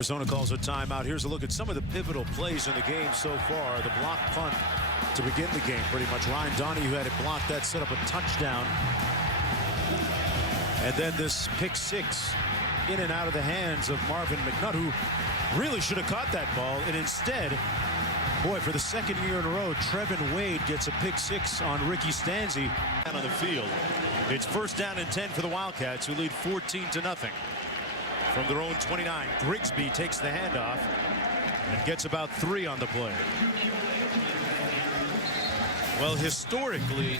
Arizona calls a timeout. Here's a look at some of the pivotal plays in the game so far. The block punt to begin the game, pretty much. Ryan Donahue had it blocked. That set up a touchdown. And then this pick six in and out of the hands of Marvin McNutt, who really should have caught that ball. And instead, boy, for the second year in a row, Trevin Wade gets a pick six on Ricky Stanzi. On the field. It's first down and 10 for the Wildcats, who lead 14-0. From their own 29, Grigsby takes the handoff and gets about 3 on the play. Well, historically,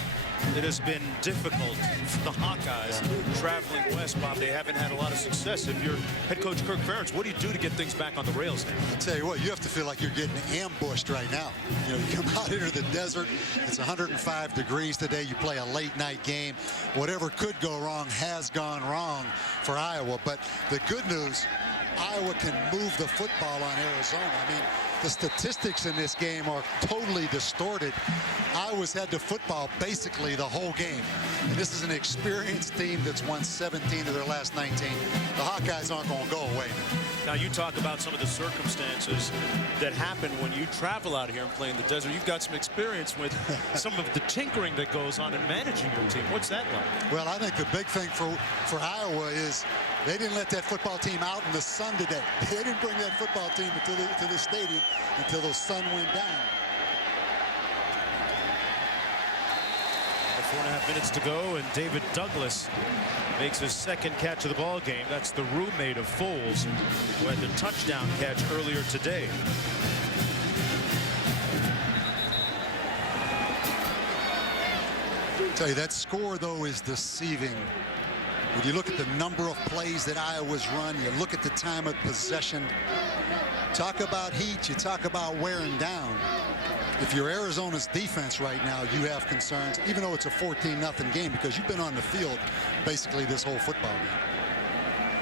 it has been difficult for the Hawkeyes traveling west, Bob. They haven't had a lot of success. If you're head coach Kirk Ferentz, what do you do to get things back on the rails now? I'll tell you what, you have to feel like you're getting ambushed right now. You know, you come out into the desert, it's 105 degrees today, you play a late night game. Whatever could go wrong has gone wrong for Iowa. But the good news, Iowa can move the football on Arizona. I mean, the statistics in this game are totally distorted. Iowa's had the football basically the whole game. And this is an experienced team that's won 17 of their last 19. The Hawkeyes aren't going to go away now. Now, you talk about some of the circumstances that happen when you travel out here and play in the desert. You've got some experience with some of the tinkering that goes on in managing your team. What's that like? Well, I think the big thing for Iowa is they didn't let that football team out in the sun today. They didn't bring that football team to the stadium until the sun went down. 4.5 minutes to go, and David Douglas makes his second catch of the ball game. That's the roommate of Foles, who had the touchdown catch earlier today. I'll tell you, that score, though, is deceiving. When you look at the number of plays that Iowa's run, you look at the time of possession. Talk about heat, you talk about wearing down. If you're Arizona's defense right now, you have concerns, even though it's a 14-0 game, because you've been on the field basically this whole football game.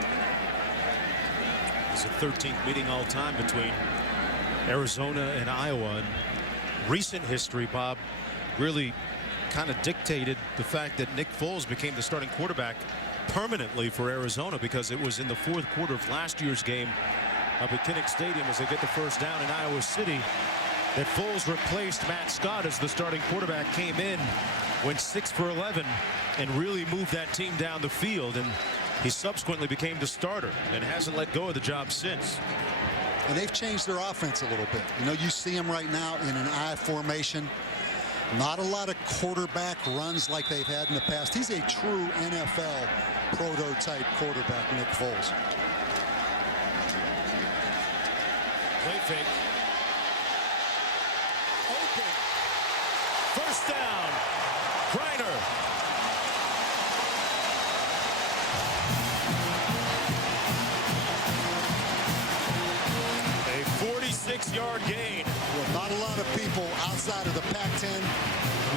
It's the 13th meeting all time between Arizona and Iowa. And recent history, Bob, really kind of dictated the fact that Nick Foles became the starting quarterback permanently for Arizona, because it was in the fourth quarter of last year's game up at Kinnick Stadium as they get the first down in Iowa City that Foles replaced Matt Scott as the starting quarterback, came in, went 6 for 11, and really moved that team down the field. And he subsequently became the starter and hasn't let go of the job since. And they've changed their offense a little bit. You know, you see them right now in an I formation. Not a lot of quarterback runs like they've had in the past. He's a true NFL prototype quarterback, Nick Foles. Play fake. Open. First down. Griner. A 46-yard gain. Well, not a lot of people outside of the Pac-10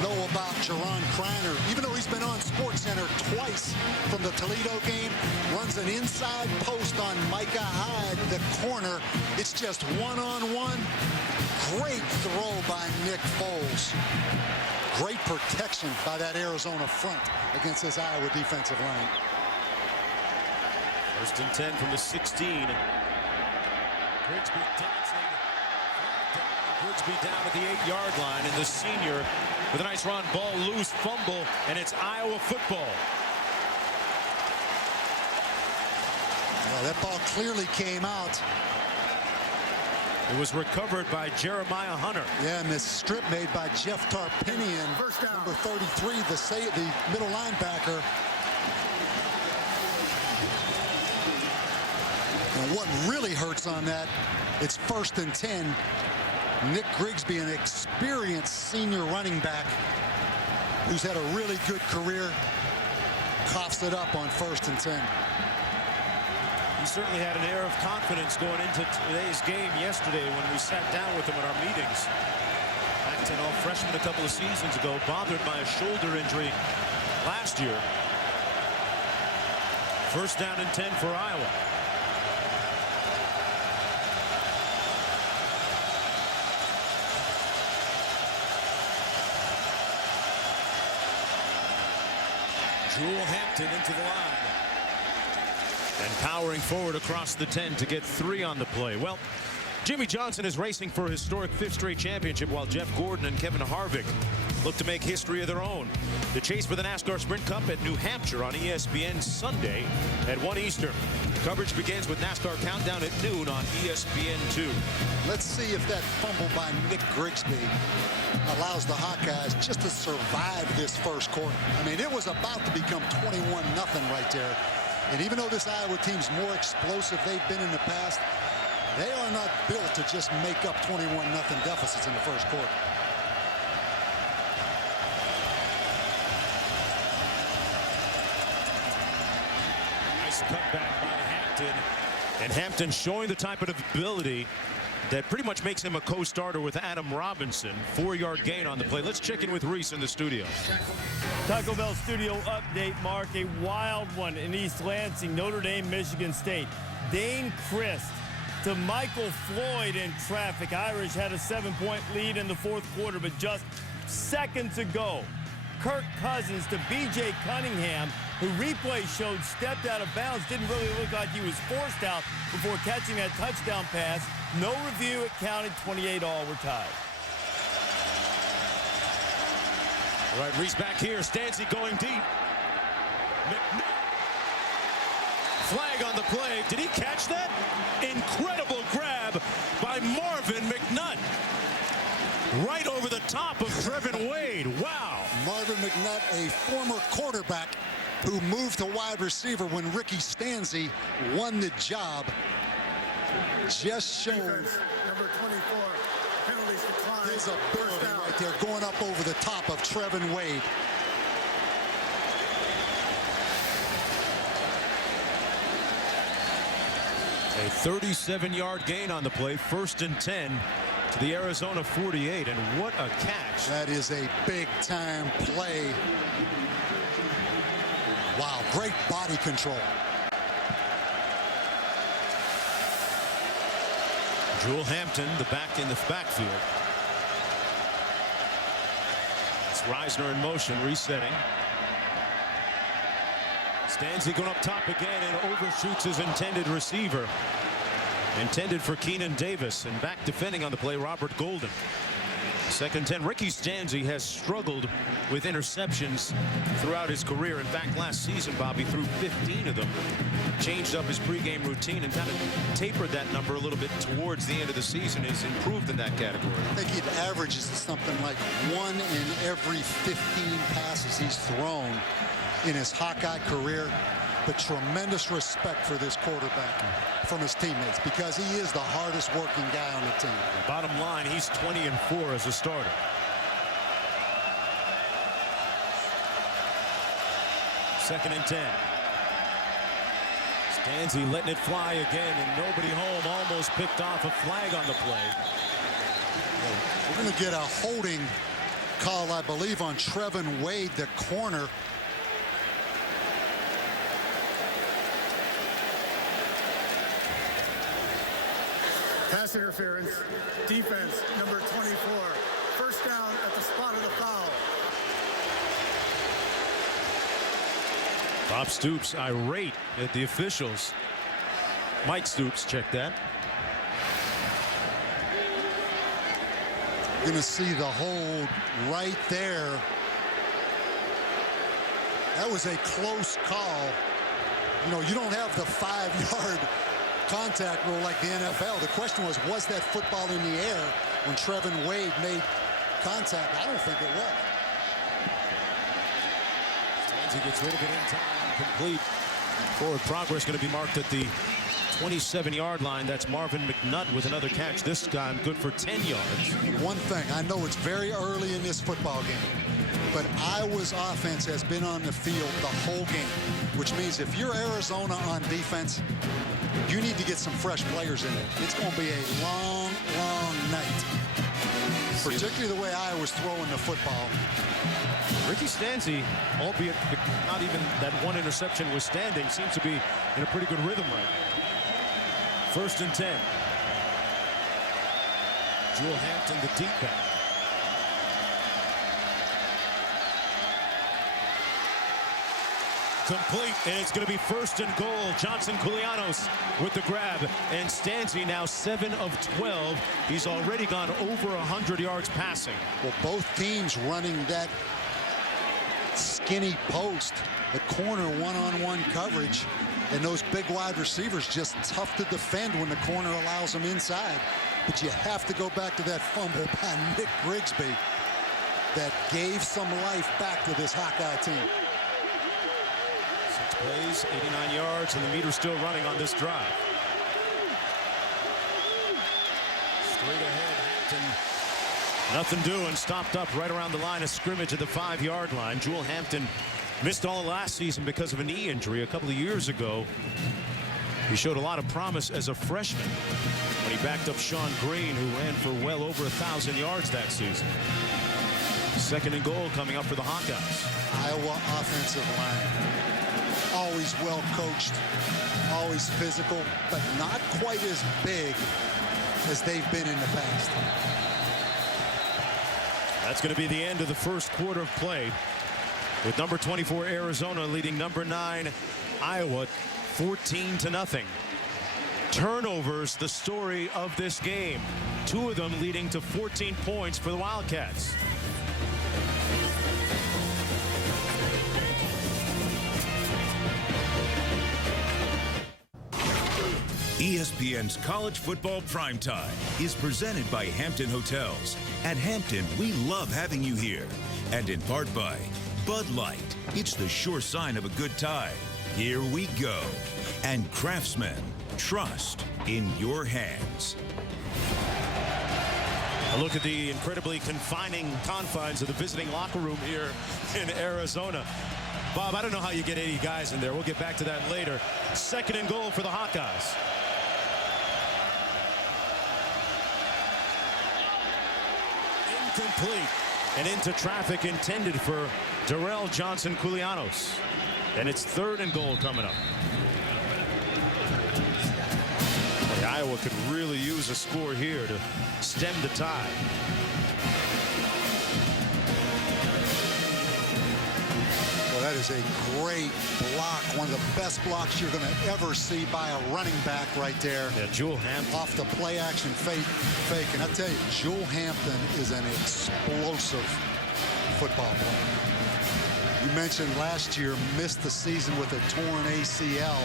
know about Jerron Griner, even though he's been on SportsCenter twice from the Toledo game. Runs an inside post on Micah Hyde, the corner. It's just one-on-one. Great throw by Nick Foles. Great protection by that Arizona front against this Iowa defensive line. First and 10 from the 16. Grigsby down at the 8-yard line, and the senior with a nice run, ball loose, fumble, and it's Iowa football. Yeah, that ball clearly came out. It was recovered by Jeremiah Hunter. Yeah, and this strip made by Jeff Tarpinian, first down. Number 33, the middle linebacker. And what really hurts on that, it's first and 10. Nick Grigsby, an experienced senior running back who's had a really good career, coughs it up on first and 10. He certainly had an air of confidence going into today's game yesterday when we sat down with him at our meetings. Pac-10 all-freshman a couple of seasons ago, bothered by a shoulder injury last year. First down and 10 for Iowa. Jewel Hampton into the line. And powering forward across the 10 to get 3 on the play. Well, Jimmy Johnson is racing for a historic 5th straight championship, while Jeff Gordon and Kevin Harvick look to make history of their own. The chase for the NASCAR Sprint Cup at New Hampshire on ESPN Sunday at 1 Eastern. Coverage begins with NASCAR Countdown at noon on ESPN2. Let's see if that fumble by Nick Grigsby allows the Hawkeyes just to survive this first quarter. I mean, it was about to become 21-0 right there. And even though this Iowa team's more explosive they've been in the past, they are not built to just make up 21-0 deficits in the first quarter. Nice cutback by Hampton. And Hampton showing the type of ability that pretty much makes him a co-starter with Adam Robinson. 4-yard gain on the play. Let's check in with Reese in the studio. Taco Bell studio update, Mark. A wild one in East Lansing, Notre Dame, Michigan State. Dane Christ to Michael Floyd in traffic. Irish had a 7-point lead in the fourth quarter, but just seconds ago, Kirk Cousins to B.J. Cunningham, who replay showed stepped out of bounds. Didn't really look like he was forced out before catching that touchdown pass. No review. It counted. 28-all. We're tied. All right, Reese back here. Stanzi going deep. McNutt. Flag on the play. Did he catch that? Incredible grab by Marvin McNutt. Right over the top of Trevin Wade. Wow. Marvin McNutt, a former quarterback who moved to wide receiver when Ricky Stanzi won the job, just shows number 24, penalties decline. His ability right there, going up over the top of Trevin Wade. A 37-yard gain on the play. 1st and 10 to the Arizona 48. And what a catch. That is a big-time play. Wow, great body control. Jewel Hampton, the back in the backfield. It's Reisner in motion, resetting. Stanzi going up top again and overshoots his intended receiver. Intended for Keenan Davis, and back defending on the play, Robert Golden. 2nd and 10. Ricky Stanzi has struggled with interceptions throughout his career. In fact, last season, Bobby threw 15 of them. Changed up his pregame routine and kind of tapered that number a little bit towards the end of the season. He's improved in that category. I think he averages something like 1 in every 15 passes he's thrown in his Hawkeye career. But tremendous respect for this quarterback from his teammates, because he is the hardest working guy on the team. Bottom line, he's 20-4 as a starter. Second and 10. Stanzi letting it fly again, and nobody home. Almost picked off. A flag on the play. We're going to get a holding call, I believe, on Trevin Wade, the corner. Pass interference, defense, number 24. First down at the spot of the foul. Bob Stoops irate at the officials. Mike Stoops, check that. Going to see the hold right there. That was a close call. You know, you don't have the 5-yard contact rule like the NFL. The question was that football in the air when Trevin Wade made contact? I don't think it was. Stanzi gets rid of it in time. Complete. Forward progress going to be marked at the 27-yard line. That's Marvin McNutt with another catch, this time good for 10 yards. One thing, I know it's very early in this football game, but Iowa's offense has been on the field the whole game, which means if you're Arizona on defense, you need to get some fresh players in it. It's going to be a long, long night, particularly the way Iowa's throwing the football. Ricky Stanzi, albeit not even that one interception withstanding, seems to be in a pretty good rhythm right now. 1st and 10. Jewel Hampton, the deep back. Complete, and it's going to be 1st and goal. Johnson-Koulianos with the grab, and Stanzi now 7 of 12. He's already gone over 100 yards passing. Well, both teams running that skinny post, the corner one-on-one coverage, and those big wide receivers just tough to defend when the corner allows them inside. But you have to go back to that fumble by Nick Grigsby that gave some life back to this Hawkeye team. 6 plays, 89 yards, and the meter's still running on this drive. Straight ahead, Hampton. Nothing doing, stopped up right around the line of scrimmage at the 5-yard line. Jewel Hampton missed all last season because of a knee injury a couple of years ago. He showed a lot of promise as a freshman when he backed up Sean Green, who ran for well over 1,000 yards that season. 2nd and goal coming up for the Hawkeyes. Iowa offensive line. Always well coached, always physical, but not quite as big as they've been in the past. That's going to be the end of the first quarter of play, with number 24 Arizona leading number 9 Iowa 14-0. Turnovers, the story of this game. 2 of them leading to 14 points for the Wildcats. ESPN's College Football Primetime is presented by Hampton Hotels. At Hampton, we love having you here. And in part by Bud Light. It's the sure sign of a good time. Here we go. And Craftsman. Trust in your hands. A look at the incredibly confining confines of the visiting locker room here in Arizona. Bob, I don't know how you get 80 guys in there. We'll get back to that later. 2nd and goal for the Hawkeyes. Incomplete, and into traffic intended for Derrell Johnson-Koulianos. And it's 3rd and goal coming up. Boy, Iowa could really use a score here to stem the tide. Well, that is a great block. One of the best blocks you're going to ever see by a running back right there. Yeah, Jewel Hampton. Off the play action fake. And I tell you, Jewel Hampton is an explosive football player. You mentioned last year missed the season with a torn ACL.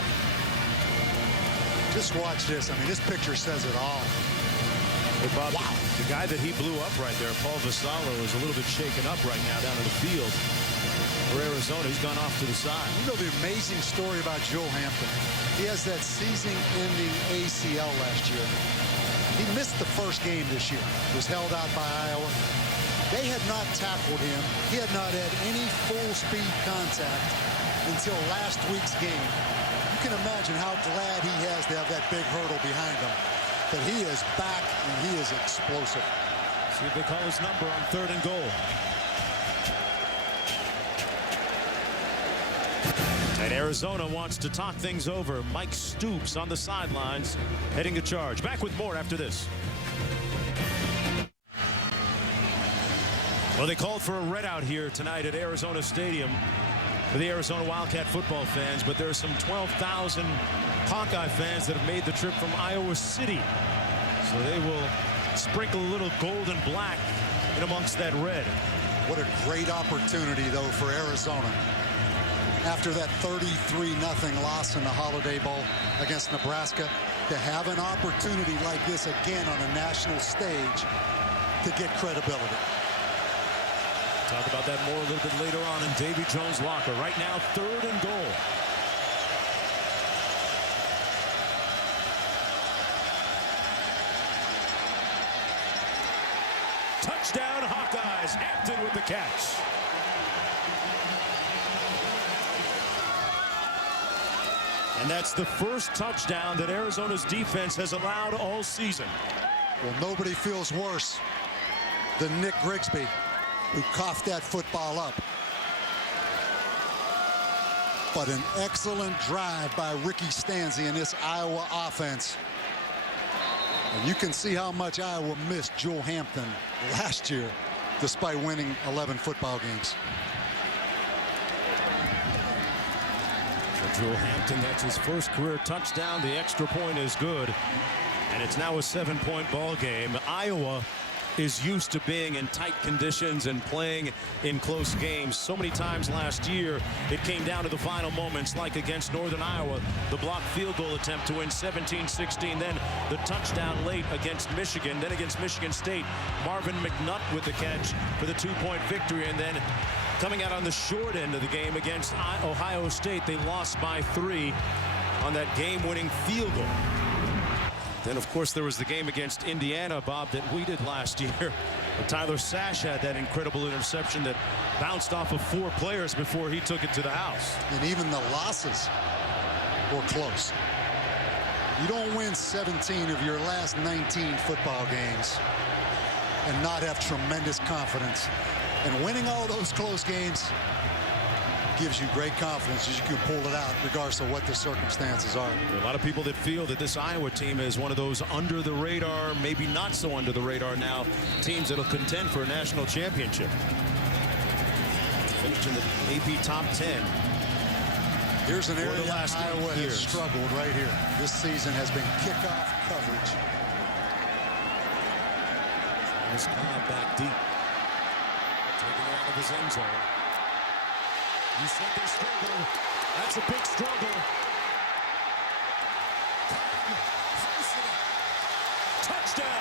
Just watch this. I mean, this picture says it all. Hey, Bob, wow. The guy that he blew up right there, Paul Vassallo, is a little bit shaken up right now down in the field. For Arizona, he's gone off to the side. You know the amazing story about Jewel Hampton. He has that season-ending ACL last year. He missed the first game this year. Was held out by Iowa. They had not tackled him. He had not had any full-speed contact until last week's game. You can imagine how glad he has to have that big hurdle behind him. But he is back, and he is explosive. See if they call his number on 3rd and goal. And Arizona wants to talk things over. Mike Stoops on the sidelines, heading to charge. Back with more after this. Well, they called for a readout here tonight at Arizona Stadium for the Arizona Wildcat football fans, but there are some 12,000 Hawkeye fans that have made the trip from Iowa City. So they will sprinkle a little gold and black in amongst that red. What a great opportunity, though, for Arizona. After that 33-0 loss in the Holiday Bowl against Nebraska, to have an opportunity like this again on a national stage to get credibility. Talk about that more a little bit later on in Davy Jones' locker. Right now, 3rd and goal. Touchdown, Hawkeyes. Hampton with the catch. And that's the first touchdown that Arizona's defense has allowed all season. Well, nobody feels worse than Nick Grigsby, who coughed that football up. But an excellent drive by Ricky Stanzi in this Iowa offense. And you can see how much Iowa missed Jewel Hampton last year, despite winning 11 football games. Drew Hampton, that's his first career touchdown. The extra point is good. And it's now a 7-point ball game. Iowa is used to being in tight conditions and playing in close games. So many times last year, it came down to the final moments, like against Northern Iowa, the blocked field goal attempt to win 17-16, then the touchdown late against Michigan, then against Michigan State, Marvin McNutt with the catch for the 2-point victory, and then coming out on the short end of the game against Ohio State, they lost by 3 on that game-winning field goal. Then, of course, there was the game against Indiana, Bob, that we did last year. Tyler Sash had that incredible interception that bounced off of 4 players before he took it to the house. And even the losses were close. You don't win 17 of your last 19 football games and not have tremendous confidence. And winning all those close games gives you great confidence as you can pull it out regardless of what the circumstances are. There are a lot of people that feel that this Iowa team is one of those under the radar, maybe not so under the radar now, teams that'll contend for a national championship. Finished in the AP top 10. Here's an area Iowa has struggled right here. This season has been kickoff coverage. This Cobb back deep. Taking it out of his end zone. You said they struggle. That's a big struggle. Touchdown.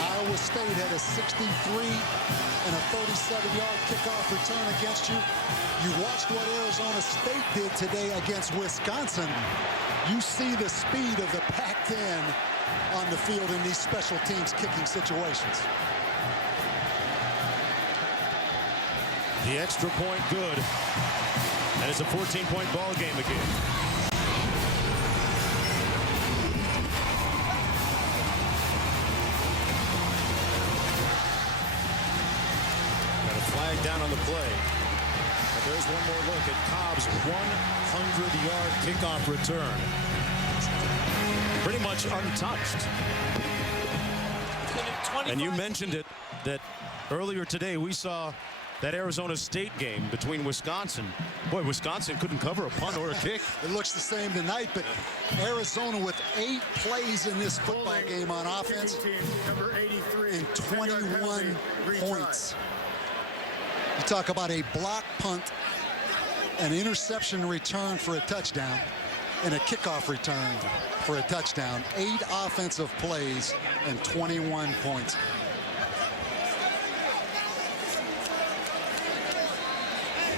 Iowa State had a 63 and a 37-yard kickoff return against you. You watched what Arizona State did today against Wisconsin. You see the speed of the Pac-10 on the field in these special teams kicking situations. The extra point good. And it's a 14-point ball game again. Flag down on the play. But there's one more look at Cobb's 100-yard kickoff return. Pretty much untouched. And you mentioned it, that earlier today we saw that Arizona State game between Wisconsin. Boy, Wisconsin couldn't cover a punt or a kick. It looks the same tonight, but Arizona with 8 plays in this football game on offense number 83, and 21 points. You talk about a block punt, an interception return for a touchdown, and a kickoff return for a touchdown. 8 offensive plays and 21 points.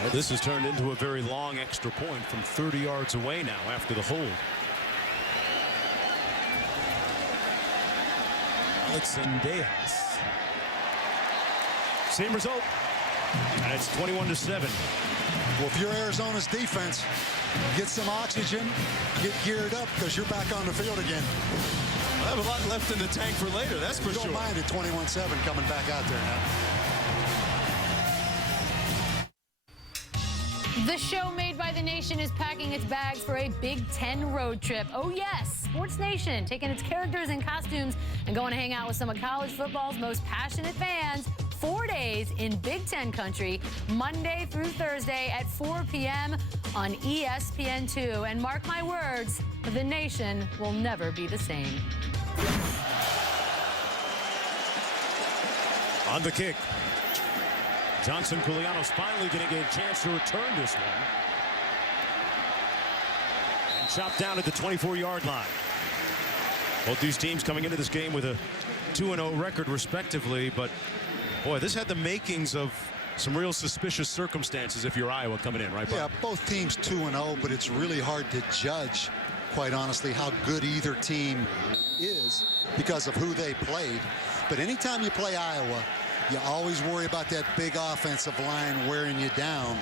Well, this has turned into a very long extra point from 30 yards away now after the hold. Alex Zendejas. Same result. And it's 21-7. Well, if you're Arizona's defense, get some oxygen, get geared up, because you're back on the field again. We'll have a lot left in the tank for later, that's for sure. Don't mind it, 21-7 coming back out there now. The show made by the nation is packing its bags for a Big Ten road trip. Oh yes, Sports Nation taking its characters and costumes and going to hang out with some of college football's most passionate fans. 4 days in Big Ten country, Monday through Thursday at 4 p.m. on ESPN2. And mark my words, the nation will never be the same. On the kick, Johnson-Koulianos finally going to get a chance to return this one. And chopped down at the 24-yard line. Both these teams coming into this game with a 2-0 record respectively, but boy, this had the makings of some real suspicious circumstances if you're Iowa coming in, right, Bob? Yeah, both teams 2-0, but it's really hard to judge, quite honestly, how good either team is because of who they played. But anytime you play Iowa, you always worry about that big offensive line wearing you down.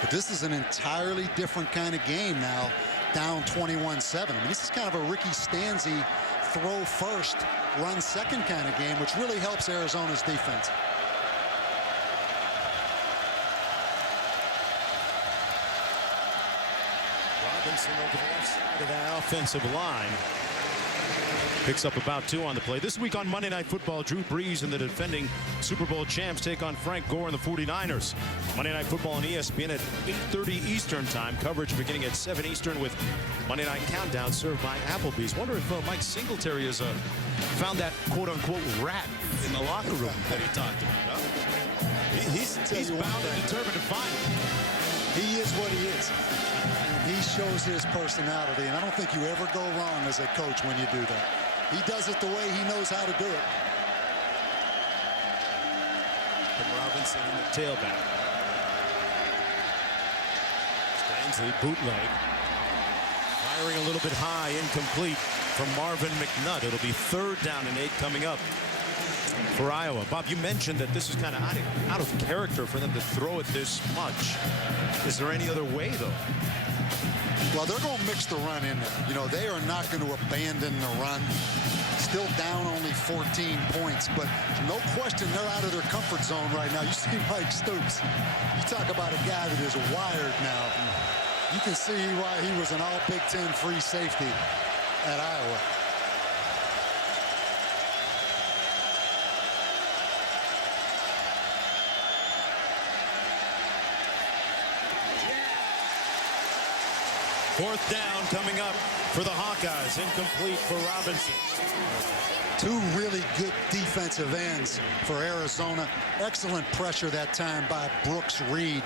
But this is an entirely different kind of game now, down 21-7. I mean, this is kind of a Ricky Stanzi throw first, run second kind of game, which really helps Arizona's defense. Robinson over the left side of that offensive line. Picks up about 2 on the play. This week on Monday Night Football, Drew Brees and the defending Super Bowl champs take on Frank Gore and the 49ers. Monday Night Football on ESPN at 8:30 Eastern time. Coverage beginning at 7 Eastern with Monday Night Countdown served by Applebee's. Wonder if Mike Singletary has found that quote-unquote rat in the locker room that he talked about. Huh? He's bound and determined to find it. He is what he is. He shows his personality, and I don't think you ever go wrong as a coach when you do that. He does it the way he knows how to do it. From Robinson in the tailback. Stanzi bootleg. Firing a little bit high, incomplete from Marvin McNutt. It'll be 3rd down and 8 coming up for Iowa. Bob, you mentioned that this is kind of out of character for them to throw it this much. Is there any other way, though? Well, they're going to mix the run in there. You know, they are not going to abandon the run. Still down only 14 points, but no question they're out of their comfort zone right now. You see Mike Stoops. You talk about a guy that is wired now. You can see why he was an all Big Ten free safety at Iowa. Fourth down coming up for the Hawkeyes. Incomplete for Robinson. 2 really good defensive ends for Arizona. Excellent pressure that time by Brooks Reed.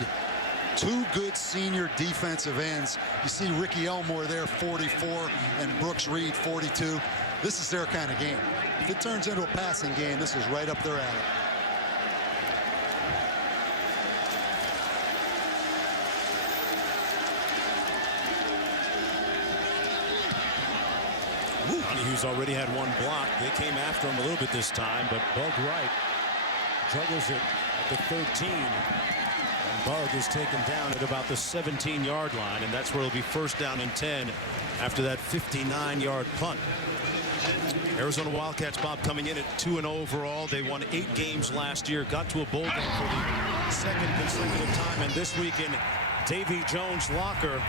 2 good senior defensive ends. You see Ricky Elmore there, 44, and Brooks Reed, 42. This is their kind of game. If it turns into a passing game, this is right up their alley. Who's already had 1 block. They came after him a little bit this time, but Bug Wright juggles it at the 13. And Bug is taken down at about the 17-yard line, and that's where it'll be 1st down and 10 after that 59-yard punt. Arizona Wildcats, Bob, coming in at 2-0 overall. They won 8 games last year, got to a bowl game for the 2nd consecutive time, and this week in Davy Jones' locker,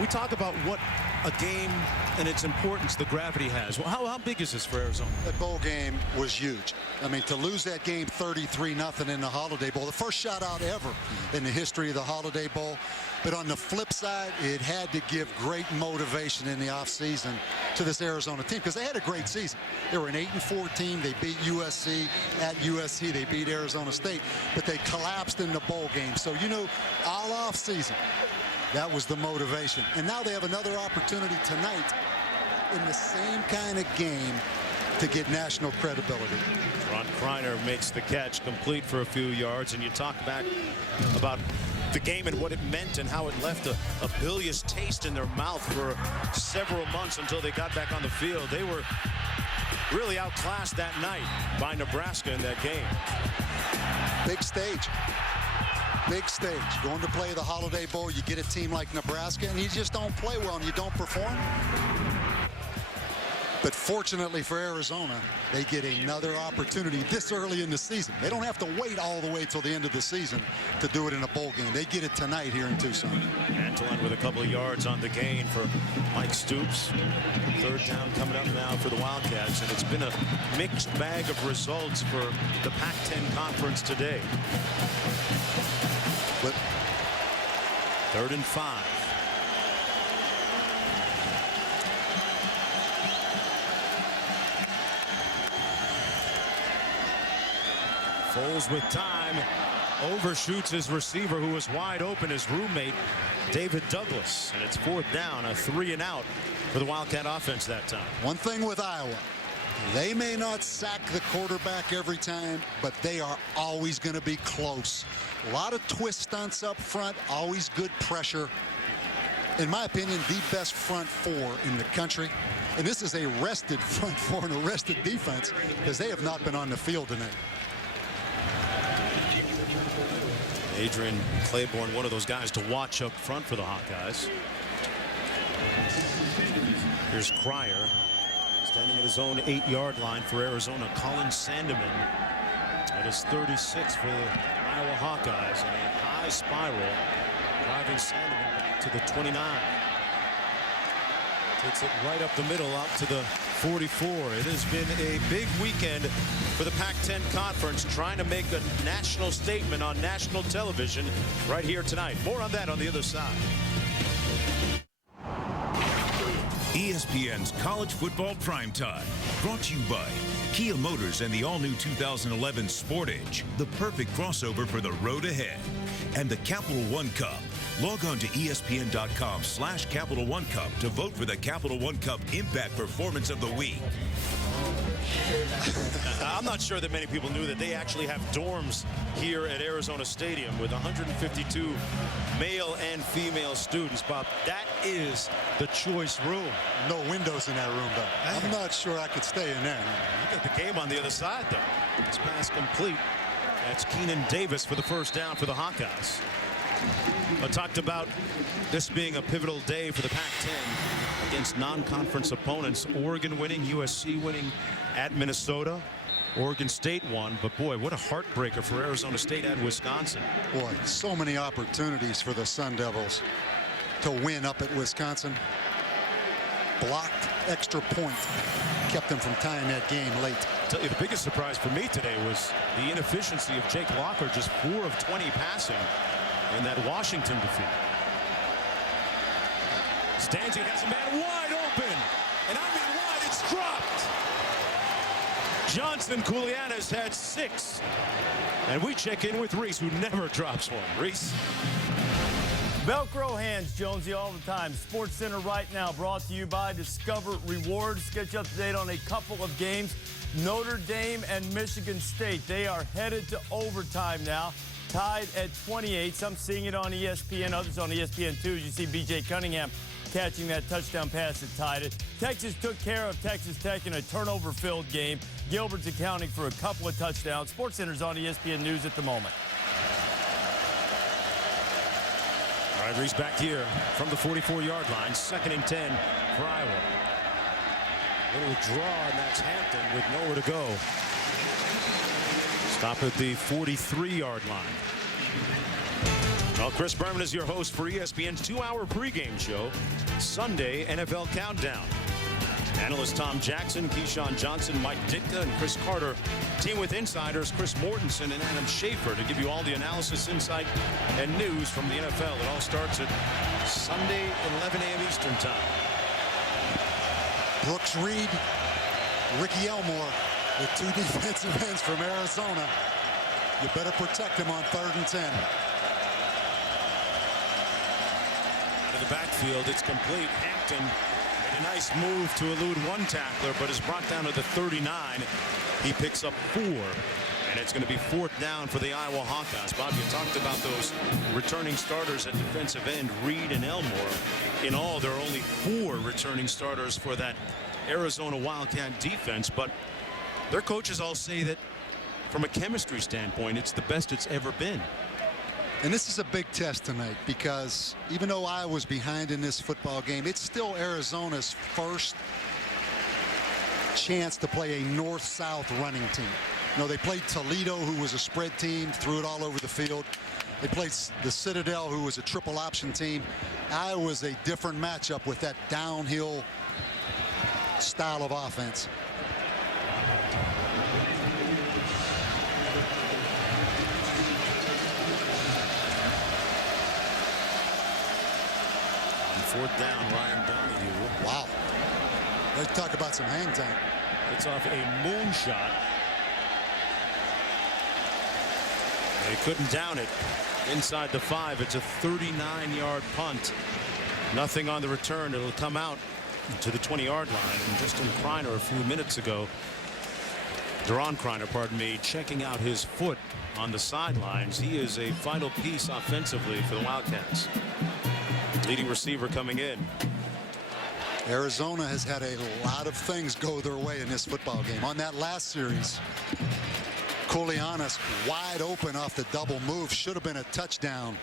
we talk about what a game and its importance the gravity has. Well, how big is this for Arizona? That bowl game was huge. I mean, to lose that game 33-0 in the Holiday Bowl, the first shutout ever in the history of the Holiday Bowl. But on the flip side, it had to give great motivation in the offseason to this Arizona team because they had a great season. They were an 8-4 team. They beat USC at USC. They beat Arizona State, but they collapsed in the bowl game. So, you know, all offseason, that was the motivation. And now they have another opportunity tonight in the same kind of game to get national credibility. Ron Kreiner makes the catch, complete for a few yards, and you talk back about the game and what it meant and how it left a bilious taste in their mouth for several months until they got back on the field. They were really outclassed that night by Nebraska in that game. Big stage. Big stage. Going to play the Holiday Bowl, you get a team like Nebraska, and you just don't play well and you don't perform. But fortunately for Arizona, they get another opportunity this early in the season. They don't have to wait all the way till the end of the season to do it in a bowl game. They get it tonight here in Tucson. Antolin with a couple of yards on the gain for Mike Stoops. 3rd down coming up now for the Wildcats, and it's been a mixed bag of results for the Pac-10 conference today. But 3rd and 5. Foles with time, overshoots his receiver who was wide open, his roommate David Douglas, and it's 4th down, a 3-and-out for the Wildcat offense that time. one thing with Iowa, they may not sack the quarterback every time, but they are always going to be close. A lot of twist stunts up front, always good pressure. In my opinion, the best front 4 in the country. And this is a rested front 4 and a rested defense because they have not been on the field tonight. Adrian Claiborne, one of those guys to watch up front for the Hawkeyes. Here's Cryer standing at his own 8-yard line for Arizona. Colin Sandeman at his 36 for the Iowa Hawkeyes, and a high spiral driving Sandeman back to the 29. Takes it right up the middle out to the 44. It has been a big weekend for the Pac-10 Conference, trying to make a national statement on national television right here tonight. More on that on the other side. ESPN's College Football Primetime, brought to you by Kia Motors and the all-new 2011 Sportage, the perfect crossover for the road ahead, and the Capital One Cup. Log on to ESPN.com/Capital One Cup to vote for the Capital One Cup Impact Performance of the Week. I'm not sure that many people knew that they actually have dorms here at Arizona Stadium with 152 male and female students. Bob, that is the choice room. No windows in that room, though. I'm not sure I could stay in there. You got the game on the other side, though. It's pass complete. That's Keenan Davis for the first down for the Hawkeyes. I talked about this being a pivotal day for the Pac-10 against non-conference opponents. Oregon winning, USC winning at Minnesota. Oregon State won, but boy, what a heartbreaker for Arizona State at Wisconsin. Boy, so many opportunities for the Sun Devils to win up at Wisconsin. Blocked extra point kept them from tying that game late. I'll tell you, the biggest surprise for me today was the inefficiency of Jake Locker, just 4 of 20 passing in that Washington defeat. Stanzi has a man wide open, and I mean wide, it's dropped. Johnson-Koulianos had 6, and we check in with Reese, who never drops one. Reese. Velcro hands, Jonesy, all the time. Sports Center right now, brought to you by Discover Rewards. Get you up to date on a couple of games. Notre Dame and Michigan State, they are headed to overtime now. Tied at 28. Some seeing it on ESPN, others on ESPN2. You see B.J. Cunningham catching that touchdown pass that tied it. Texas took care of Texas Tech in a turnover-filled game. Gilbert's accounting for a couple of touchdowns. SportsCenter's on ESPN News at the moment. All right, Reese back here from the 44-yard line. 2nd and 10 for Iowa. Little draw, and that's Hampton with nowhere to go. Stop at the 43-yard line. Well, Chris Berman is your host for ESPN's 2-hour pregame show, Sunday NFL Countdown. Analyst Tom Jackson, Keyshawn Johnson, Mike Ditka, and Chris Carter team with insiders Chris Mortensen and Adam Schaefer to give you all the analysis, insight, and news from the NFL. It all starts at Sunday, 11 a.m. Eastern Time. Brooks Reed, Ricky Elmore, the 2 defensive ends from Arizona. You better protect him on 3rd and 10. Out of the backfield, it's complete. Hampton made a nice move to elude one tackler, but is brought down to the 39. He picks up 4, and it's going to be 4th down for the Iowa Hawkeyes. Bob, you talked about those returning starters at defensive end, Reed and Elmore. In all, there are only 4 returning starters for that Arizona Wildcat defense, but their coaches all say that from a chemistry standpoint, it's the best it's ever been. And this is a big test tonight, because even though Iowa's behind in this football game, it's still Arizona's first chance to play a north-south running team. You know, they played Toledo, who was a spread team, threw it all over the field. They played the Citadel, who was a triple option team. Iowa's a different matchup with that downhill style of offense. And 4th down, Ryan Donahue. Wow. Let's talk about some hang time. It's off a moonshot. They couldn't down it inside the 5. It's a 39-yard punt. Nothing on the return. It'll come out to the 20-yard line. And Justin Kreiner a few minutes ago, Deron Kreiner, pardon me, checking out his foot on the sidelines. He is a vital piece offensively for the Wildcats. Leading receiver coming in. Arizona has had a lot of things go their way in this football game. On that last series, Koulianos wide open off the double move. Should have been a touchdown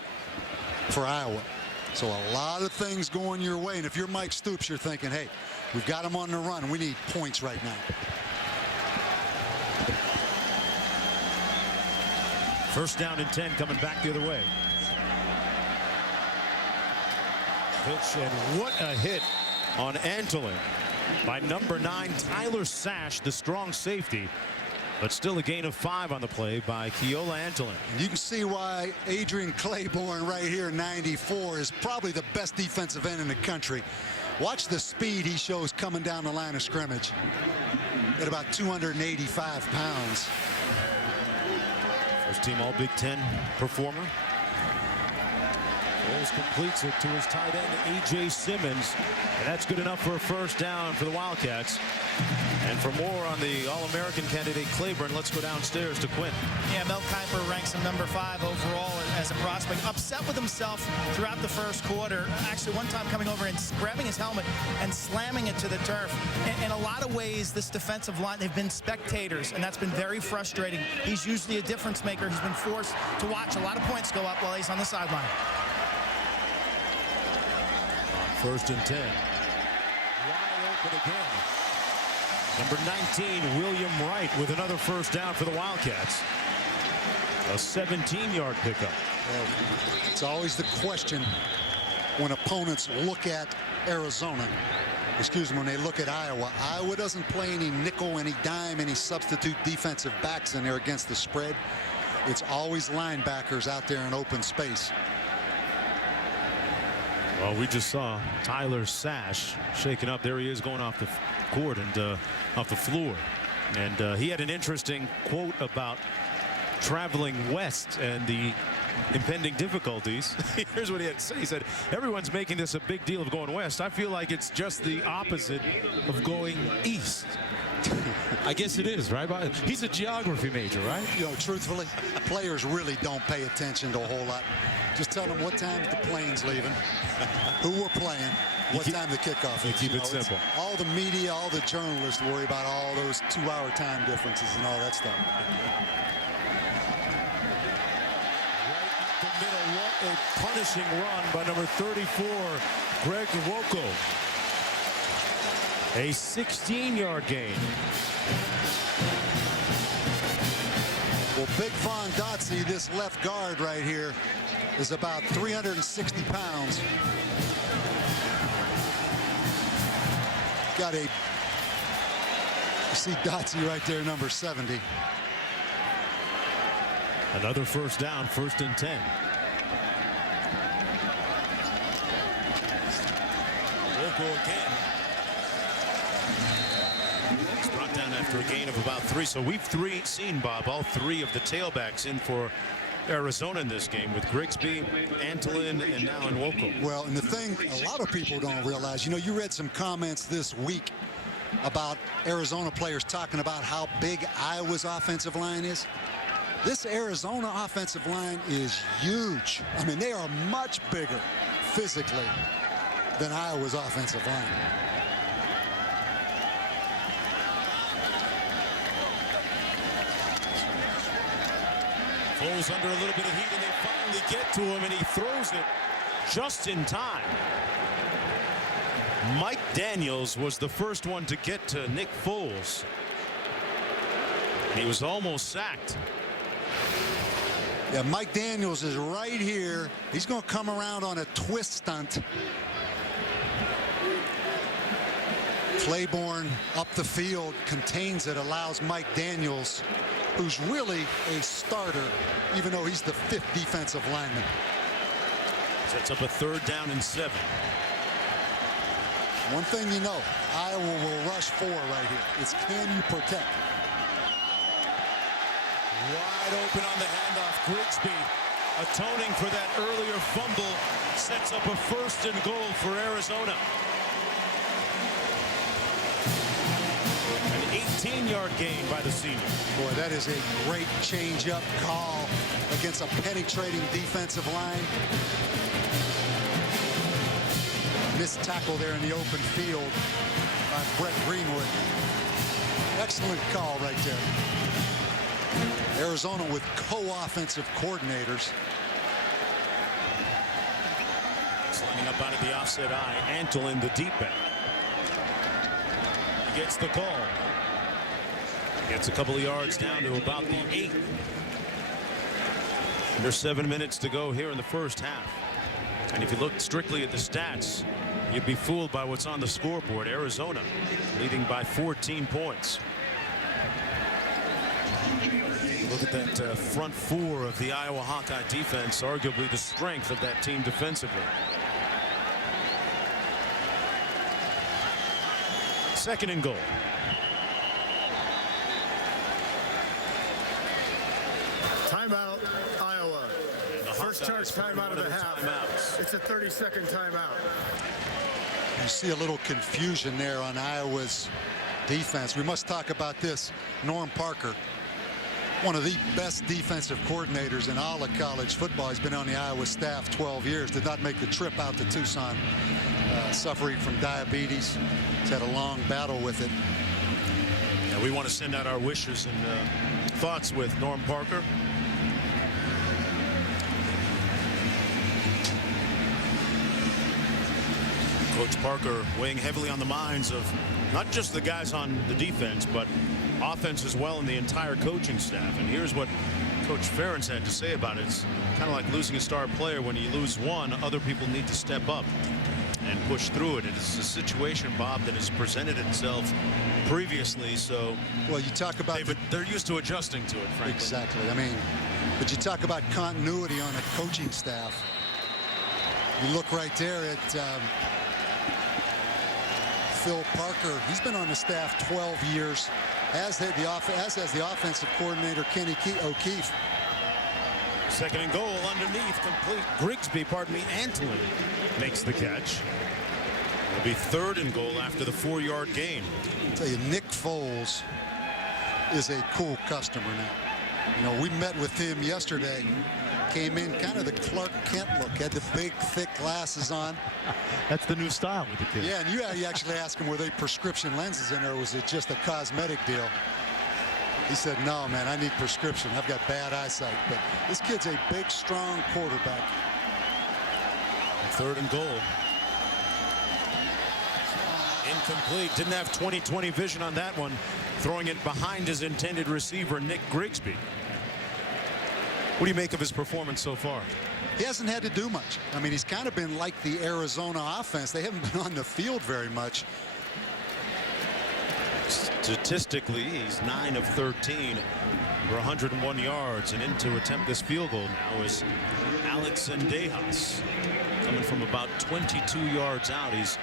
for Iowa. So a lot of things going your way. And if you're Mike Stoops, you're thinking, hey, we've got him on the run. We need points right now. 1st down and 10 coming back the other way. Pitch, and what a hit on Antolin by number 9 Tyler Sash, the strong safety. But still a gain of 5 on the play by Keola Antolin. You can see why Adrian Claiborne right here, 94, is probably the best defensive end in the country. Watch the speed he shows coming down the line of scrimmage at about 285 pounds. First team All Big Ten performer. Foles completes it to his tight end, A.J. Simmons. And that's good enough for a first down for the Wildcats. And for more on the All-American candidate Claiborne, let's go downstairs to Quinn. Yeah, Mel Kiper ranks him number 5 overall as a prospect. Upset with himself throughout the first quarter. Actually, one time coming over and grabbing his helmet and slamming it to the turf. In a lot of ways, this defensive line, they've been spectators, and that's been very frustrating. He's usually a difference maker. He's been forced to watch a lot of points go up while he's on the sideline. First and 10. Wide open again. Number 19, William Wright, with another first down for the Wildcats. A 17-yard pickup. Well, it's always the question when opponents look at Arizona. Excuse me, when they look at Iowa. Iowa doesn't play any nickel, any dime, any substitute defensive backs in there against the spread. It's always linebackers out there in open space. Well, we just saw Tyler Sash shaken up. There he is going off the court and off the floor. And he had an interesting quote about traveling west and the impending difficulties. Here's what he had to say. He said, everyone's making this a big deal of going west. I feel like it's just the opposite of going east. I guess it is, right? He's a geography major, right? You know, truthfully, players really don't pay attention to a whole lot. Just tell them what time the plane's leaving, who we're playing, what time the kickoff is. You keep it simple. All the media, all the journalists worry about all those 2-hour time differences and all that stuff. Right up the middle, what a punishing run by number 34, Greg Woko. A 16-yard gain. Well, Big Von Dotsie, this left guard right here, is about 360 pounds. Got a, you see Dotsie right there, number 70. Another first down, 1st and 10. Woko again. It's brought down after a gain of about 3. So we've seen, Bob, all 3 of the tailbacks in for Arizona in this game, with Grigsby, Antolin, and now Nwoko. Well, and the thing a lot of people don't realize, you know, you read some comments this week about Arizona players talking about how big Iowa's offensive line is. This Arizona offensive line is huge. I mean, they are much bigger physically than Iowa's offensive line. Foles under a little bit of heat, and they finally get to him, and he throws it just in time. Mike Daniels was the first one to get to Nick Foles. And he was almost sacked. Yeah, Mike Daniels is right here. He's going to come around on a twist stunt. Claiborne up the field, contains it, allows Mike Daniels, who's really a starter, even though he's the 5th defensive lineman. Sets up a 3rd down and 7. One thing you know, Iowa will rush 4 right here. It's can you protect? Wide open on the handoff. Grigsby, atoning for that earlier fumble, sets up a 1st and goal for Arizona. An 18-yard gain by the senior. Boy, that is a great change-up call against a penetrating defensive line. Missed tackle there in the open field by Brett Greenwood. Excellent call right there. Arizona with co-offensive coordinators. It's lining up out of the offset eye. Antolin, the deep back. He gets the call. Gets a couple of yards down to about the 8. There's 7 minutes to go here in the first half. And if you look strictly at the stats, You'd be fooled by what's on the scoreboard. Arizona leading by 14 points. Look at that front four of the Iowa Hawkeye defense, arguably the strength of that team defensively. Second and goal. Timeout, Iowa. First charge timeout of the half. Timeouts. It's a 30-second timeout. You see a little confusion there on Iowa's defense. We must talk about this. Norm Parker, one of the best defensive coordinators in all of college football. He's been on the Iowa staff 12 years. Did not make the trip out to Tucson, suffering from diabetes. He's had a long battle with it. Yeah, we want to send out our wishes and thoughts with Norm Parker. Coach Parker weighing heavily on the minds of not just the guys on the defense, but offense as well, and the entire coaching staff. And here's what Coach Ferentz had to say about it. It's kind of like losing a star player. When you lose one, other people need to step up and push through it. It is a situation, Bob, that has presented itself previously. So, well, you talk about they're used to adjusting to it, frankly. Exactly. I mean, but you talk about continuity on a coaching staff. You look right there at Phil Parker. He's been on the staff 12 years, as has the offensive coordinator Kenny O'Keefe. Second and goal underneath, complete. Grigsby, Antolin makes the catch. It'll be third and goal after the 4-yard gain. I'll tell you, Nick Foles is a cool customer now. You know, we met with him yesterday. Came in kind of the Clark Kent look, had the big, thick glasses on. That's the new style with the kids. Yeah, and you actually asked him, were they prescription lenses in there, or was it just a cosmetic deal? He said, no, man, I need prescription. I've got bad eyesight. But this kid's a big, strong quarterback. Third and goal. Incomplete. Didn't have 20/20 vision on that one. Throwing it behind his intended receiver, Nick Grigsby. What do you make of his performance so far? He hasn't had to do much. I mean, he's kind of been like the Arizona offense. They haven't been on the field very much. Statistically, he's 9 of 13 for 101 yards, and in to attempt this field goal now is Alex Zendejas, coming from about 22 yards out. He's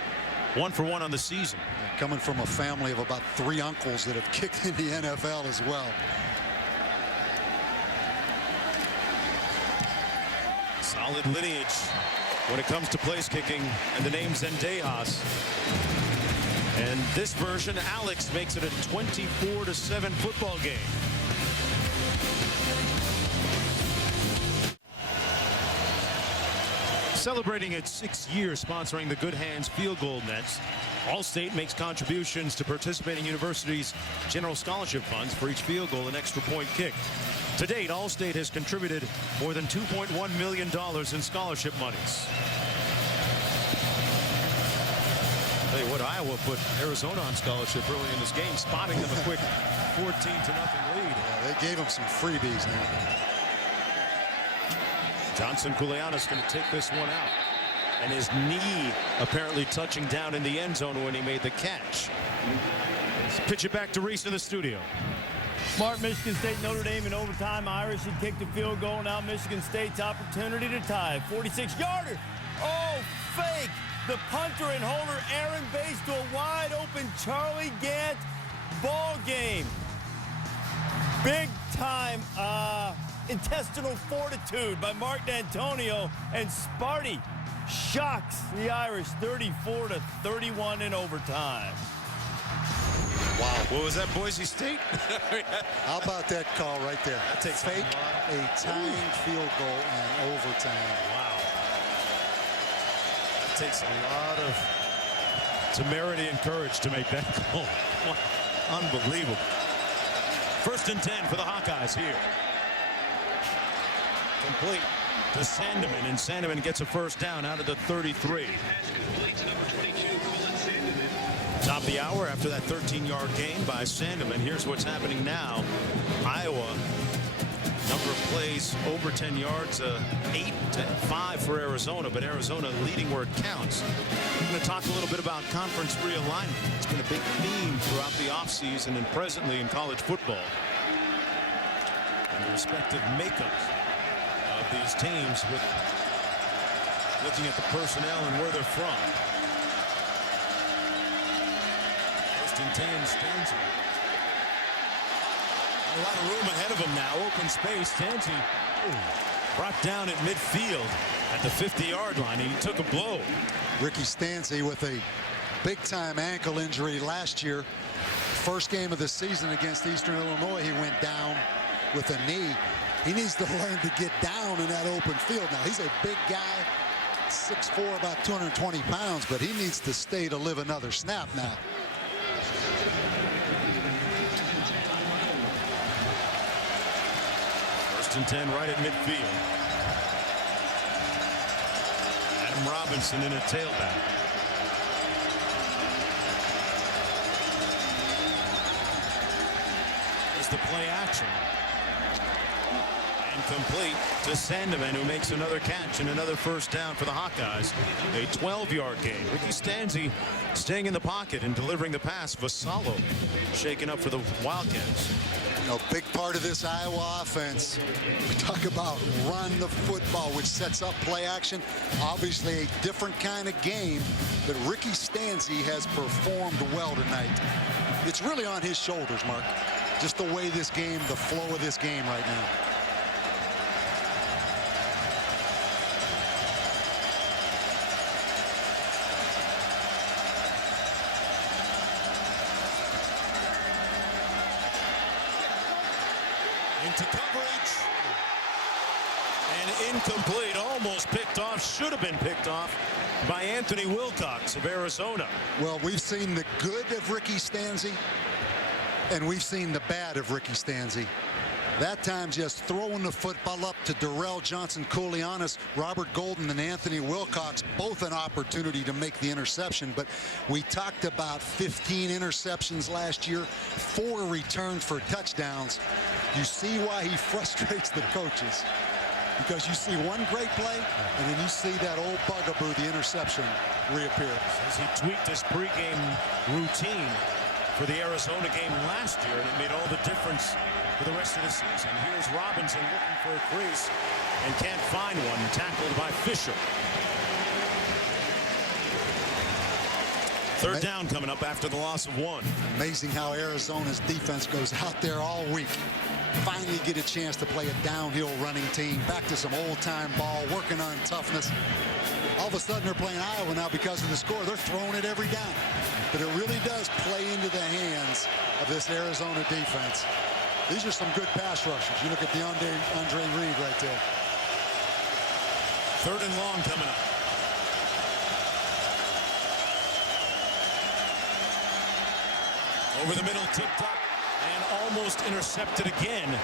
1 for 1 on the season. Coming from a family of about 3 uncles that have kicked in the NFL as well. Solid lineage when it comes to place kicking, and the name Zendejas. And this version, Alex makes it a 24-7 football game. Celebrating its 6th year sponsoring the Good Hands Field Goal Nets, Allstate makes contributions to participating universities' general scholarship funds for each field goal and extra point kicked. To date, Allstate has contributed more than $2.1 million in scholarship monies. Tell you what, Iowa put Arizona on scholarship early in this game, spotting them a quick 14-0 lead. Yeah, they gave them some freebies now. Johnson-Koulianos going to take this one out. And his knee apparently touching down in the end zone when he made the catch. Let's pitch it back to Reese in the studio. Smart Michigan State, Notre Dame in overtime. Irish had kicked a field goal. Now Michigan State's opportunity to tie. 46-yarder. Oh, fake. The punter and holder Aaron Bates to a wide open Charlie Gant ball game. Big time intestinal fortitude by Mark D'Antonio, and Sparty shocks the Irish 34-31 in overtime. Wow. What was that, Boise State? How about that call right there? That takes fake a tying field goal in overtime. Wow. That takes a lot of temerity and courage to make that goal. Unbelievable. 1st and 10 for the Hawkeyes here. Complete to Sandeman, and Sandeman gets a first down out of the 33. Top of the hour after that 13-yard gain by Sandeman. Here's what's happening now. Iowa Number of plays over 10 yards, 8-5 for Arizona, but Arizona leading where it counts. I'm going to talk a little bit about conference realignment. It's been a big theme throughout the offseason and presently in college football. And the respective makeups of these teams with looking at the personnel and where they're from. First and 10, Stanzi. A lot of room ahead of him now. Open space. Stanzi brought down at midfield at the 50-yard line. He took a blow. Ricky Stanzi with a big-time ankle injury last year. First game of the season against Eastern Illinois, he went down with a knee. He needs to learn to get down in that open field. Now, he's a big guy, 6'4", about 220 pounds, but he needs to stay to live another snap now. First and 10 right at midfield. Adam Robinson in a tailback. There's the play action. And complete to Sandeman, who makes another catch and another first down for the Hawkeyes. A 12-yard gain. Ricky Stanzi staying in the pocket and delivering the pass. Vassallo shaken up for the Wildcats. You know, big part of this Iowa offense, we talk about run the football, which sets up play action. Obviously a different kind of game, but Ricky Stanzi has performed well tonight. It's really on his shoulders, Mark. Just the way this game, the flow of this game right now. Into coverage. And incomplete. Almost picked off. Should have been picked off by Anthony Wilcox of Arizona. Well, we've seen the good of Ricky Stanzi, and we've seen the bad of Ricky Stanzi. That time just throwing the football up to Derrell Johnson-Koulianos, Robert Golden, and Anthony Wilcox, both an opportunity to make the interception. But we talked about 15 interceptions last year, 4 returned for touchdowns. You see why he frustrates the coaches, because you see one great play, and then you see that old bugaboo, the interception, reappear. As he tweaked his pregame routine for the Arizona game last year, and it made all the difference for the rest of the season. Here's Robinson looking for a crease and can't find one. Tackled by Fisher. Third down coming up after the loss of 1. Amazing how Arizona's defense goes out there all week. Finally get a chance to play a downhill running team, back to some old-time ball, working on toughness. All of a sudden they're playing Iowa now because of the score. They're throwing it every down. But it really does play into the hands of this Arizona defense. These are some good pass rushers. You look at the Andre Reed right there. Third and long coming up. Over the middle, tipped up and almost intercepted again.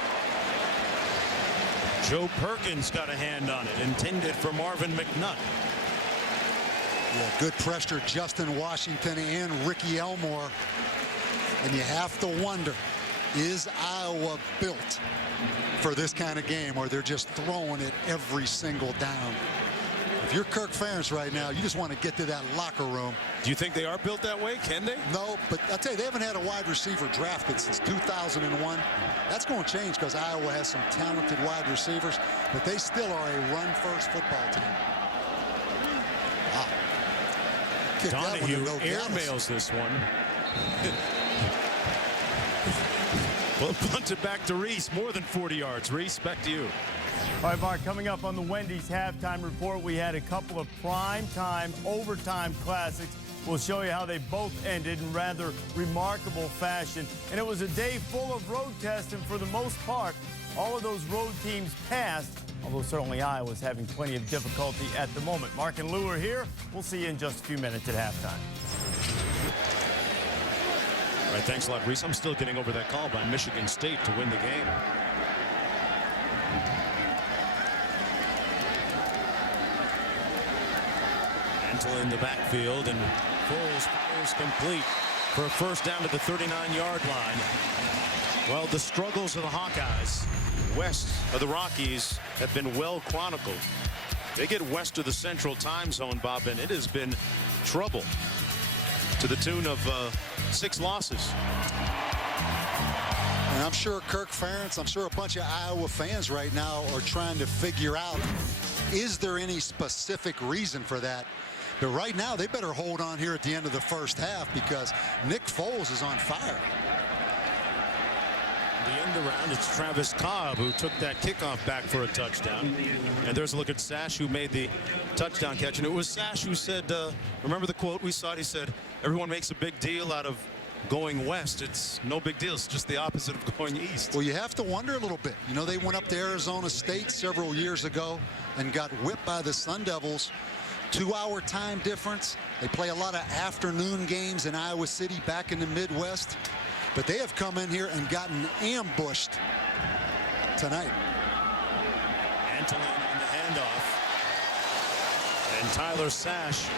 Joe Perkins got a hand on it, intended for Marvin McNutt. Yeah, good pressure, Justin Washington and Ricky Elmore. And you have to wonder, is Iowa built for this kind of game where they're just throwing it every single down? If you're Kirk Ferentz right now, you just want to get to that locker room. Do you think they are built that way? Can they? No, but I'll tell you, they haven't had a wide receiver drafted since 2001. That's going to change because Iowa has some talented wide receivers, but they still are a run-first football team. Wow. Donahue airmails this one. Well, punted back to Reese, more than 40 yards. Reese, back to you. All right, Mark, coming up on the Wendy's halftime report, we had a couple of prime-time, overtime classics. We'll show you how they both ended in rather remarkable fashion. And it was a day full of road tests, and for the most part, all of those road teams passed, although certainly Iowa's having plenty of difficulty at the moment. Mark and Lou are here. We'll see you in just a few minutes at halftime. All right, thanks a lot, Reese. I'm still getting over that call by Michigan State to win the game. Mantle in the backfield, and Foles fires complete for a first down to the 39-yard line. Well, the struggles of the Hawkeyes west of the Rockies have been well chronicled. They get west of the central time zone, Bob, and it has been trouble to the tune of 6 losses. And I'm sure Kirk Ferentz, I'm sure a bunch of Iowa fans right now are trying to figure out, is there any specific reason for that? But right now, they better hold on here at the end of the first half because Nick Foles is on fire. The end around, it's Travis Cobb who took that kickoff back for a touchdown. And there's a look at Sash who made the touchdown catch. And it was Sash who said, remember the quote we saw? He said, everyone makes a big deal out of going west. It's no big deal. It's just the opposite of going east. Well, you have to wonder a little bit. You know, they went up to Arizona State several years ago and got whipped by the Sun Devils. 2-hour time difference. They play a lot of afternoon games in Iowa City back in the Midwest. But they have come in here and gotten ambushed tonight. Antolin on the handoff. And Tyler Sash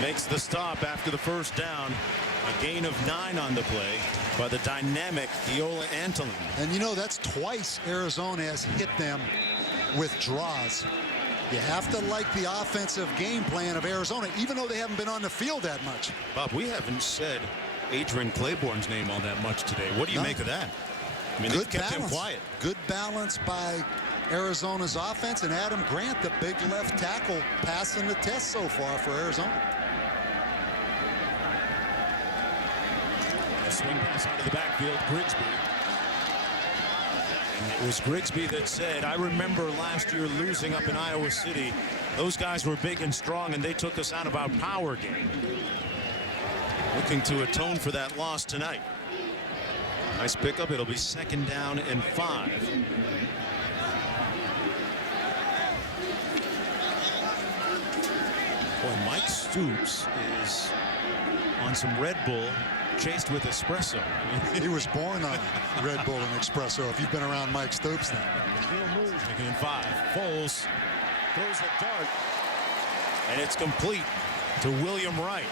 makes the stop after the first down. A gain of 9 on the play by the dynamic Iola Antolin. And you know, that's twice Arizona has hit them with draws. You have to like the offensive game plan of Arizona, even though they haven't been on the field that much. Bob, we haven't said Adrian Claiborne's name all that much today. What do you make of that? I mean, Good they kept balance. him quiet. Good balance by Arizona's offense, and Adam Grant, the big left tackle, passing the test so far for Arizona. A swing pass out of the backfield, Grigsby. And it was Grigsby that said, I remember last year losing up in Iowa City. Those guys were big and strong, and they took us out of our power game. Looking to atone for that loss tonight. Nice pickup. It'll be 2nd down and 5. Boy, Mike Stoops is on some Red Bull chased with espresso. He was born on Red Bull and espresso. If you've been around Mike Stoops now. Taking in 5. Foles throws the dart, and it's complete to William Wright.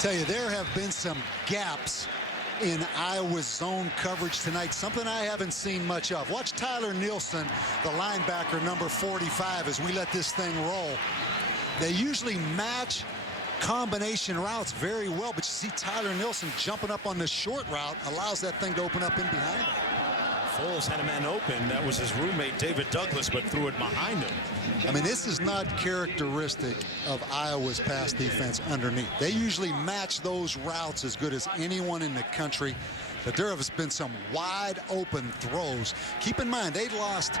Tell you, there have been some gaps in Iowa's zone coverage tonight, something I haven't seen much of. Watch Tyler Nielsen, the linebacker, number 45, as we let this thing roll. They usually match combination routes very well, but you see Tyler Nielsen jumping up on the short route, allows that thing to open up in behind him. Foles had a man open. That was his roommate, David Douglas, but threw it behind him. I mean, this is not characteristic of Iowa's pass defense underneath. They usually match those routes as good as anyone in the country, but there has been some wide open throws. Keep in mind, they lost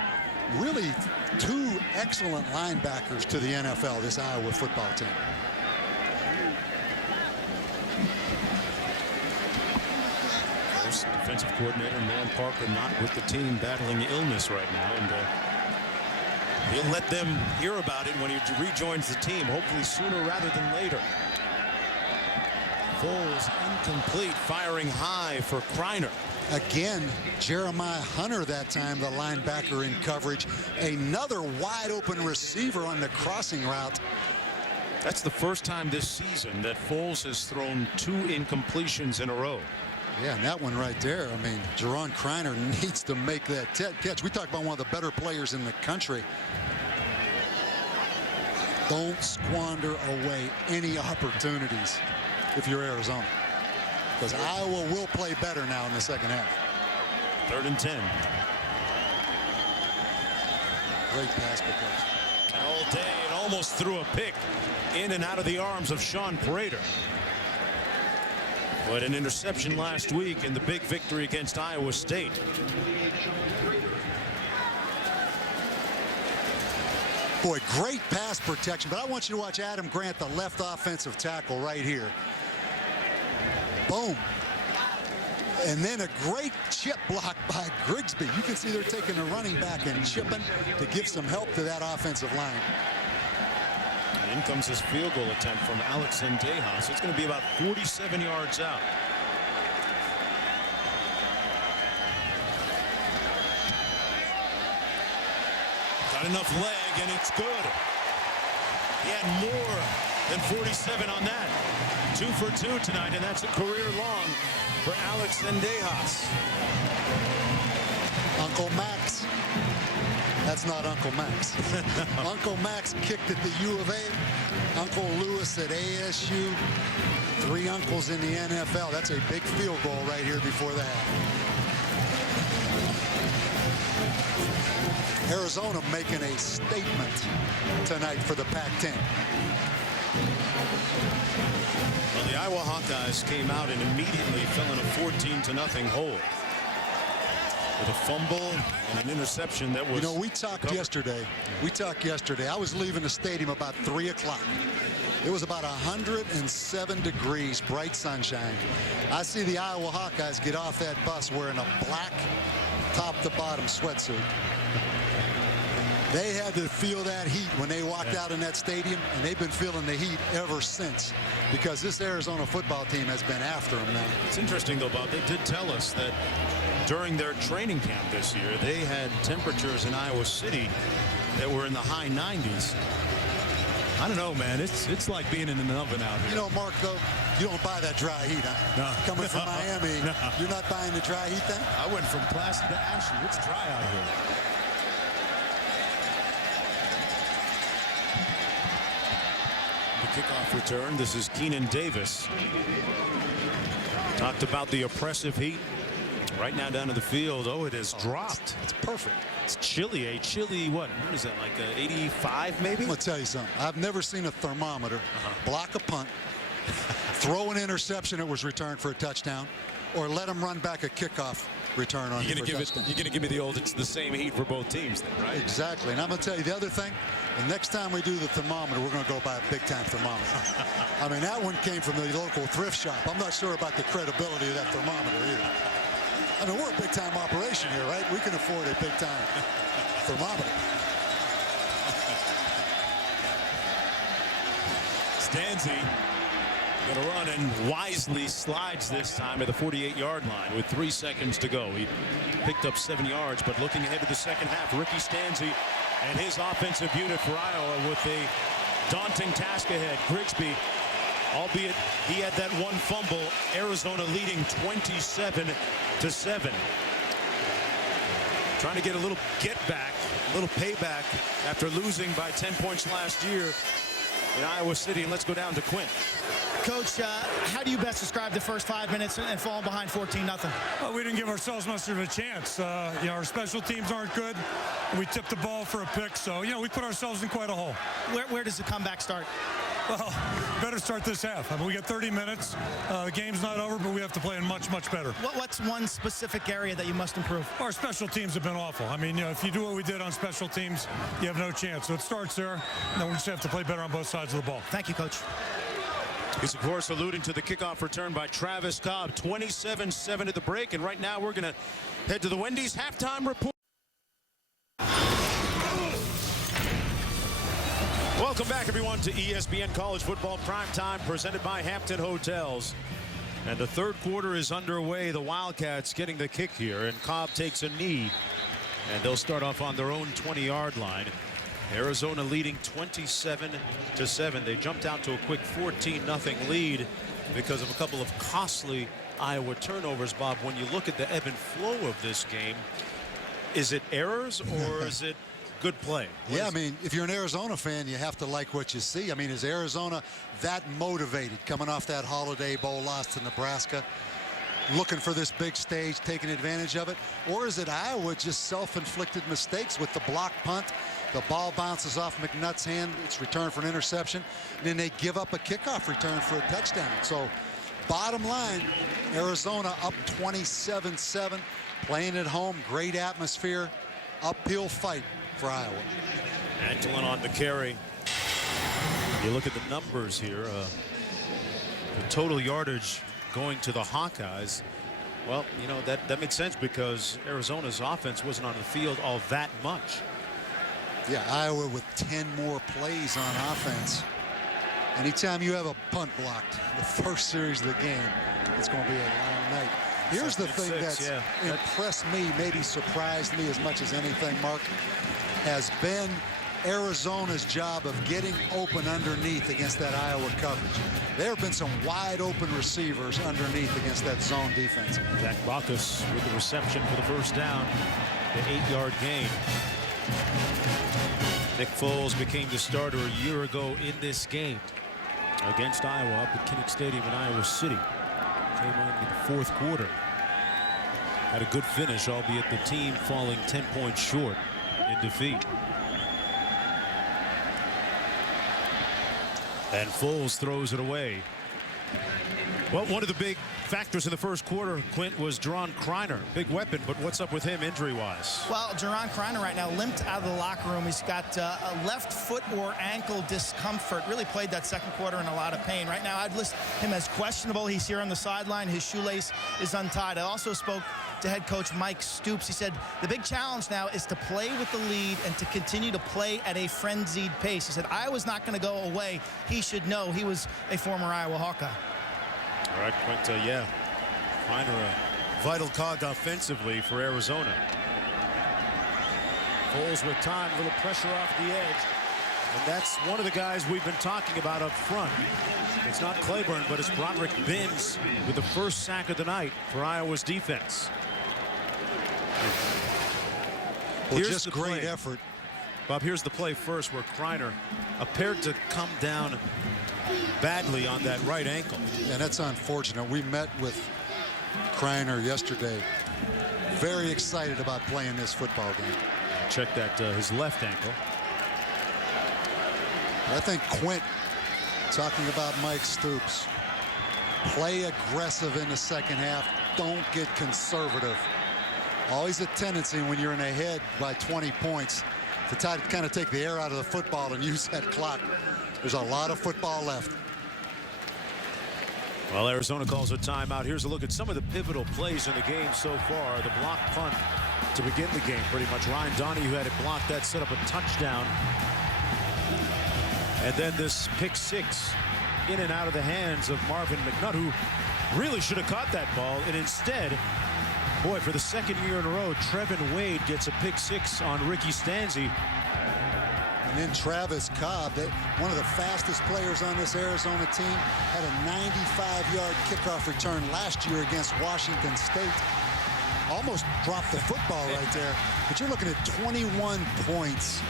really 2 excellent linebackers to the NFL, this Iowa football team. First defensive coordinator Norm Parker not with the team, battling illness right now, and he'll let them hear about it when he rejoins the team, hopefully sooner rather than later. Foles incomplete, firing high for Kreiner. Again, Jeremiah Hunter that time, the linebacker in coverage. Another wide open receiver on the crossing route. That's the first time this season that Foles has thrown 2 incompletions in a row. Yeah, and that one right there, I mean, Jerron Kreiner needs to make that catch. We talk about one of the better players in the country. Don't squander away any opportunities if you're Arizona, because Iowa will play better now in the second half. 3rd and 10. Great pass protection. And all day, it almost threw a pick in and out of the arms of Sean Prater. But an interception last week in the big victory against Iowa State. Boy, great pass protection, but I want you to watch Adam Grant, the left offensive tackle right here. Boom. And then a great chip block by Grigsby. You can see they're taking the running back and chipping to give some help to that offensive line. And in comes his field goal attempt from Alex Zendejas. It's going to be about 47 yards out. Got enough leg, and it's good. He had more and 47 on that. 2 for 2 tonight, and that's a career long for Alex Zendejas. Uncle Max. That's not Uncle Max. Uncle Max kicked at the U of A. Uncle Lewis at ASU. 3 uncles in the NFL. That's a big field goal right here before the half. Arizona making a statement tonight for the Pac-10. Well, the Iowa Hawkeyes came out and immediately fell in a 14-0 hole with a fumble and an interception that was. You know, we talked yesterday. I was leaving the stadium about 3 o'clock. It was about 107 degrees, bright sunshine. I see the Iowa Hawkeyes get off that bus wearing a black top-to-bottom sweatsuit. They had to feel that heat when they walked out in that stadium, and they've been feeling the heat ever since, because this Arizona football team has been after them now. It's interesting, though, Bob. They did tell us that during their training camp this year, they had temperatures in Iowa City that were in the high 90s. I don't know, man. It's like being in an oven out here. You know, Mark, though, you don't buy that dry heat, huh? No. Coming from Miami, No. You're not buying the dry heat then? I went from classy to ashy. It's dry out here. The kickoff return. This is Keenan Davis. Talked about the oppressive heat. Right now down to the field. Oh, it has dropped. It's perfect. It's chilly. A chilly, what is that, like 85 maybe? I'm going to tell you something. I've never seen a thermometer block a punt, throw an interception that was returned for a touchdown, or let them run back a kickoff return on You're going to give me the old, it's the same heat for both teams then, right? Exactly. And I'm going to tell you the other thing. The next time we do the thermometer, we're going to go buy a big-time thermometer. I mean, that one came from the local thrift shop. I'm not sure about the credibility of that thermometer either. I mean, we're a big-time operation here, right? We can afford a big-time thermometer. Stanzi going to run and wisely slides this time at the 48-yard line with 3 seconds to go. He picked up 7 yards, but looking ahead to the second half, Ricky Stanzi and his offensive unit for Iowa with a daunting task ahead. Grigsby, albeit he had that one fumble, Arizona leading 27-7. Trying to get a little get back, a little payback after losing by 10 points last year in Iowa City. And let's go down to Quinn. Coach, how do you best describe the first 5 minutes and falling behind 14-0? Well, we didn't give ourselves much of a chance. You know, our special teams aren't good. We tipped the ball for a pick, so, you know, we put ourselves in quite a hole. Where does the comeback start? Well, better start this half. I mean, we got 30 minutes. The game's not over, but we have to play in much, much better. What's one specific area that you must improve? Our special teams have been awful. I mean, you know, if you do what we did on special teams, you have no chance. So it starts there, and then we just have to play better on both sides of the ball. Thank you, Coach. He's, of course, alluding to the kickoff return by Travis Cobb. 27-7 at the break, and right now we're going to head to the Wendy's halftime report. Welcome back, everyone, to ESPN College Football Primetime, presented by Hampton Hotels. And the third quarter is underway. The Wildcats getting the kick here, and Cobb takes a knee. And they'll start off on their own 20-yard line. Arizona leading 27-7. They jumped out to a quick 14-0 lead because of a couple of costly Iowa turnovers. Bob, when you look at the ebb and flow of this game, is it errors or is it good play? Yeah, I mean, if you're an Arizona fan, you have to like what you see. I mean, is Arizona that motivated coming off that Holiday Bowl loss to Nebraska, looking for this big stage, taking advantage of it? Or is it Iowa just self-inflicted mistakes with the block punt? The ball bounces off McNutt's hand. It's returned for an interception. And then they give up a kickoff return for a touchdown. So bottom line, Arizona up 27-7, playing at home, great atmosphere, uphill fight for Iowa. Angelin on the carry. You look at the numbers here. The total yardage going to the Hawkeyes. Well, you know, that makes sense because Arizona's offense wasn't on the field all that much. Yeah, Iowa with 10 more plays on offense. Anytime you have a punt blocked, the first series of the game, it's going to be a long night. Here's the thing that's impressed me, maybe surprised me as much as anything, Mark, has been Arizona's job of getting open underneath against that Iowa coverage. There have been some wide open receivers underneath against that zone defense. Zach Bacchus with the reception for the first down, the 8-yard gain. Nick Foles became the starter a year ago in this game against Iowa up at Kinnick Stadium in Iowa City. Came on in the fourth quarter. Had a good finish, albeit the team falling 10 points short in defeat. And Foles throws it away. Well, one of the big factors in the first quarter, Quint, was Jaron Kreiner. Big weapon, but what's up with him injury-wise? Well, Jaron Kreiner right now limped out of the locker room. He's got a left foot or ankle discomfort. Really played that second quarter in a lot of pain. Right now, I'd list him as questionable. He's here on the sideline. His shoelace is untied. I also spoke to head coach Mike Stoops. He said the big challenge now is to play with the lead and to continue to play at a frenzied pace. He said Iowa's not going to go away. He should know. He was a former Iowa Hawkeye. All right, Quint, yeah. Kreiner, a vital cog offensively for Arizona. Foles with time, a little pressure off the edge. And that's one of the guys we've been talking about up front. It's not Claiborne, but it's Broderick Binns with the first sack of the night for Iowa's defense. Well, here's just great effort. Bob, here's the play first where Kreiner appeared to come down badly on that right ankle. And that's unfortunate. We met with Kreiner yesterday. Very excited about playing this football game. Check that, his left ankle. I think Quint, talking about Mike Stoops, play aggressive in the second half. Don't get conservative. Always a tendency when you're in ahead by 20 points to try to kind of take the air out of the football and use that clock. There's a lot of football left. Well, Arizona calls a timeout. Here's a look at some of the pivotal plays in the game so far. The block punt to begin the game, pretty much. Ryan Donahue had it blocked. That set up a touchdown. And then this pick six in and out of the hands of Marvin McNutt, who really should have caught that ball. And instead, boy, for the second year in a row, Trevin Wade gets a pick six on Ricky Stanzi. And then Travis Cobb, one of the fastest players on this Arizona team, had a 95-yard kickoff return last year against Washington State. Almost dropped the football right there. But you're looking at 21 points,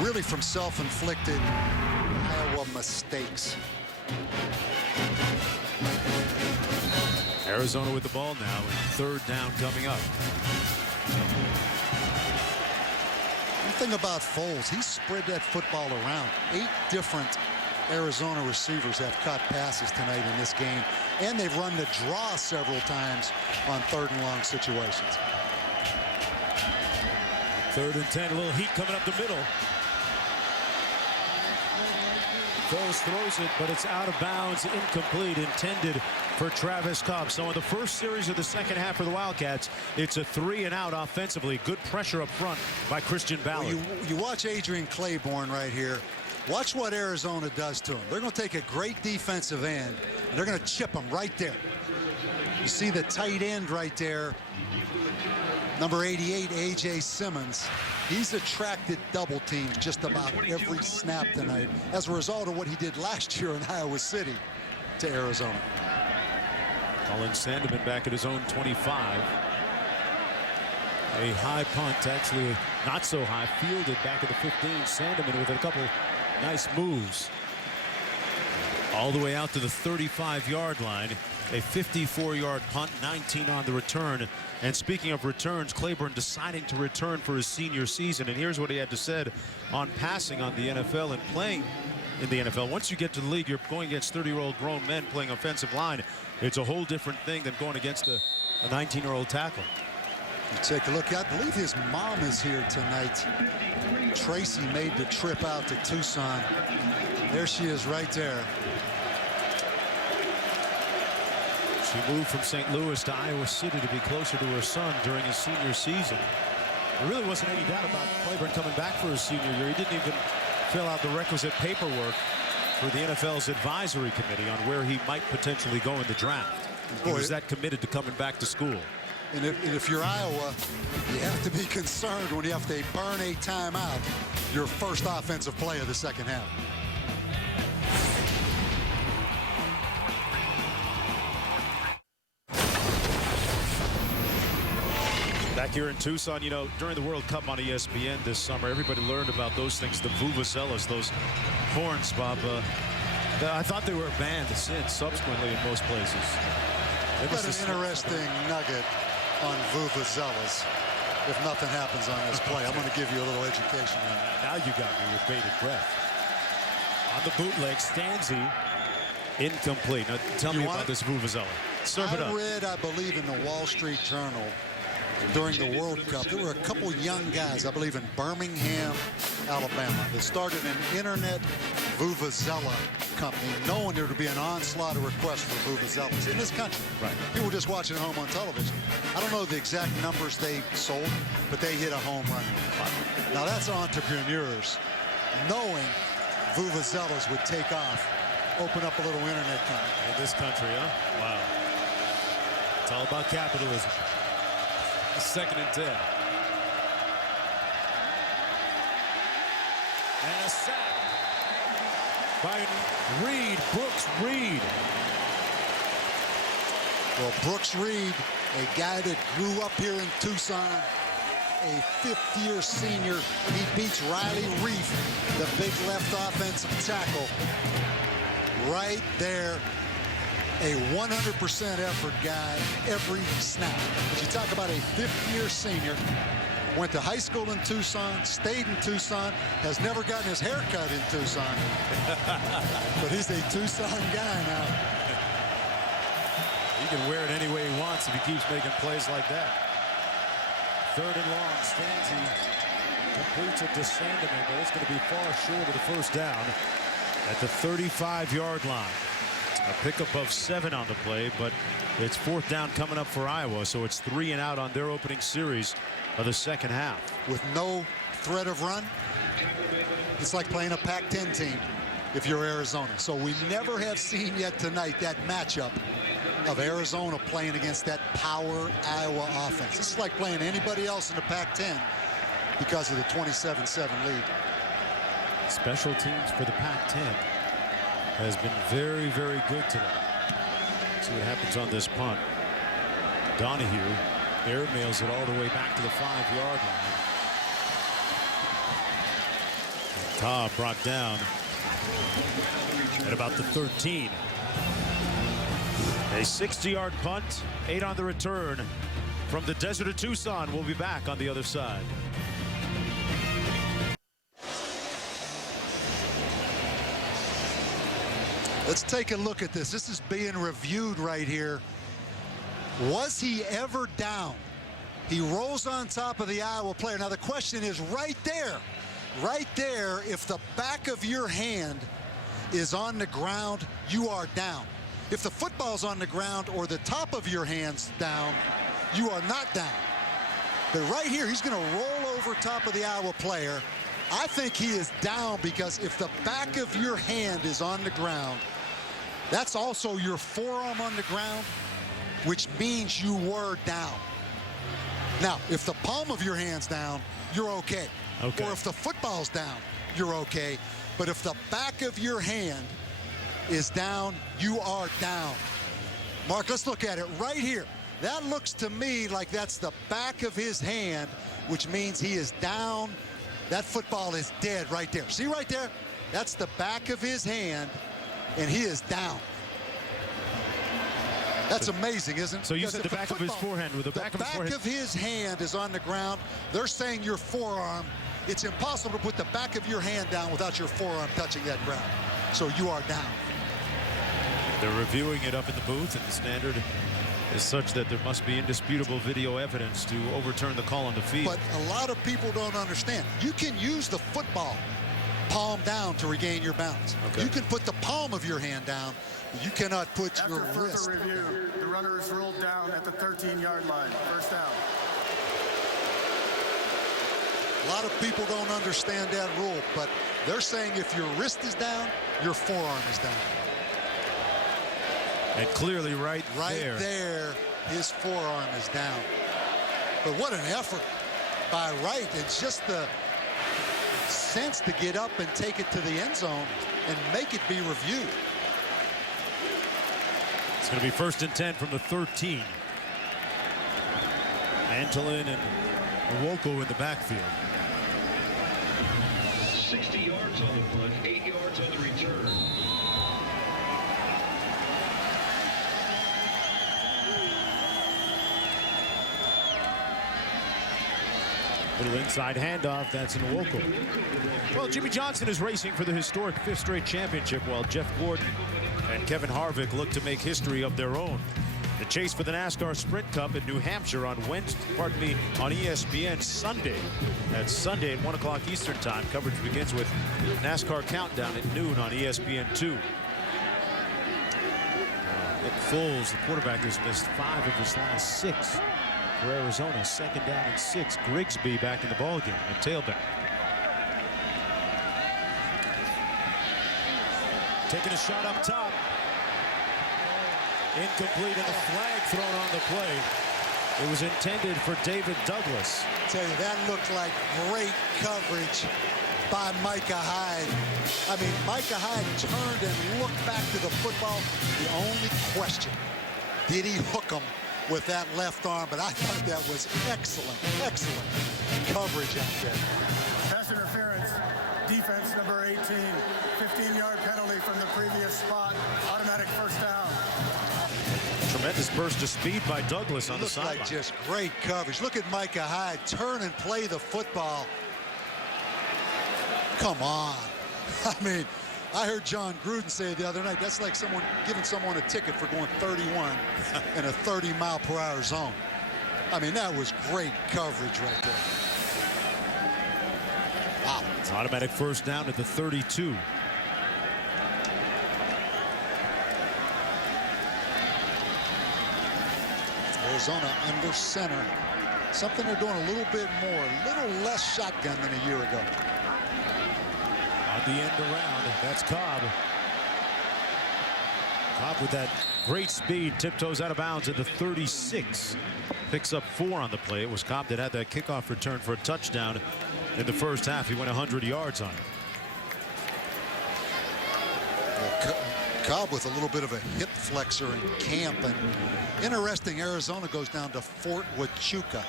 really from self-inflicted Iowa mistakes. Arizona with the ball now, and third down coming up. One thing about Foles, he spread that football around. 8 different Arizona receivers have caught passes tonight in this game, and they've run the draw several times on third and long situations. 3rd and 10, a little heat coming up the middle. Foles throws it, but it's out of bounds, incomplete, intended for Travis Cobb. So in the first series of the second half for the Wildcats, it's a 3-and-out offensively. Good pressure up front by Christian Ballard. Well, you watch Adrian Claiborne right here. Watch what Arizona does to him. They're going to take a great defensive end, and they're going to chip him right there. You see the tight end right there, number 88, A.J. Simmons. He's attracted double teams just about every snap tonight as a result of what he did last year in Iowa City to Arizona. Colin Sandeman back at his own 25. A high punt, actually not so high, fielded back at the 15. Sandeman with a couple nice moves. All the way out to the 35-yard line. A 54-yard punt, 19 on the return. And speaking of returns, Claiborne deciding to return for his senior season. And here's what he had to say on passing on the NFL and playing in the NFL. Once you get to the league, you're going against 30-year-old grown men playing offensive line. It's a whole different thing than going against a 19-year-old tackle. You take a look. I believe his mom is here tonight. Tracy made the trip out to Tucson. There she is right there. She moved from St. Louis to Iowa City to be closer to her son during his senior season. There really wasn't any doubt about Claiborne coming back for his senior year. He didn't even fill out the requisite paperwork for the NFL's advisory committee on where he might potentially go in the draft. He was that committed to coming back to school. And if you're Iowa, you have to be concerned when you have to burn a timeout your first offensive play of the second half. Back here in Tucson, you know, during the World Cup on ESPN this summer, everybody learned about those things, the vuvuzelas, those horns, Bob. I thought they were banned since subsequently in most places. Got an interesting nugget on vuvuzelas. If nothing happens on this play, I'm going to give you a little education on that. Now you got me with bated breath. On the bootleg, Stanzi, incomplete. Now tell me about this vuvuzela. Serve it up. I read, I believe, in the Wall Street Journal during the World Cup, there were a couple young guys, I believe in Birmingham, Alabama, that started an internet vuvuzela company, knowing there would be an onslaught of requests for vuvuzelas in this country. Right. People just watching at home on television. I don't know the exact numbers they sold, but they hit a home run. Now that's entrepreneurs knowing vuvuzelas would take off, open up a little internet company. In this country, huh? Wow. It's all about capitalism. 2nd and 10. And a sack by Reed, Brooks Reed. Well, Brooks Reed, a guy that grew up here in Tucson, a 5th-year senior. He beats Riley Reef, the big left offensive tackle. Right there. A 100% effort guy every snap. But you talk about a 5th-year senior, went to high school in Tucson, stayed in Tucson, has never gotten his hair cut in Tucson. But he's a Tucson guy now. He can wear it any way he wants if he keeps making plays like that. 3rd and long, Stanzi completes it to Sandeman, but it's going to be far short of the first down at the 35-yard line. A pickup of 7 on the play, but it's 4th down coming up for Iowa, so it's 3 and out on their opening series of the second half. With no threat of run, it's like playing a Pac-10 team if you're Arizona. So we never have seen yet tonight that matchup of Arizona playing against that power Iowa offense. This is like playing anybody else in the Pac-10 because of the 27-7 lead. Special teams for the Pac-10 has been very, very good today. See what happens on this punt. Donahue airmails it all the way back to the 5-yard line. Cobb brought down at about the 13. A 60-yard punt, 8 on the return from the desert of Tucson. We'll be back on the other side. Let's take a look at this. This is being reviewed right here. Was he ever down? He rolls on top of the Iowa player. Now the question is right there, if the back of your hand is on the ground, you are down. If the football's on the ground or the top of your hand's down, you are not down. But right here, he's going to roll over top of the Iowa player. I think he is down because if the back of your hand is on the ground, that's also your forearm on the ground, which means you were down. Now, if the palm of your hand's down, you're okay. Or if the football's down, you're okay. But if the back of your hand is down, you are down. Mark, let's look at it right here. That looks to me like that's the back of his hand, which means he is down. That football is dead right there. See right there? That's the back of his hand, and he is down. That's amazing, isn't it? So you said the back of his forehand with the back of his forehead. The back of his hand is on the ground. They're saying your forearm. It's impossible to put the back of your hand down without your forearm touching that ground. So you are down. They're reviewing it up in the booth, and the standard is such that there must be indisputable video evidence to overturn the call on the field. But a lot of people don't understand. You can use the football palm down to regain your balance. You can put the palm of your hand down, but you cannot put your wrist. After further review, the runner is ruled down at the 13-yard line. First down. A lot of people don't understand that rule, but they're saying if your wrist is down, your forearm is down. And clearly right there, his forearm is down. But what an effort by Wright. It's just the sense to get up and take it to the end zone and make it be reviewed. It's going to be 1st and 10 from the 13. Antolin and Nwoko in the backfield. 60 yards on the punt, 8 yards on the return. Little inside handoff. That's in Nwoko. Well, Jimmy Johnson is racing for the historic 5th straight championship, while Jeff Gordon and Kevin Harvick look to make history of their own. The chase for the NASCAR Sprint Cup in New Hampshire on on ESPN Sunday. That's Sunday at 1 o'clock Eastern Time. Coverage begins with NASCAR Countdown at noon on ESPN2. Nick Foles, the quarterback, has missed 5 of his last 6 for Arizona. 2nd down and 6. Grigsby back in the ballgame at tailback. Taking a shot up top. Incomplete, and a flag thrown on the play. It was intended for David Douglas. I tell you, that looked like great coverage by Micah Hyde. I mean, Micah Hyde turned and looked back to the football. The only question, did he hook him with that left arm? But I thought that was excellent, excellent coverage out there. Pass interference, defense number 18, 15-yard penalty from the previous spot, automatic 1st down. Tremendous burst of speed by Douglas on the sideline. Like just great coverage. Look at Micah Hyde turn and play the football. Come on. I mean, I heard John Gruden say the other night, that's like someone giving someone a ticket for going 31 in a 30-mile-per-hour zone. I mean, that was great coverage right there. Wow. It's automatic 1st down at the 32. Arizona under center. Something they're doing a little bit more, a little less shotgun than a year ago. On the end around, that's Cobb. Cobb with that great speed, tiptoes out of bounds at the 36. Picks up 4 on the play. It was Cobb that had that kickoff return for a touchdown in the 1st half. He went 100 yards on it. Cobb with a little bit of a hip flexor in camp. And interesting, Arizona goes down to Fort Huachuca,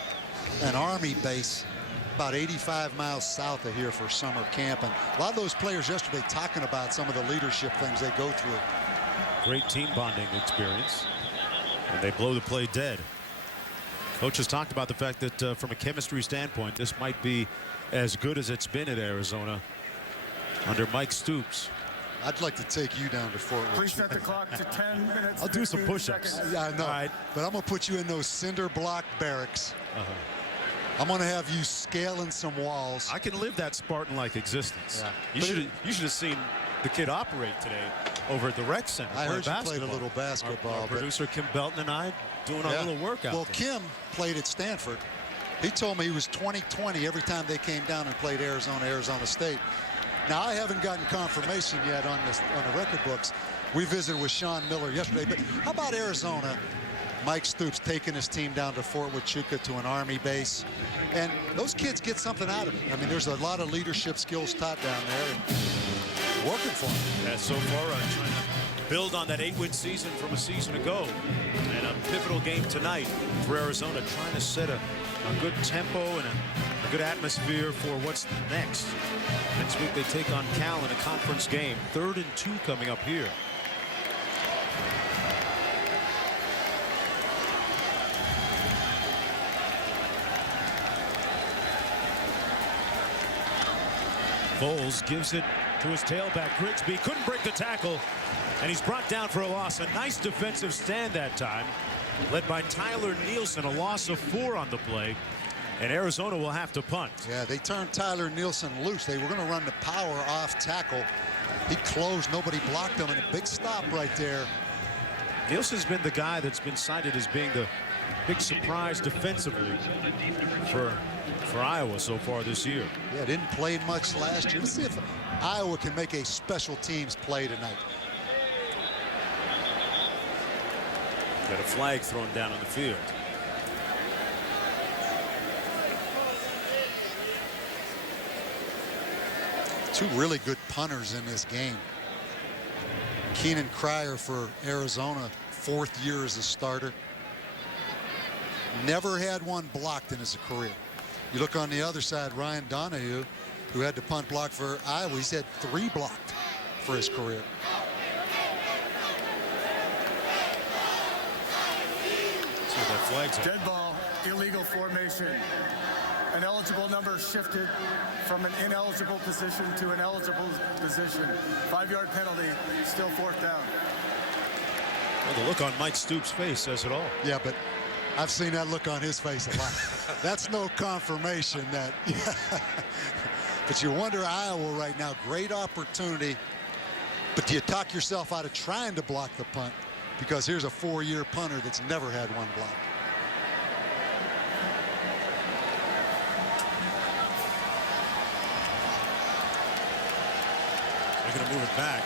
an Army base about 85 miles south of here for summer camp. And a lot of those players yesterday talking about some of the leadership things they go through. Great team bonding experience. And they blow the play dead. Coach has talked about the fact that from a chemistry standpoint, this might be as good as it's been at Arizona under Mike Stoops. I'd like to take you down to Fort Worth. Please set the clock to 10 minutes. I'll do some push-ups. Yeah, I know. Right. But I'm going to put you in those cinder block barracks. I'm going to have you scaling some walls. I can live that Spartan-like existence. Yeah. You should have seen the kid operate today over at the rec center. I heard you played a little basketball. Our producer Kim Belton and I doing our little workout. Well, Kim played at Stanford. He told me he was 20-20 every time they came down and played Arizona State. Now, I haven't gotten confirmation yet on the record books. We visited with Sean Miller yesterday. But how about Arizona? Mike Stoops taking his team down to Fort Huachuca to an Army base. And those kids get something out of it. I mean, there's a lot of leadership skills taught down there. And working for them. Yeah, so far, trying to build on that 8-win season from a season ago. And a pivotal game tonight for Arizona, trying to set a good tempo and a good atmosphere for what's next. Next week they take on Cal in a conference game. 3rd and 2 coming up here. Foles gives it to his tailback, Grigsby. Couldn't break the tackle, and he's brought down for a loss. A nice defensive stand that time, led by Tyler Nielsen. A loss of 4 on the play, and Arizona will have to punt. Yeah, they turned Tyler Nielsen loose. They were going to run the power off tackle. He closed. Nobody blocked him, and a big stop right there. Nielsen's been the guy that's been cited as being the big surprise defensively for Iowa so far this year. Yeah, didn't play much last year. Let's see if Iowa can make a special teams play tonight. Got a flag thrown down on the field. Two really good punters in this game. Keenan Cryer for Arizona, 4th year as a starter. Never had one blocked in his career. You look on the other side, Ryan Donahue, who had to punt block for Iowa. He's had 3 blocked for his career. See what that flag's on. Dead ball, illegal formation. An eligible number shifted from an ineligible position to an eligible position. 5-yard penalty, still 4th down. Well, the look on Mike Stoops' face says it all. Yeah, but I've seen that look on his face a lot. That's no confirmation that. But you wonder, Iowa right now, great opportunity. But do you talk yourself out of trying to block the punt? Because here's a 4-year punter that's never had one block. They're going to move it back.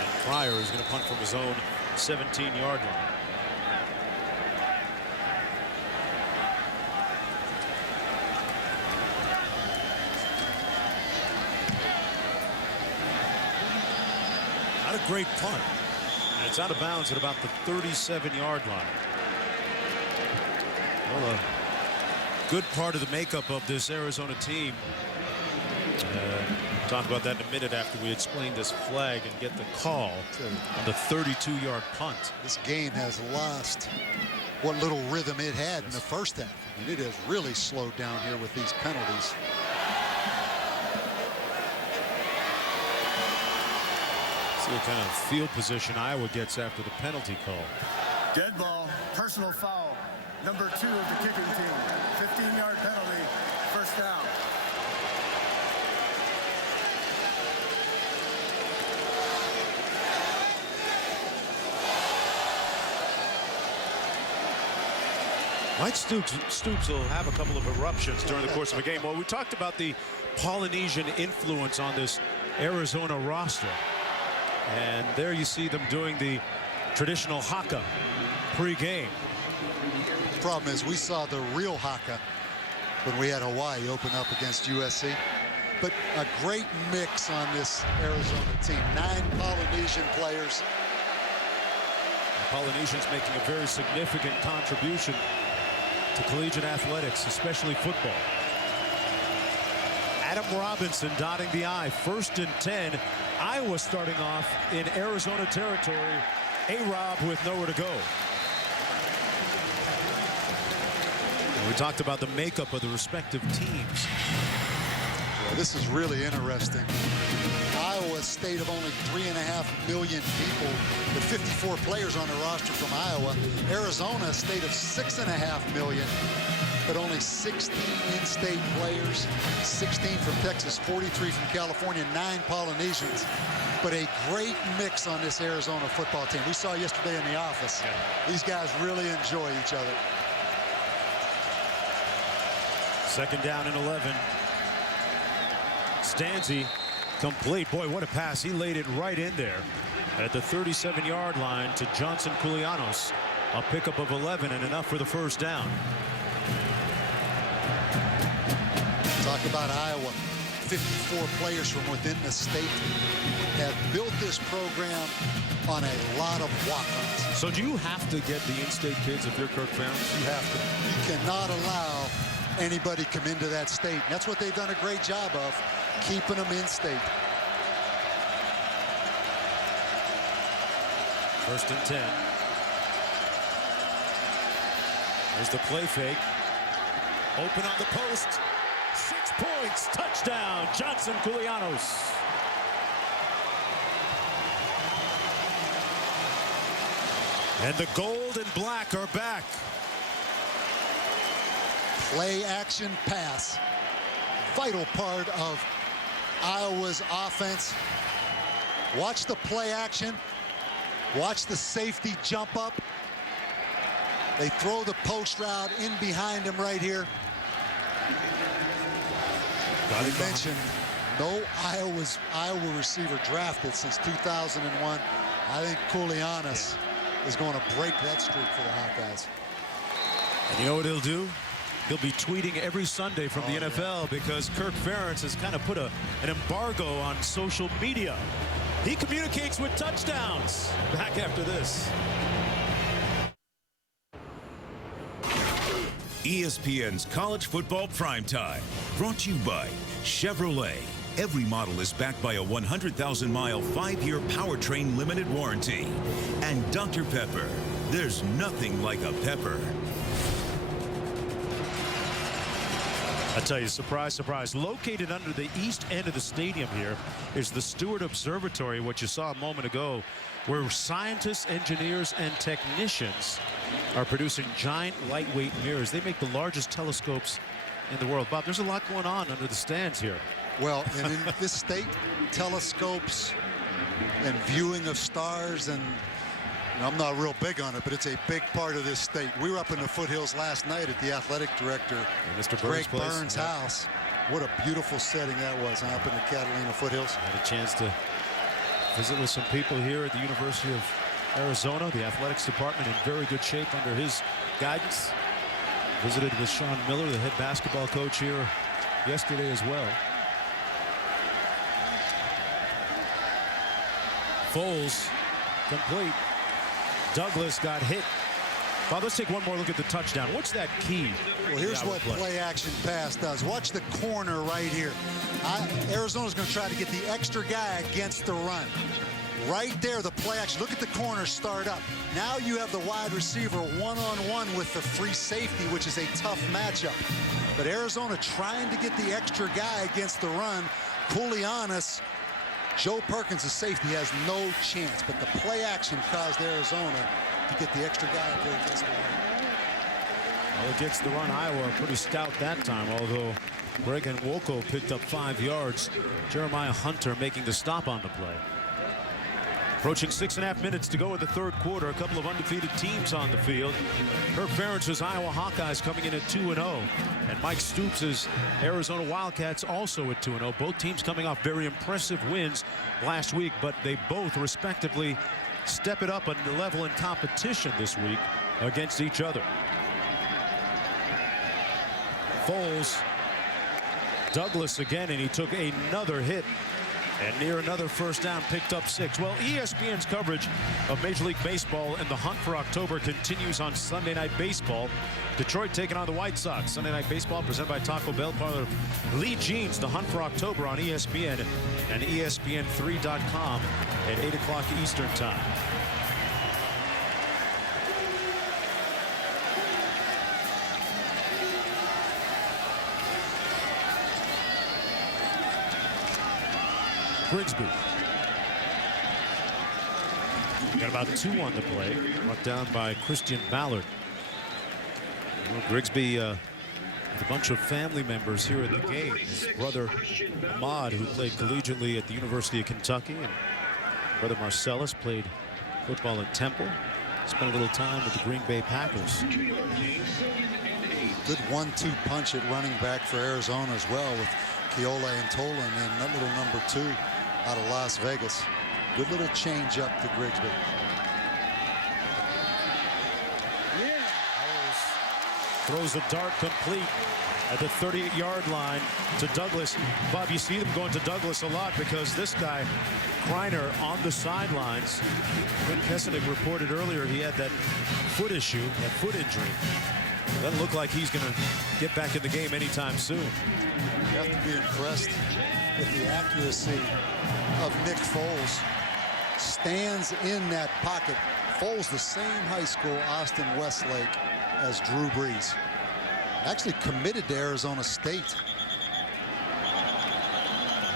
And Cryer is going to punt from his own 17-yard line. Not a great punt. And it's out of bounds at about the 37-yard line. Well, a good part of the makeup of this Arizona team. Talk about that in a minute after we explain this flag and get the call on the 32-yard punt. This game has lost what little rhythm it had in the first half. I mean, it has really slowed down here with these penalties. See what kind of field position Iowa gets after the penalty call. Dead ball, personal foul. Number 2 of the kicking team. 15-yard penalty, 1st down. Mike Stoops will have a couple of eruptions during the course of a game. Well, we talked about the Polynesian influence on this Arizona roster. And there you see them doing the traditional haka pre-game. The problem is we saw the real haka when we had Hawaii open up against USC. But a great mix on this Arizona team. 9 Polynesian players. The Polynesians making a very significant contribution to collegiate athletics, especially football. Adam Robinson dotting the I. 1st and 10. Iowa starting off in Arizona territory. A-Rob with nowhere to go. And we talked about the makeup of the respective teams. Well, this is really interesting. Iowa, state of only 3.5 million people, with 54 players on the roster from Iowa. Arizona, a state of 6.5 million, but only 16 in-state players, 16 from Texas, 43 from California, 9 Polynesians. But a great mix on this Arizona football team. We saw yesterday in the office. These guys really enjoy each other. 2nd down and 11. Stanzi complete. Boy, what a pass. He laid it right in there at the 37-yard line to Johnson-Koulianos. A pickup of 11 and enough for the 1st down. Talk about Iowa. 54 players from within the state have built this program on a lot of walk-ons. So do you have to get the in-state kids if you're Kirk Ferentz? You have to. You cannot allow anybody come into that state. And that's what they've done a great job of, keeping them in state. 1st and 10. There's the play fake. Open on the post. 6 points. Touchdown. Johnson-Koulianos. And the gold and black are back. Play action pass. Vital part of Iowa's offense. Watch the play action. Watch the safety jump up. They throw the post route in behind him right here. I mentioned no Iowa receiver drafted since 2001. I think Koulianos is going to break that streak for the Hawkeyes. And you know what he'll do? He'll be tweeting every Sunday from the NFL because Kirk Ferentz has kind of put an embargo on social media. He communicates with touchdowns. Back after this. ESPN's College Football Primetime, brought to you by Chevrolet. Every model is backed by a 100,000-mile, 5-year powertrain limited warranty. And Dr. Pepper, there's nothing like a pepper. I tell you, surprise, surprise. Located under the east end of the stadium here is the Stewart Observatory, what you saw a moment ago, where scientists, engineers, and technicians are producing giant lightweight mirrors. They make the largest telescopes in the world. Bob, there's a lot going on under the stands here. Well, and in this state, telescopes and viewing of stars, and I'm not real big on it, but it's a big part of this state. We were up in the foothills last night at the athletic director, Mr. Greg Burns' house. What a beautiful setting that was, up in the Catalina foothills. I had a chance to visit with some people here at the University of Arizona. The athletics department in very good shape under his guidance. Visited with Sean Miller, the head basketball coach, here yesterday as well. Foles complete. Douglas got hit. Bob, let's take one more look at the touchdown. What's that key? Well, here's what play action pass does. Watch the corner right here. Arizona's going to try to get the extra guy against the run. Right there, the play action. Look at the corner start up. Now you have the wide receiver one-on-one with the free safety, which is a tough matchup. But Arizona trying to get the extra guy against the run. Koulianos, Joe Perkins, the safety, has no chance. But the play action caused Arizona to get the extra guy up there against the run. Well, against the run, Iowa pretty stout that time, although Greg and Wolko picked up 5 yards. Jeremiah Hunter making the stop on the play. Approaching 6.5 minutes to go in the third quarter. A couple of undefeated teams on the field. Kirk Ferentz's Iowa Hawkeyes coming in at 2-0. And Mike Stoops' Arizona Wildcats also at 2-0. Both teams coming off very impressive wins last week, but they both respectively step it up a level in competition this week against each other. Foles, Douglas again, and he took another hit. And near another first down, picked up 6. Well, ESPN's coverage of Major League Baseball and the hunt for October continues on Sunday Night Baseball. Detroit taking on the White Sox. Sunday Night Baseball presented by Taco Bell, part of Lee Jeans. The hunt for October on ESPN and ESPN3.com at 8 o'clock Eastern Time. Grigsby. Got about 2 on the play. Brought down by Christian Ballard. Well, Grigsby with a bunch of family members here at the game. His brother Ahmad, who played collegiately at the University of Kentucky, and brother Marcellus played football at Temple. Spent a little time with the Green Bay Packers. Good 1-2 punch at running back for Arizona as well, with Keole and Tolan and that little number 2 out of Las Vegas. Good little change up to Grigsby. Throws a dart complete at the 38-yard line to Douglas. Bob, you see them going to Douglas a lot because this guy, Kreiner, on the sidelines. Quinn Kesenick reported earlier he had that foot issue, that foot injury. Doesn't look like he's going to get back in the game anytime soon. You have to be impressed with the accuracy of Nick Foles. Stands in that pocket. Foles, the same high school, Austin Westlake, as Drew Brees. Actually committed to Arizona State.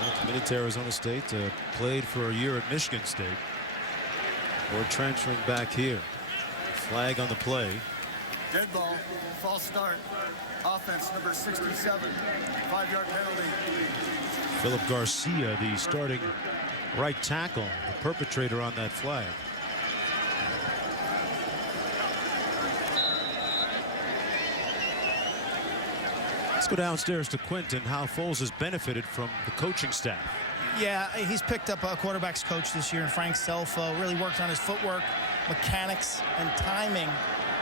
Well, committed to Arizona State. Played for a year at Michigan State. Or transferring back here. Flag on the play. Dead ball, false start. Offense number 67. 5-yard penalty. Philip Garcia, the starting right tackle, the perpetrator on that flag. Let's go downstairs to Quinton. How Foles has benefited from the coaching staff. Yeah, he's picked up a quarterback's coach this year, and Frank Selfo really worked on his footwork, mechanics, and timing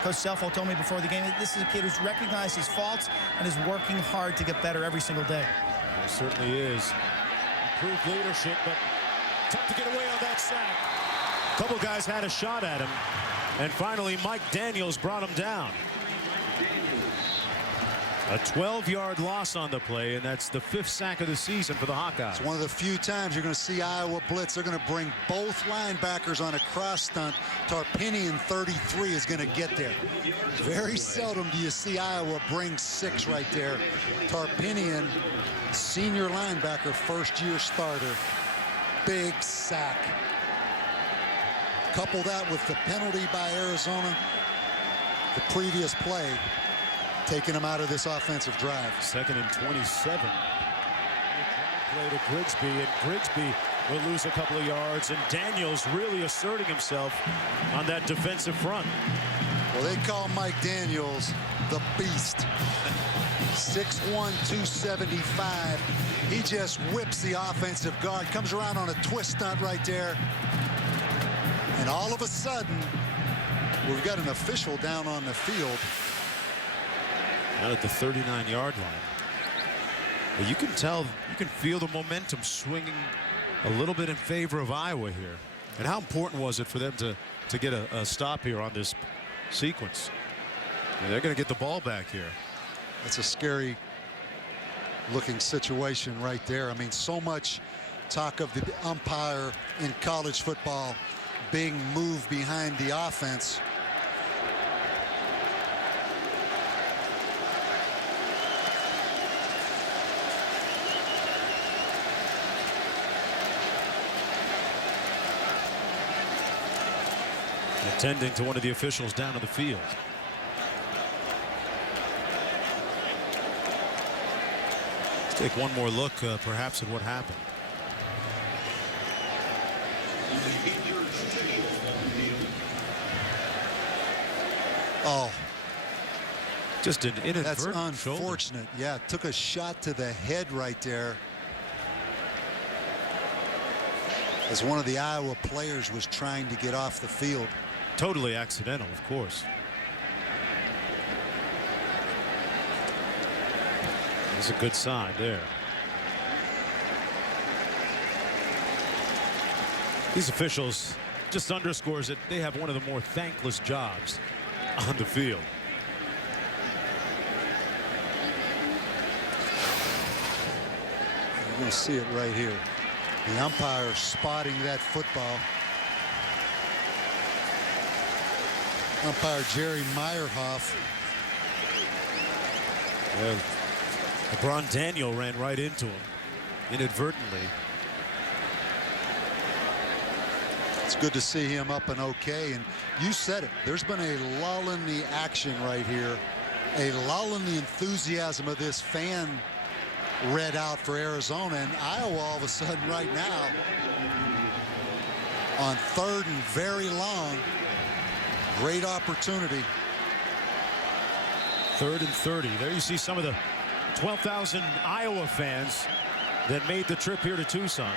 Coach Selfo told me before the game, this is a kid who's recognized his faults and is working hard to get better every single day. It certainly is. Improved leadership, but tough to get away on that sack. A couple guys had a shot at him, and finally Mike Daniels brought him down. A 12-yard loss on the play, and that's the 5th sack of the season for the Hawkeyes. It's one of the few times you're going to see Iowa blitz. They're going to bring both linebackers on a cross stunt. Tarpinian, 33, is going to get there. Very seldom do you see Iowa bring 6 right there. Tarpinian, senior linebacker, first-year starter. Big sack. Couple that with the penalty by Arizona, the previous play, taking him out of this offensive drive. 2nd and 27. Play to Grigsby, and Grigsby will lose a couple of yards, and Daniels really asserting himself on that defensive front. Well, they call Mike Daniels the Beast. 6'1", 275. He just whips the offensive guard, comes around on a twist stunt right there. And all of a sudden, we've got an official down on the field. Out at the 39-yard line. But you can tell, you can feel the momentum swinging a little bit in favor of Iowa here. And how important was it for them to get a stop here on this sequence? And they're going to get the ball back here. It's a scary looking situation right there. I mean, so much talk of the umpire in college football being moved behind the offense. Attending to one of the officials down on the field. Let's take one more look, perhaps, at what happened. Oh, just an inadvertent that's unfortunate. Shoulder. Yeah, took a shot to the head right there. As one of the Iowa players was trying to get off the field. Totally accidental, of course. It's a good sign there. These officials just underscores that they have one of the more thankless jobs on the field. You're going to see it right here. The umpire spotting that football. Umpire Jerry Meyerhoff. Well, LeBron Daniel ran right into him inadvertently. It's good to see him up and okay. And you said it. There's been a lull in the action right here. A lull in the enthusiasm of this fan read out for Arizona, and Iowa all of a sudden right now on 3rd and very long. Great opportunity. 3rd and 30. There you see some of the 12,000 Iowa fans that made the trip here to Tucson.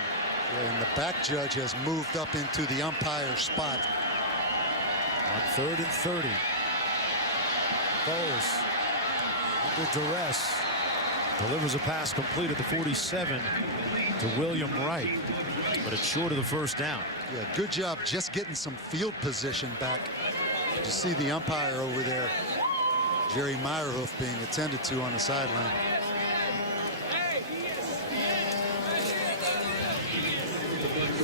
Yeah, and the back judge has moved up into the umpire spot. On 3rd and 30. Foles under duress. Delivers a pass complete at the 47 to William Wright, but it's short of the 1st down. Yeah, good job just getting some field position back. You see the umpire over there, Jerry Meyerhoff, being attended to on the sideline.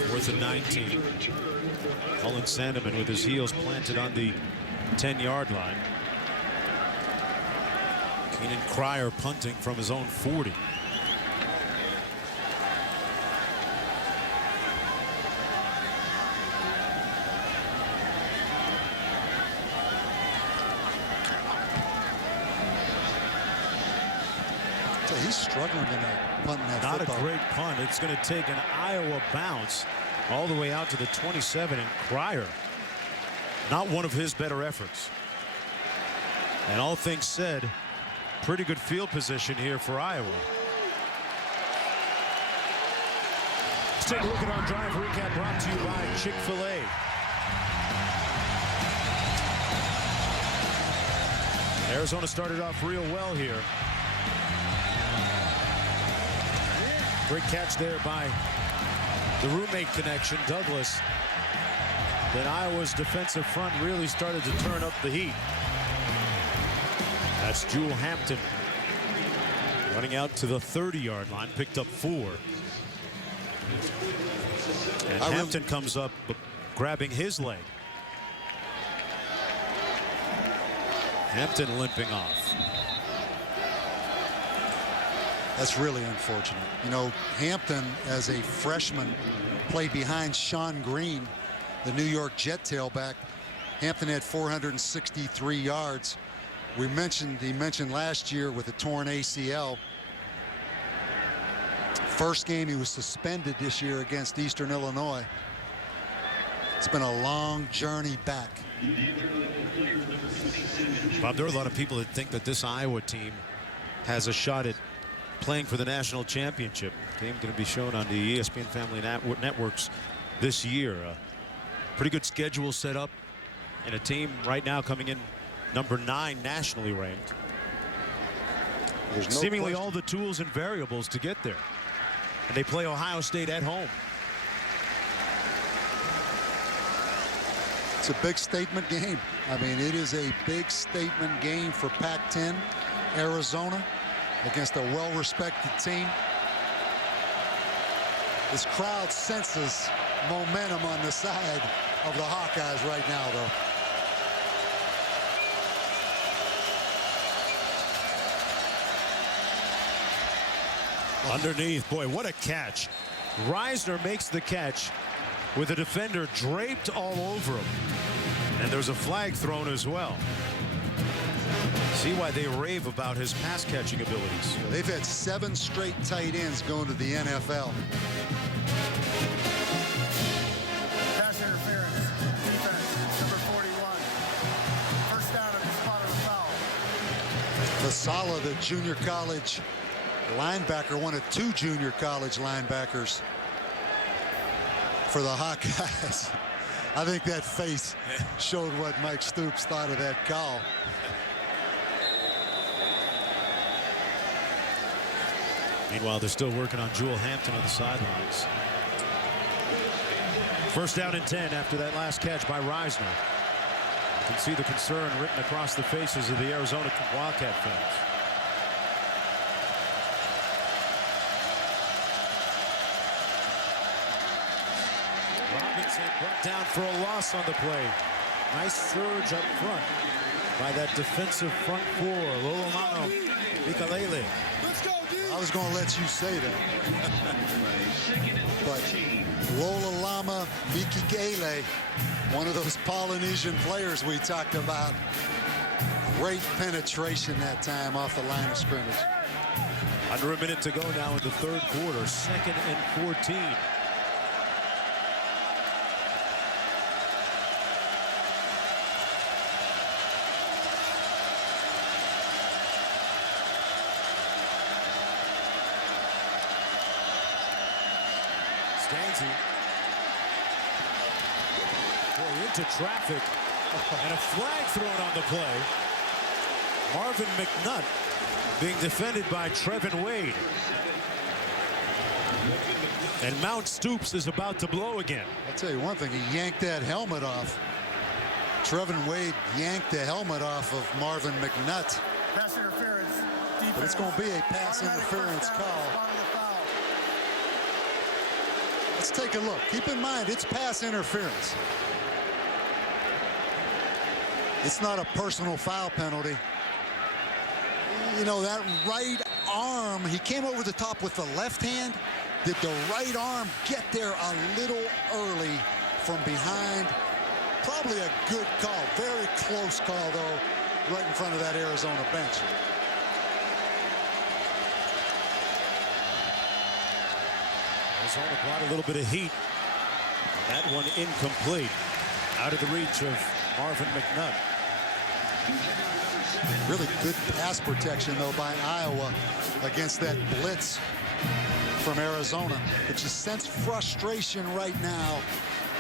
Fourth and 19. Cullen Sandeman with his heels planted on the 10-yard line. Keenan Cryer punting from his own 40. So he's struggling in that punt in that Not football. a great punt. It's going to take an Iowa bounce all the way out to the 27, and Cryer, not one of his better efforts. And all things said, pretty good field position here for Iowa. Let's take a look at our drive recap brought to you by Chick-fil-A. Arizona started off real well here. Great catch there by the roommate connection, Douglas. Then Iowa's defensive front really started to turn up the heat. That's Jewel Hampton running out to the 30-yard line, picked up 4. And Hampton comes up grabbing his leg. Hampton limping off. That's really unfortunate. You know, Hampton, as a freshman, played behind Sean Green, the New York Jet tailback. Hampton had 463 yards. He mentioned last year with a torn ACL. First game he was suspended this year against Eastern Illinois. It's been a long journey back. Bob, there are a lot of people that think that this Iowa team has a shot at playing for the national championship. Game going to be shown on the ESPN Family Networks this year. Pretty good schedule set up, and a team right now coming in number 9 nationally ranked. There's no seemingly question. all the tools and variables to get there. And they play Ohio State at home. It's a big statement game. I mean, it is a big statement game for Pac-10 Arizona against a well-respected team. This crowd senses momentum on the side of the Hawkeyes right now, though. Underneath, boy, what a catch. Reisner makes the catch with a defender draped all over him. And there's a flag thrown as well. See why they rave about his pass catching abilities. They've had 7 straight tight ends going to the NFL. Pass interference. Defense, number 41. First down at the spot of the foul. Lasala, the junior college linebacker, one of 2 junior college linebackers for the Hawkeyes. I think that face showed what Mike Stoops thought of that call. Meanwhile, they're still working on Jewel Hampton on the sidelines. First down and 10 after that last catch by Reisner. You can see the concern written across the faces of the Arizona Wildcat fans. Robinson brought down for a loss on the play. Nice surge up front by that defensive front 4, Lolomano Mikalele. I was going to let you say that. But Lola Lama Mikalele, one of those Polynesian players we talked about. Great penetration that time off the line of scrimmage. Under a minute to go now in the 3rd quarter. 2nd and 14. Stanzi into traffic and a flag thrown on the play. Marvin McNutt being defended by Trevin Wade. And Mount Stoops is about to blow again. I'll tell you one thing, he yanked that helmet off. Trevin Wade yanked the helmet off of Marvin McNutt. Pass interference. Defense. But it's going to be a pass interference call. Let's take a look. Keep in mind, it's pass interference. It's not a personal foul penalty. You know, that right arm, he came over the top with the left hand. Did the right arm get there a little early from behind? Probably a good call. Very close call, though, right in front of that Arizona bench. Arizona brought a little bit of heat. That one incomplete. Out of the reach of Marvin McNutt. Really good pass protection, though, by Iowa against that blitz from Arizona. But you sense frustration right now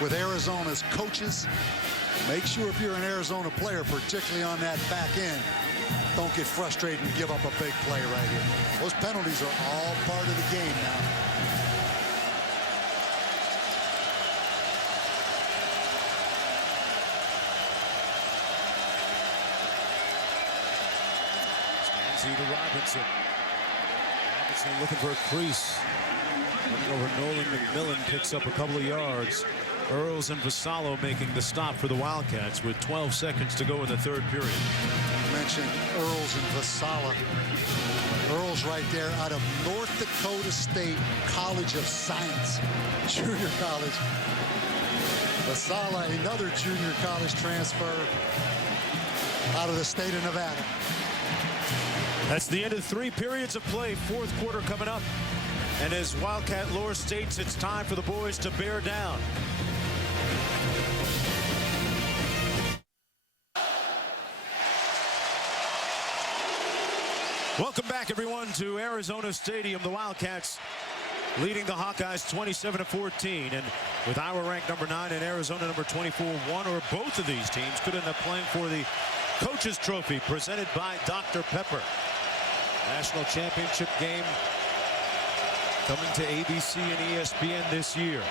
with Arizona's coaches. Make sure if you're an Arizona player, particularly on that back end, don't get frustrated and give up a big play right here. Those penalties are all part of the game now. Stanzi to Robinson. Robinson looking for a crease. Running over Nolan McMillan, picks up a couple of yards. Earls and Vassallo making the stop for the Wildcats with 12 seconds to go in the third period. You mentioned Earls and Vassallo. Earls right there out of North Dakota State College of Science, junior college. Vassallo, another junior college transfer out of the state of Nevada. That's the end of 3 periods of play. Fourth quarter coming up. And as Wildcat lore states, it's time for the boys to bear down. Welcome back, everyone, to Arizona Stadium. The Wildcats leading the Hawkeyes 27-14. And with Iowa ranked number 9 and Arizona number 24, one or both of these teams could end up playing for the Coach's Trophy presented by Dr. Pepper. National championship game coming to ABC and ESPN this year.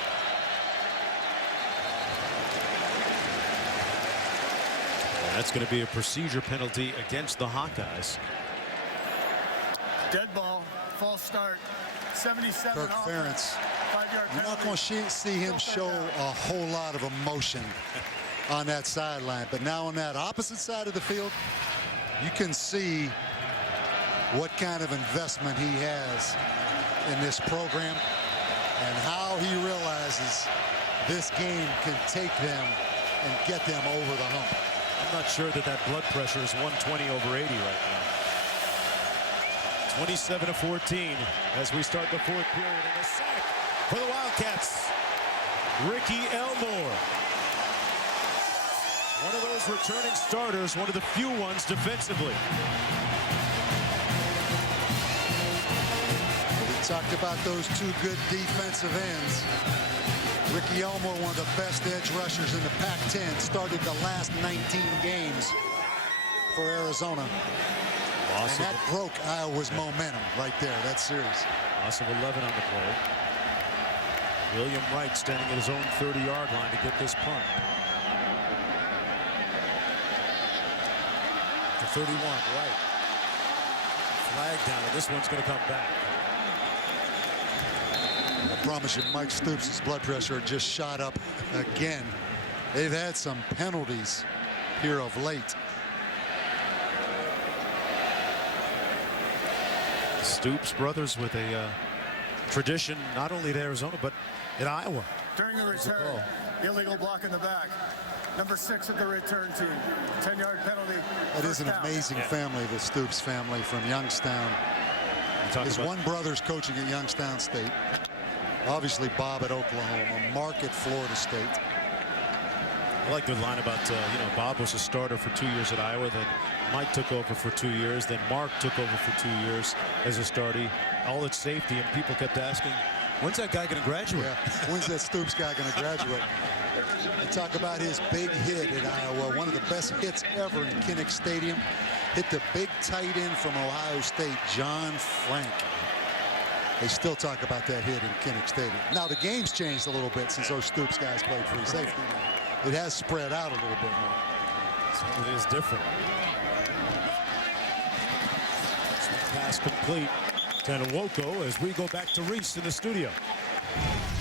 And that's going to be a procedure penalty against the Hawkeyes. Dead ball, false start, 77 Kirk Ferentz. 5-yard penalty. You're not going to see him show a whole lot of emotion on that sideline. But now on that opposite side of the field, you can see what kind of investment he has in this program and how he realizes this game can take them and get them over the hump. I'm not sure that blood pressure is 120/80 right now. 27-14 as we start the fourth period, and a sack for the Wildcats. Ricky Elmore, one of those returning starters, one of the few ones defensively. We talked about those two good defensive ends. Ricky Elmore, one of the best edge rushers in the Pac-10, started the last 19 games for Arizona. And that broke Iowa's momentum right there, that series. Loss of 11 on the play. William Wright standing at his own 30-yard line to get this punt. To 31, Wright. Flag down, and this one's going to come back. I promise you, Mike Stoops' blood pressure just shot up again. They've had some penalties here of late. Stoops brothers with a tradition not only at Arizona but in Iowa. During the return, illegal block in the back. Number 6 at the return team. 10-yard penalty. That is an amazing family, the Stoops family from Youngstown. His one brother's coaching at Youngstown State. Obviously Bob at Oklahoma, Mark at Florida State. I like the line about, Bob was a starter for 2 years at Iowa, then Mike took over for 2 years, then Mark took over for 2 years as a starter, all at safety, and people kept asking, when's that guy going to graduate? Yeah, when's that Stoops guy going to graduate? They talk about his big hit at Iowa, one of the best hits ever in Kinnick Stadium. Hit the big tight end from Ohio State, John Frank. They still talk about that hit in Kinnick Stadium. Now, the game's changed a little bit since those Stoops guys played free safety. It has spread out a little bit more. So it is different. Pass complete to Nwoko as we go back to Reese in the studio.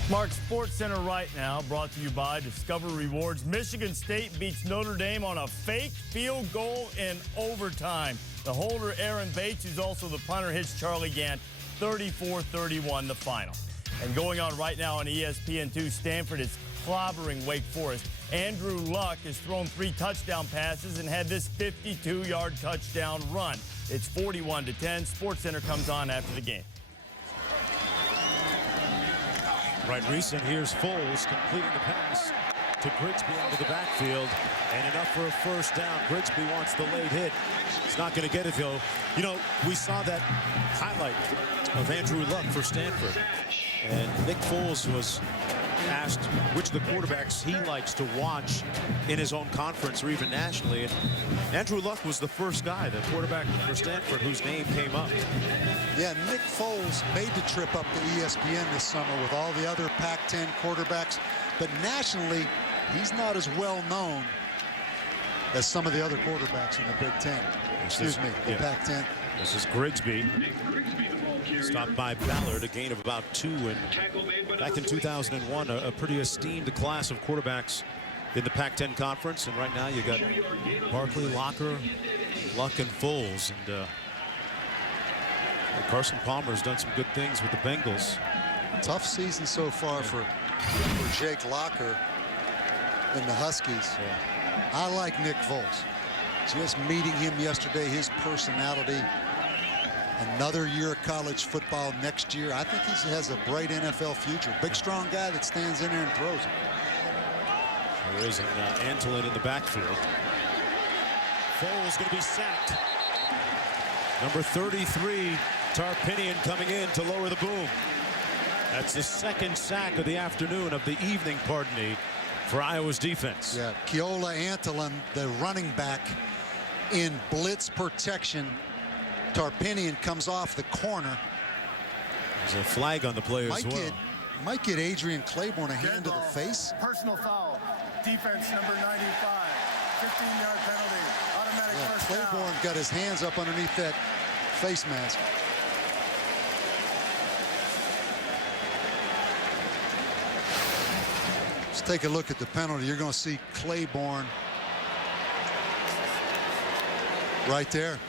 Mark, Sports Center right now brought to you by Discover Rewards. Michigan State beats Notre Dame on a fake field goal in overtime. The holder, Aaron Bates, who's also the punter, hits Charlie Gant 34-31 the final. And going on right now on ESPN2, Stanford is clobbering Wake Forest. Andrew Luck has thrown 3 touchdown passes and had this 52-yard touchdown run. It's 41-10. Sports Center comes on after the game. Right, Reese, and here's Foles completing the pass to Grigsby out of the backfield, and enough for a first down. Grigsby wants the late hit. He's not going to get it, though. We saw that highlight of Andrew Luck for Stanford, and Nick Foles was asked which of the quarterbacks he likes to watch in his own conference or even nationally. And Andrew Luck was the first guy, the quarterback for Stanford, whose name came up. Yeah, Nick Foles made the trip up to ESPN this summer with all the other Pac-10 quarterbacks. But nationally, he's not as well known as some of the other quarterbacks in the Big Ten. The Pac-10. This is Grigsby. Stopped by Ballard, a gain of about 2. And back in 2001, a pretty esteemed class of quarterbacks in the Pac-10 conference. And right now you got Barkley, Locker, Luck, and Foles. And Carson Palmer's done some good things with the Bengals. Tough season so far for Jake Locker and the Huskies. I like Nick Foles. Just meeting him yesterday, his personality. Another year of college football next year. I think he has a bright NFL future. Big, strong guy that stands in there and throws it. There is an Antolin in the backfield. Foles going to be sacked. Number 33, Tarpinian coming in to lower the boom. That's the second sack of the afternoon, of the evening, pardon me, for Iowa's defense. Yeah, Keola Antolin, the running back, in blitz protection. Tarpinian comes off the corner. There's a flag on the play as well. Might get Adrian Claiborne a hand to the face. Personal foul. Defense number 95. 15-yard penalty. Automatic first down. Claiborne got his hands up underneath that face mask. Let's take a look at the penalty. You're going to see Claiborne right there.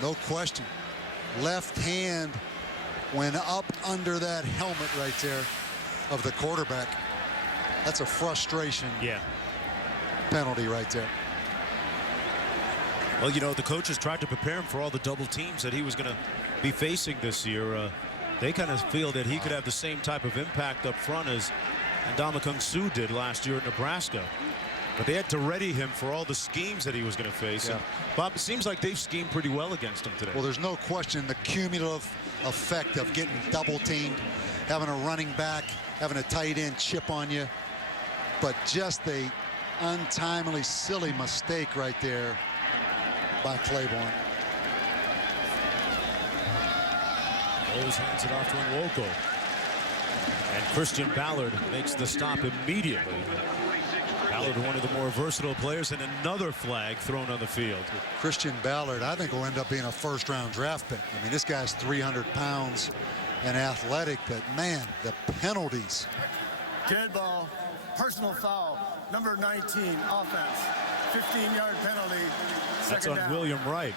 No question. Left hand went up under that helmet right there of the quarterback. That's a frustration penalty right there. Well, you know, the coaches tried to prepare him for all the double teams that he was going to be facing this year. They kind of feel that he could have the same type of impact up front as Ndamukong Suh did last year at Nebraska. But they had to ready him for all the schemes that he was going to face. And Bob, it seems like they've schemed pretty well against him today. Well, there's no question the cumulative effect of getting double teamed, having a running back, having a tight end chip on you. But just a untimely, silly mistake right there by Claiborne. Foles hands it off to Nwoko. And Christian Ballard makes the stop immediately. Ballard, one of the more versatile players, and another flag thrown on the field. Christian Ballard, I think, will end up being a first-round draft pick. I mean, this guy's 300 pounds and athletic, but man, the penalties. Dead ball, personal foul, number 19, offense, 15-yard penalty. That's on down. William Wright.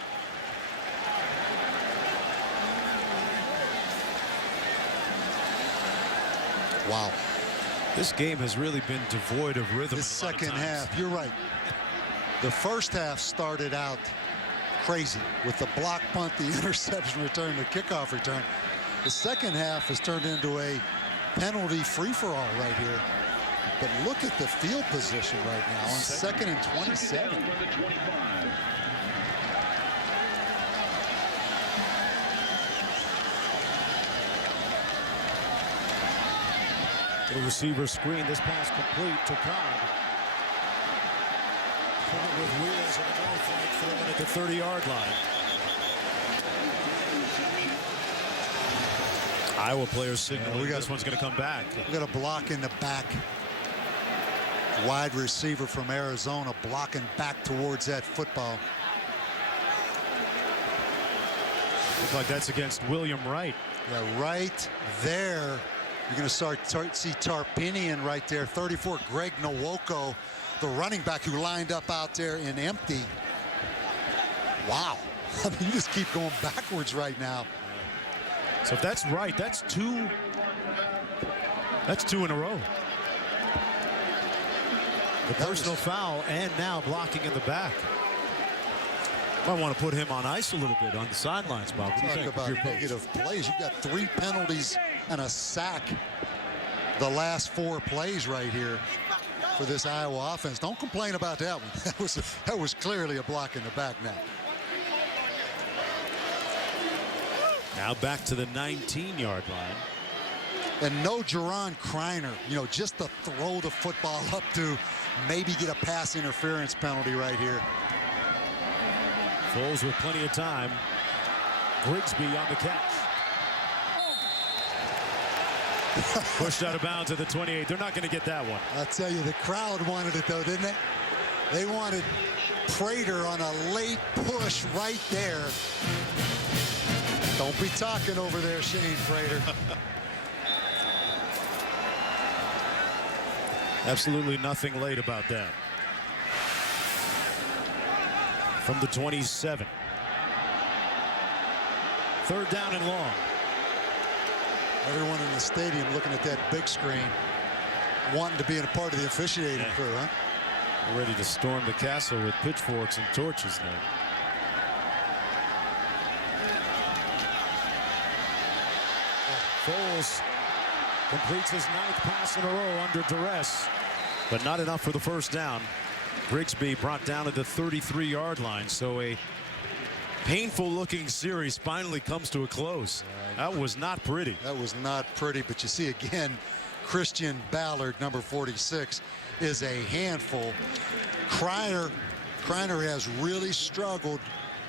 Wow. This game has really been devoid of rhythm. The second half, you're right. The first half started out crazy with the block punt, the interception return, the kickoff return. The second half has turned into a penalty free-for-all right here. But look at the field position right now on 2nd and 27. The receiver screen, this pass complete to Cobb. With wheels on the north flank, thrown at the 30-yard line. Iowa players signaling this one's going to come back. We got a block in the back. Wide receiver from Arizona blocking back towards that football. Looks like that's against William Wright. Yeah, right there. You're going to start see Tarpinian right there. 34, Greg Nwoko, the running back who lined up out there in empty. Wow. I mean, you just keep going backwards right now. So if that's right, that's two in a row. The personal foul and now blocking in the back. I want to put him on ice a little bit on the sidelines, Bob. What do you think? Talk about negative plays. You've got 3 penalties and a sack the last 4 plays right here for this Iowa offense. Don't complain about that one. That was clearly a block in the back now. Now back to the 19-yard line. And no Jerron Kreiner, you know, just to throw the football up to maybe get a pass interference penalty right here. Foles with plenty of time. Grigsby on the catch. Pushed out of bounds at the 28. They're not going to get that one. I'll tell you, the crowd wanted it, though, didn't they? They wanted Prater on a late push right there. Don't be talking over there, Shane Prater. Absolutely nothing late about that. From the 27. 3rd down and long. Everyone in the stadium looking at that big screen, wanting to be a part of the officiating crew, huh? Ready to storm the castle with pitchforks and torches now. Foles completes his 9th pass in a row under duress, but not enough for the first down. Grigsby brought down at the 33-yard line, so a painful-looking series finally comes to a close. That was not pretty. That was not pretty, but you see again, Christian Ballard, number 46, is a handful. Kreiner has really struggled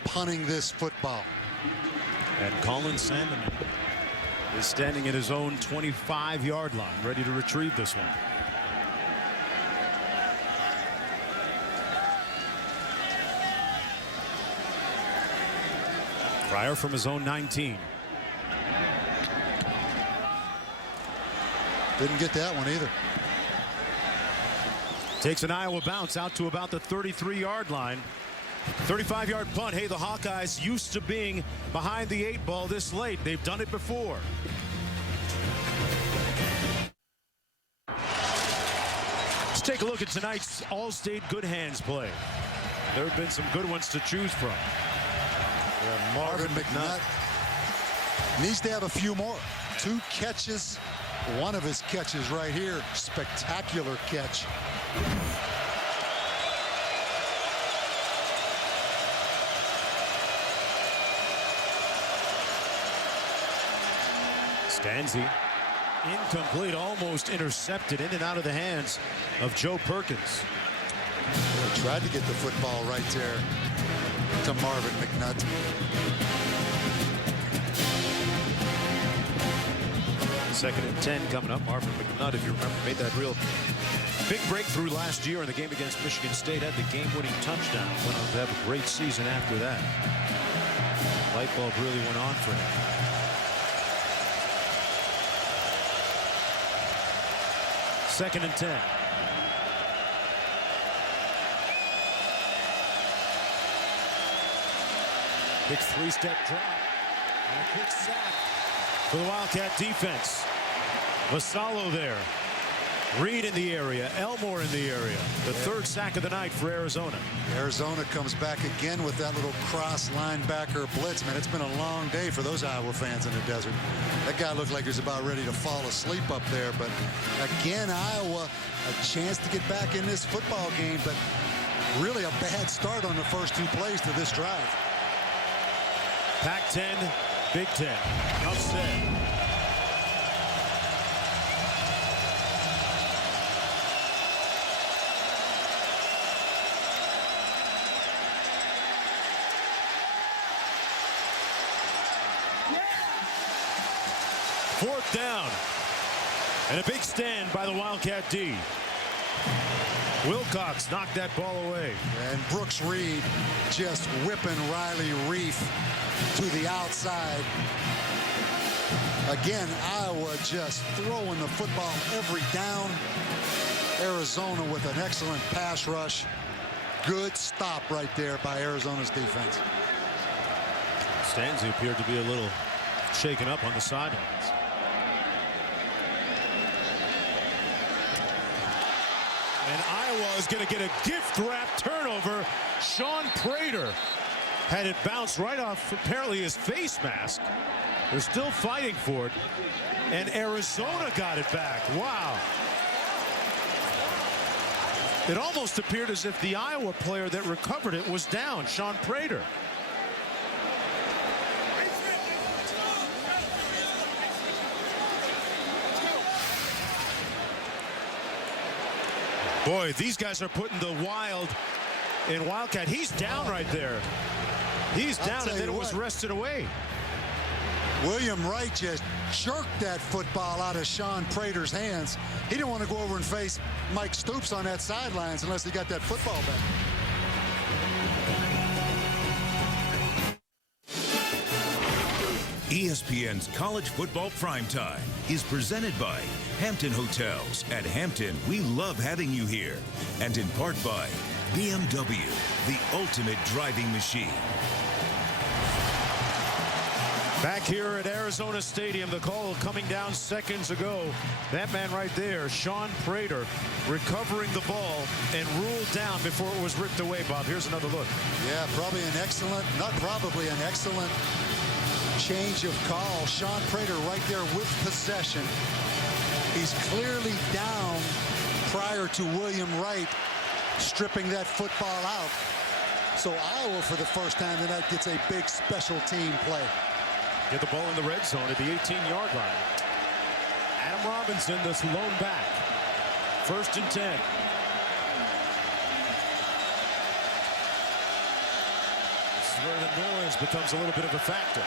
punting this football. And Colin Sandeman is standing at his own 25-yard line, ready to retrieve this one. Pryor from his own 19. Didn't get that one either. Takes an Iowa bounce out to about the 33-yard line. 35-yard punt. Hey, the Hawkeyes used to being behind the 8 ball this late. They've done it before. Let's take a look at tonight's All-State Good Hands play. There have been some good ones to choose from. Yeah, Marvin McNutt needs to have a few more. 2 catches. One of his catches right here. Spectacular catch. Stanzi incomplete, almost intercepted, in and out of the hands of Joe Perkins. Well, tried to get the football right there to Marvin McNutt. Second and 10 coming up. Marvin McNutt, if you remember, made that real big breakthrough last year in the game against Michigan State. Had the game-winning touchdown. Went on to have a great season after that. Light bulb really went on for him. Second and 10. Big 3-step drop. And a quick sack for the Wildcat defense. Vasallo there. Reed in the area. Elmore in the area. The 3rd sack of the night for Arizona. Arizona comes back again with that little cross linebacker blitz. Man, it's been a long day for those Iowa fans in the desert. That guy looked like he was about ready to fall asleep up there. But again, Iowa, a chance to get back in this football game. But really a bad start on the first 2 plays to this drive. Pac-10, Big Ten. Upset. Fourth down. And a big stand by the Wildcat D. Wilcox knocked that ball away. And Brooks Reed just whipping Riley Reef to the outside. Again, Iowa just throwing the football every down. Arizona with an excellent pass rush. Good stop right there by Arizona's defense. Stanzi appeared to be a little shaken up on the sidelines. And Iowa is going to get a gift-wrapped turnover. Sean Prater had it bounce right off apparently his face mask. They're still fighting for it. And Arizona got it back. Wow. It almost appeared as if the Iowa player that recovered it was down, Sean Prater. Boy, these guys are putting the Wild in Wildcat. He's down right there. He's down, and then it was wrested away. William Wright just jerked that football out of Sean Prater's hands. He didn't want to go over and face Mike Stoops on that sidelines unless he got that football back. ESPN's College Football Primetime is presented by Hampton Hotels. At Hampton, we love having you here. And in part by BMW, the ultimate driving machine. Back here at Arizona Stadium, the call coming down seconds ago. That man right there, Sean Prater, recovering the ball and ruled down before it was ripped away, Bob. Here's another look. Yeah, probably an excellent, not probably, an excellent change of call. Sean Prater right there with possession. He's clearly down prior to William Wright stripping that football out. So Iowa, for the first time tonight, gets a big special team play. Get the ball in the red zone at the 18-yard line. Adam Robinson, this lone back. 1st and 10. This is where the noise becomes a little bit of a factor.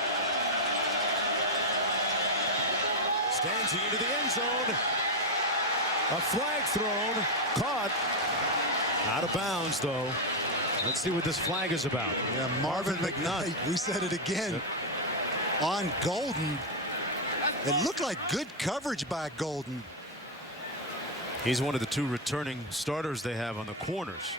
Stanzi into the end zone. A flag thrown. Caught. Out of bounds, though. Let's see what this flag is about. Yeah, Marvin McNutt. We said it again. Yep. On Golden. It looked like good coverage by Golden. He's one of the 2 returning starters they have on the corners.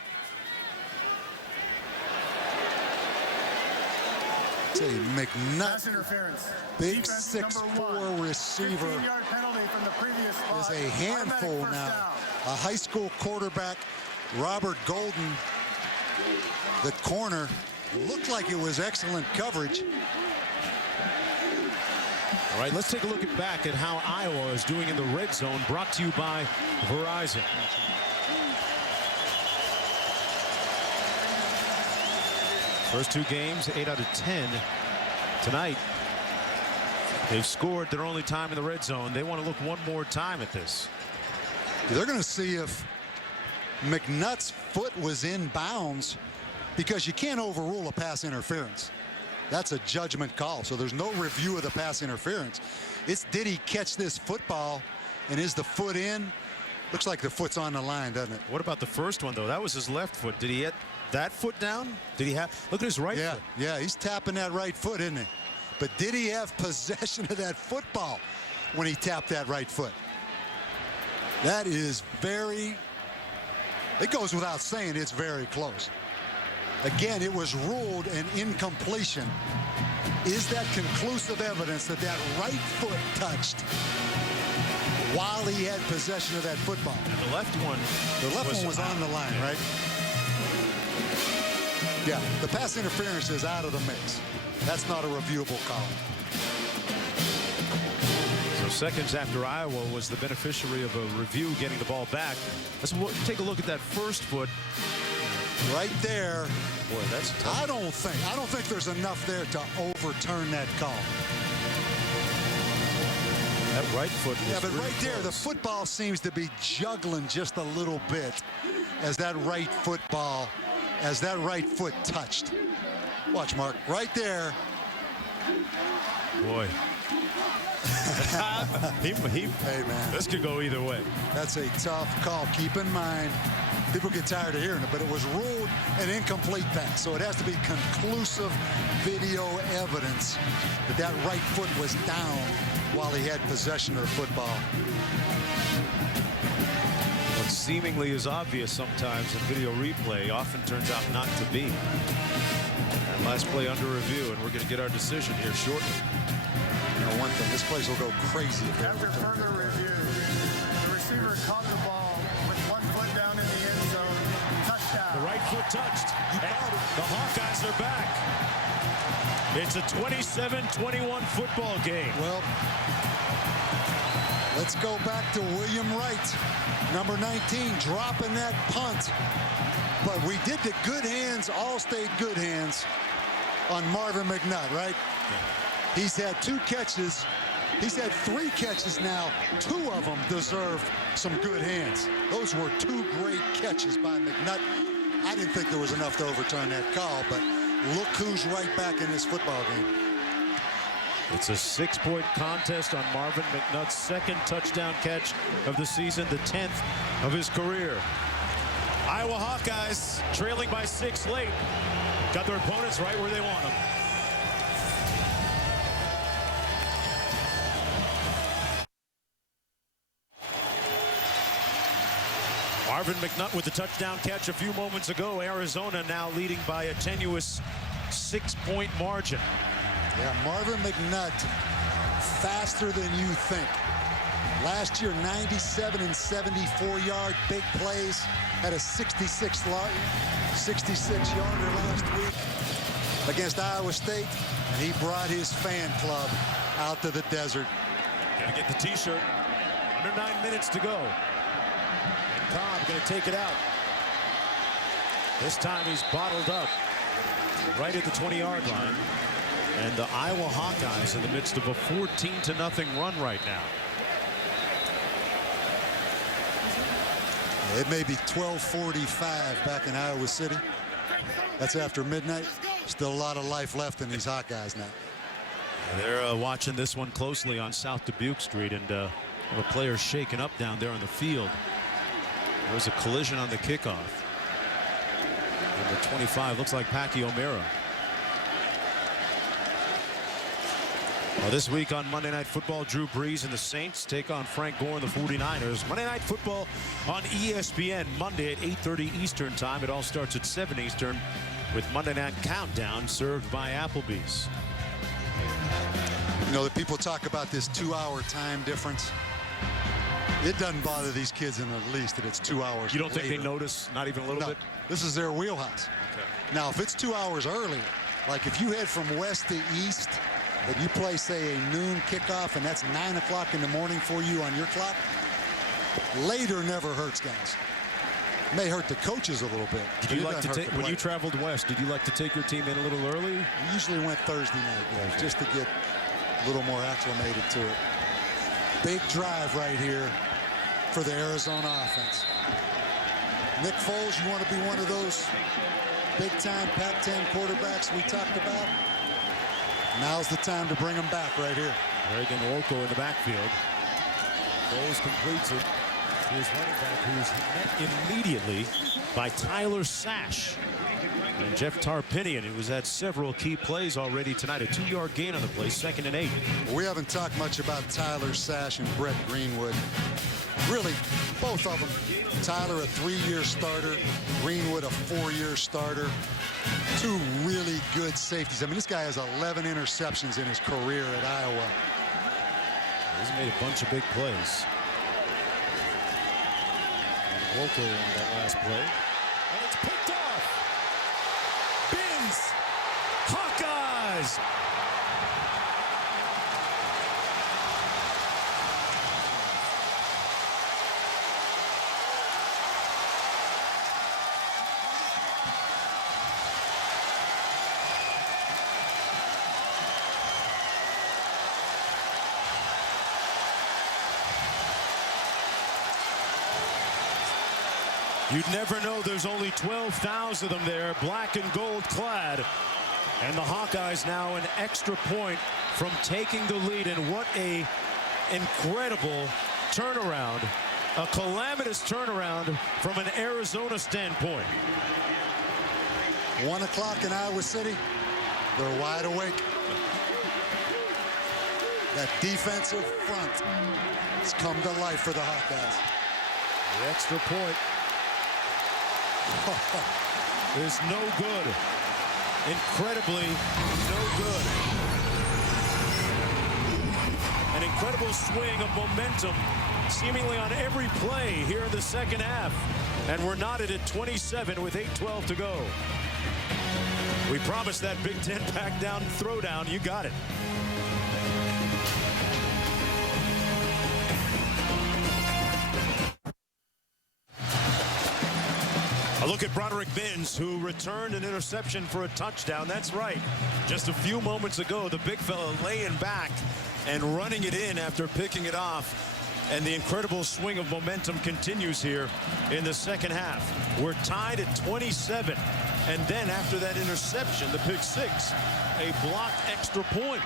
Say McNutt, interference. big 6'4" receiver, 15-yard penalty from the previous is a handful now. A high school quarterback, Robert Golden, the corner, looked like it was excellent coverage. All right, let's take a look back at how Iowa is doing in the red zone, brought to you by Verizon. First 2 games, 8 out of 10. Tonight, they've scored their only time in the red zone. They want to look one more time at this. They're going to see if McNutt's foot was in bounds, because you can't overrule a pass interference. That's a judgment call, so there's no review of the pass interference. It's, did he catch this football, and is the foot in? Looks like the foot's on the line, doesn't it? What about the first one, though? That was his left foot. Did he hit that foot down? Did he have? Look at his right foot. Yeah, he's tapping that right foot, isn't he? But did he have possession of that football when he tapped that right foot? That is very, it goes without saying, it's very close. Again, it was ruled an incompletion. Is that conclusive evidence that that right foot touched while he had possession of that football? And the left one was on the line, right? Yeah, the pass interference is out of the mix. That's not a reviewable call. So seconds after Iowa was the beneficiary of a review getting the ball back. Let's take a look at that first foot. Right there. Boy, that's tough. I don't think there's enough there to overturn that call. That right foot was but really right there, close. the football seems to be juggling just a little bit as that right foot touched. Watch, Mark, right there. Boy. Hey, man. This could go either way. That's a tough call. Keep in mind, people get tired of hearing it, but it was ruled an incomplete pass. So it has to be conclusive video evidence that that right foot was down while he had possession of the football. What seemingly is obvious sometimes in video replay often turns out not to be. That last play under review, and we're going to get our decision here shortly. One thing, this place will go crazy. After further review, the receiver caught the ball with 1 foot down in the end zone. Touchdown. The right foot touched. The Hawkeyes are back. It's a 27-21 football game. Well, let's go back to William Wright, number 19, dropping that punt. But we did the good hands, all-state good hands on Marvin McNutt, right? Yeah. He's had 2 catches He's had 3 catches now. 2 of them deserve some good hands. Those were 2 great catches by McNutt. I didn't think there was enough to overturn that call, but look who's right back in this football game. It's a 6-point contest on Marvin McNutt's 2nd touchdown catch of the season, the 10th of his career. Iowa Hawkeyes trailing by 6 late. Got their opponents right where they want them. Marvin McNutt with the touchdown catch a few moments ago. Arizona now leading by a tenuous 6-point margin. Yeah, Marvin McNutt, faster than you think. Last year, 97 and 74-yard big plays. Had a 66-yarder last week against Iowa State, and he brought his fan club out to the desert. Gotta get the T-shirt. Under 9 minutes to go. And Cobb gonna take it out. This time he's bottled up right at the 20-yard line. And the Iowa Hawkeyes in the midst of a 14-0 run right now. It may be 12:45 back in Iowa City. That's after midnight. Still a lot of life left in these Hawkeyes now. They're watching this one closely on South Dubuque Street, and a player shaken up down there on the field. There was a collision on the kickoff. Number 25 looks like Packy O'Meara. Well, this week on Monday Night Football, Drew Brees and the Saints take on Frank Gore and the 49ers. Monday Night Football on ESPN Monday at 8:30 Eastern Time. It all starts at 7 Eastern with Monday Night Countdown served by Applebee's. You know, the people talk about this 2-hour time difference. It doesn't bother these kids in the least that it's 2 hours. You don't think they notice, not even a little bit? This is their wheelhouse. Okay. Now, if it's 2 hours earlier, like if you head from west to east, and you play, say, a noon kickoff, and that's 9 o'clock in the morning for you on your clock, later never hurts guys. May hurt the coaches a little bit. Did you like to take, when you traveled west, did you like to take your team in a little early? We usually went Thursday night, just to get a little more acclimated to it. Big drive right here for the Arizona offense. Nick Foles, you want to be one of those big-time Pac-10 quarterbacks we talked about? Now's the time to bring him back right here. Reagan Wolko in the backfield. Foles completes it. His running back, who's met immediately by Tyler Sash. And Jeff Tarpinian, who has had several key plays already tonight. A 2-yard gain on the play, 2nd and 8. We haven't talked much about Tyler Sash and Brett Greenwood. Really, both of them. Tyler, a 3-year starter. Greenwood, a 4-year starter. 2 really good safeties. I mean, this guy has 11 interceptions in his career at Iowa. He's made a bunch of big plays. And Wolko on that last play. And it's picked off. Binns. Hawkeyes. You'd never know there's only 12,000 of them there, black and gold clad. And the Hawkeyes now an extra point from taking the lead. And what a incredible turnaround, a calamitous turnaround from an Arizona standpoint. 1 o'clock in Iowa City, they're wide awake. That defensive front has come to life for the Hawkeyes. The extra point is no good. Incredibly no good. An incredible swing of momentum seemingly on every play here in the second half. And we're knotted at 27 with 8:12 to go. We promised that Big Ten pack down throwdown. You got it. A look at Broderick Binns, who returned an interception for a touchdown. That's right. Just a few moments ago, the big fella laying back and running it in after picking it off. And the incredible swing of momentum continues here in the second half. We're tied at 27. And then after that interception, the pick six, a blocked extra point.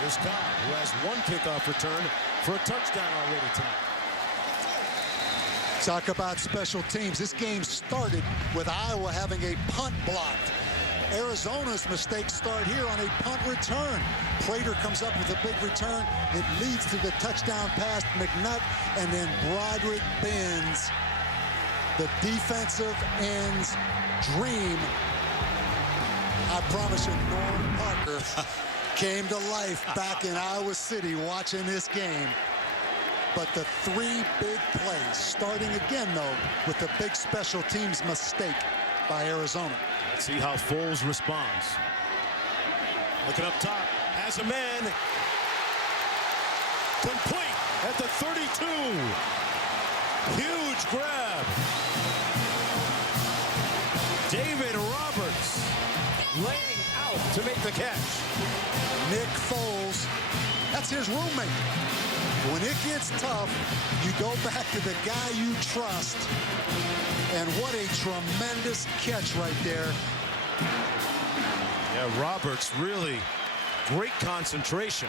Here's Cobb, who has one kickoff return for a touchdown already tonight. Talk about special teams. This game started with Iowa having a punt blocked. Arizona's mistakes start here on a punt return. Prater comes up with a big return. It leads to the touchdown pass, McNutt, and then Broderick Binns. The defensive end's dream. I promise you, Norm Parker came to life back in Iowa City watching this game. But the three big plays, starting again, though, with the big special teams mistake by Arizona. Let's see how Foles responds. Looking up top, has a man. Complete at the 32. Huge grab. David Roberts laying out to make the catch. Nick Foles, that's his roommate. When it gets tough, you go back to the guy you trust. And what a tremendous catch right there. Yeah, Roberts really great concentration.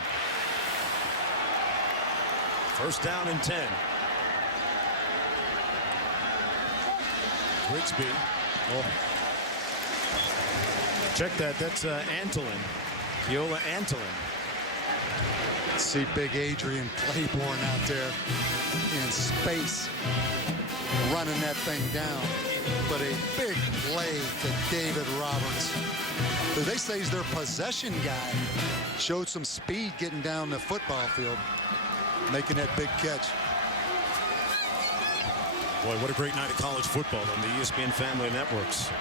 First down and 10. Grigsby. Oh. Check that. That's Antolin. Keola Antolin. See big Adrian Claiborne out there in space running that thing down. But a big play to David Roberts, who they say is their possession guy. Showed some speed getting down the football field, making that big catch. Boy, what a great night of college football on the ESPN family networks.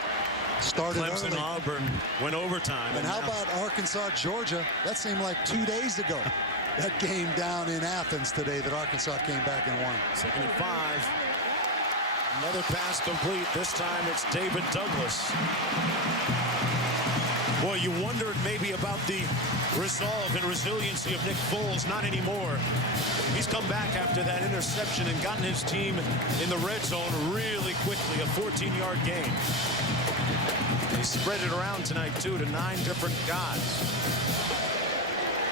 Started Clemson, early. Auburn went overtime. And how about Arkansas, Georgia? That seemed like 2 days ago. That game down in Athens today that Arkansas came back and won. 2nd and 5. Another pass complete. This time it's David Douglas. Boy, you wondered maybe about the resolve and resiliency of Nick Foles. Not anymore. He's come back after that interception and gotten his team in the red zone really quickly. A 14-yard gain. They spread it around tonight, too, to 9 different guys.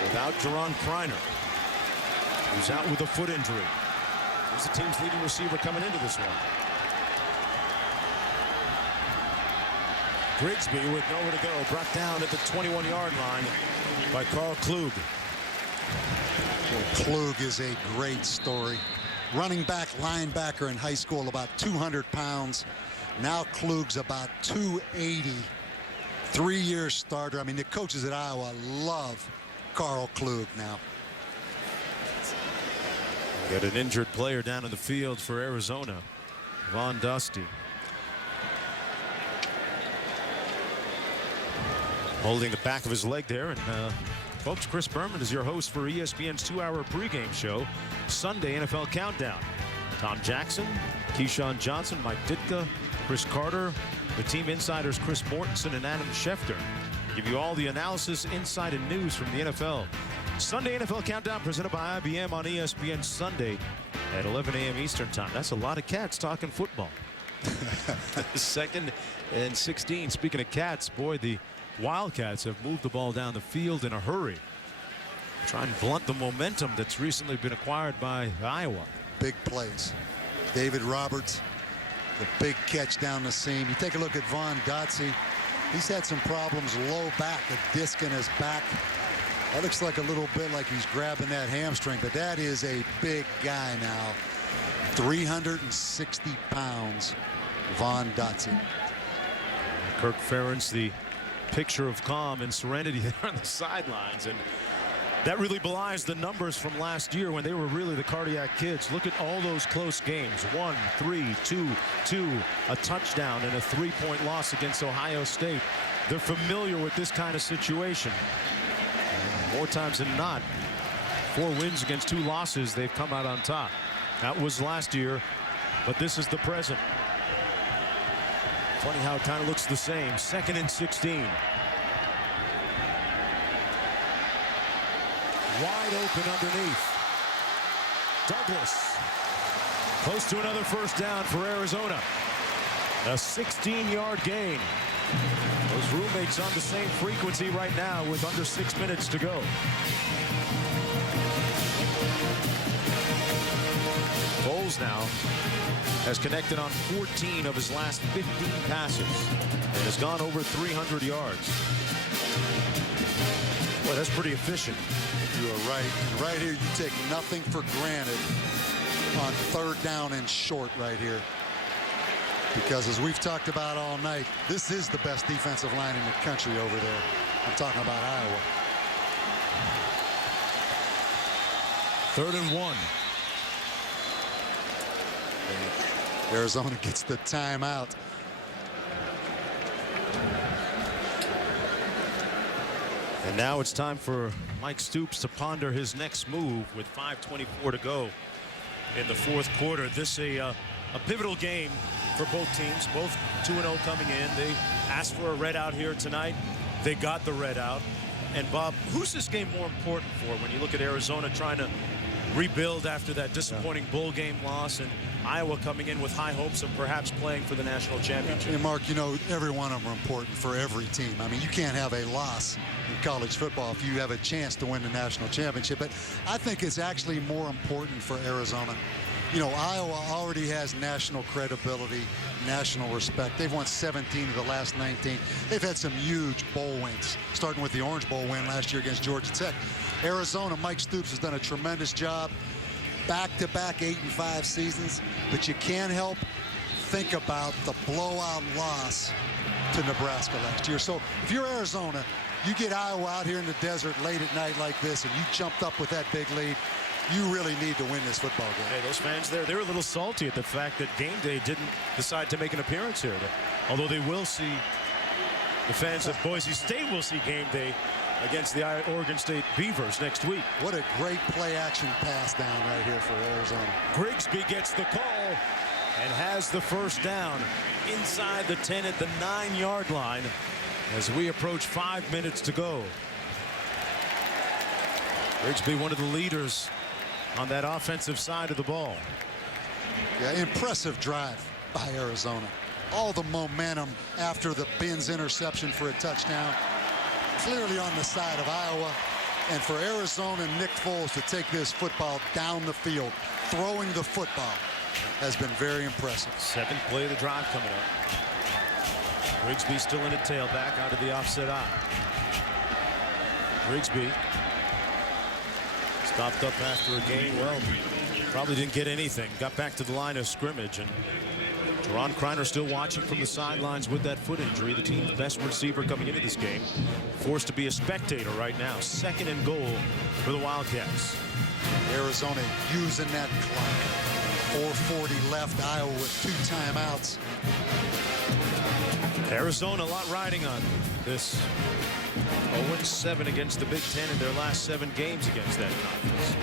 Without Jerron Kreiner, who's out with a foot injury. He's the team's leading receiver coming into this one. Grigsby with nowhere to go, brought down at the 21-yard line by Carl Klug. Well, Klug is a great story. Running back, linebacker in high school, about 200 pounds. Now Klug's about 280. 3-year starter. I mean, the coaches at Iowa love Carl Klug now. Got an injured player down in the field for Arizona. Von Dusty. Holding the back of his leg there. And folks, Chris Berman is your host for ESPN's 2-hour pregame show. Sunday NFL Countdown. Tom Jackson, Keyshawn Johnson, Mike Ditka, Chris Carter, the team insiders Chris Mortensen and Adam Schefter. Give you all the analysis, insight, and news from the NFL. Sunday NFL Countdown presented by IBM on ESPN Sunday at 11 a.m. Eastern Time. That's a lot of cats talking football. 2nd and 16. Speaking of cats, boy, the Wildcats have moved the ball down the field in a hurry. Try and blunt the momentum that's recently been acquired by Iowa. Big plays. David Roberts, the big catch down the seam. You take a look at Von Dotze. He's had some problems low back, a disc in his back. That looks like a little bit like he's grabbing that hamstring, but that is a big guy now. 360 pounds, Von Dotze. Kirk Ferentz, the picture of calm and serenity there on the sidelines, and that really belies the numbers from last year when they were really the cardiac kids. Look at all those close games. 1, 3, 2, 2, a touchdown and a 3-point loss against Ohio State. They're familiar with this kind of situation. And more times than not, 4 wins against 2 losses, they've come out on top. That was last year, but this is the present. Funny how it kind of looks the same. 2nd and 16. wide open underneath. Douglas close to another first down for Arizona. A 16-yard gain. Those roommates on the same frequency right now with under 6 minutes to go. Foles now has connected on 14 of his last 15 passes and has gone over 300 yards. Boy, that's pretty efficient. You are right. And right here, you take nothing for granted on third down and short right here. Because as we've talked about all night, this is the best defensive line in the country over there. I'm talking about Iowa. 3rd and 1. Arizona gets the timeout. And now it's time for Mike Stoops to ponder his next move with 5:24 to go in the 4th quarter. This is a pivotal game for both teams, both 2-0 coming in. They asked for a red out here tonight. They got the red out. And Bob, who's this game more important for when you look at Arizona trying to rebuild after that disappointing bowl game loss, and Iowa coming in with high hopes of perhaps playing for the national championship? And Mark, you know, every one of them are important for every team. I mean, you can't have a loss in college football if you have a chance to win the national championship. But I think it's actually more important for Arizona. You know, Iowa already has national credibility, national respect. They've won 17 of the last 19. They've had some huge bowl wins, starting with the Orange Bowl win last year against Georgia Tech. Arizona, Mike Stoops has done a tremendous job. Back-to-back 8-5 seasons, but you can't help think about the blowout loss to Nebraska last year. So if you're Arizona, you get Iowa out here in the desert late at night like this, and you jumped up with that big lead, you really need to win this football game. Hey, those fans there, they're a little salty at the fact that game day didn't decide to make an appearance here. Although they will see, the fans of Boise State will see game day against the Oregon State Beavers next week. What a great play-action pass down right here for Arizona. Grigsby gets the call and has the first down inside the 10 at the 9-yard line as we approach 5 minutes to go. Grigsby, one of the leaders on that offensive side of the ball. Yeah, impressive drive by Arizona. All the momentum after the Binns interception for a touchdown. Clearly on the side of Iowa. And for Arizona and Nick Foles to take this football down the field, throwing the football, has been very impressive. 7th play of the drive coming up. Grigsby still in a tailback out of the offset eye. Grigsby stopped up after a gain. Well, probably didn't get anything. Got back to the line of scrimmage, and Jerron Kreiner still watching from the sidelines with that foot injury. The team's best receiver coming into this game, forced to be a spectator right now. 2nd and goal for the Wildcats. Arizona using that clock. 4:40 left. Iowa with 2 timeouts. Arizona, a lot riding on this 0-7 against the Big Ten in their last 7 games against that conference.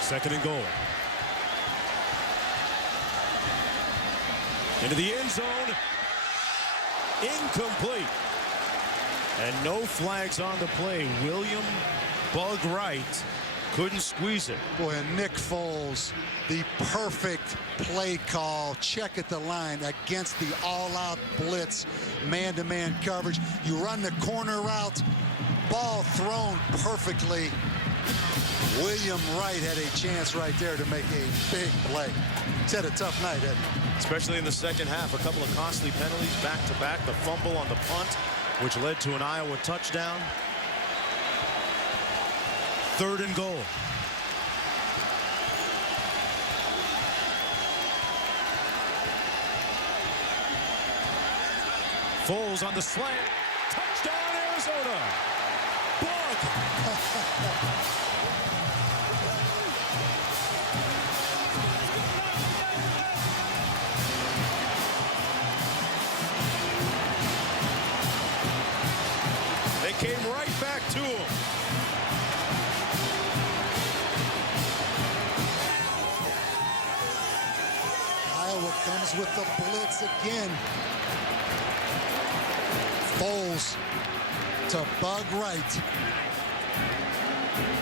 Second and goal. Into the end zone. Incomplete. And no flags on the play. William Bug Wright couldn't squeeze it. Boy, and Nick Foles, the perfect play call. Check at the line against the all-out blitz, man-to-man coverage. You run the corner route, ball thrown perfectly. William Wright had a chance right there to make a big play. He's had a tough night, hasn't he? Especially in the second half. A couple of costly penalties back-to-back. The fumble on the punt, which led to an Iowa touchdown. 3rd and goal. Foles on the slant. Touchdown, Arizona. Bug. They came right back to him. Iowa comes with the blitz once again. Foles to bug right.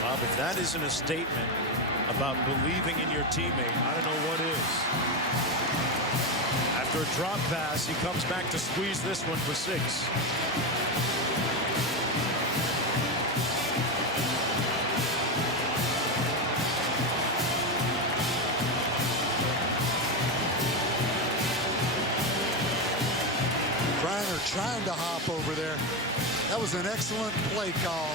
Bob, if that isn't a statement about believing in your teammate, I don't know what is. After a drop pass, he comes back to squeeze this one for 6. Trying to hop over there. That was an excellent play call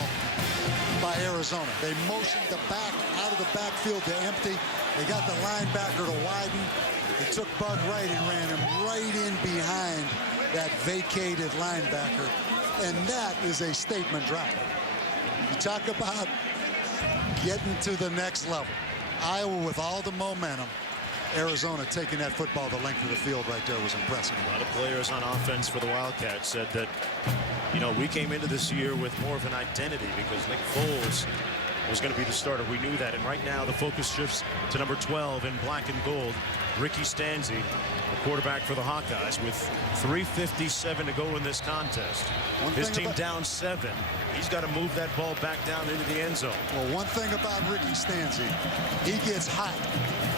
by Arizona. They motioned the back out of the backfield to empty. They got the linebacker to widen. They took Bud right and ran him right in behind that vacated linebacker. And that is a statement drop. You talk about getting to the next level. Iowa with all the momentum. Arizona taking that football the length of the field right there was impressive. A lot of players on offense for the Wildcats said that, you know, we came into this year with more of an identity because Nick Foles was going to be the starter. We knew that. And right now the focus shifts to number 12 in black and gold, Ricky Stanzi, the quarterback for the Hawkeyes, with 3:57 to go in this contest. His team down 7. He's got to move that ball back down into the end zone. Well, one thing about Ricky Stanzi, he gets hot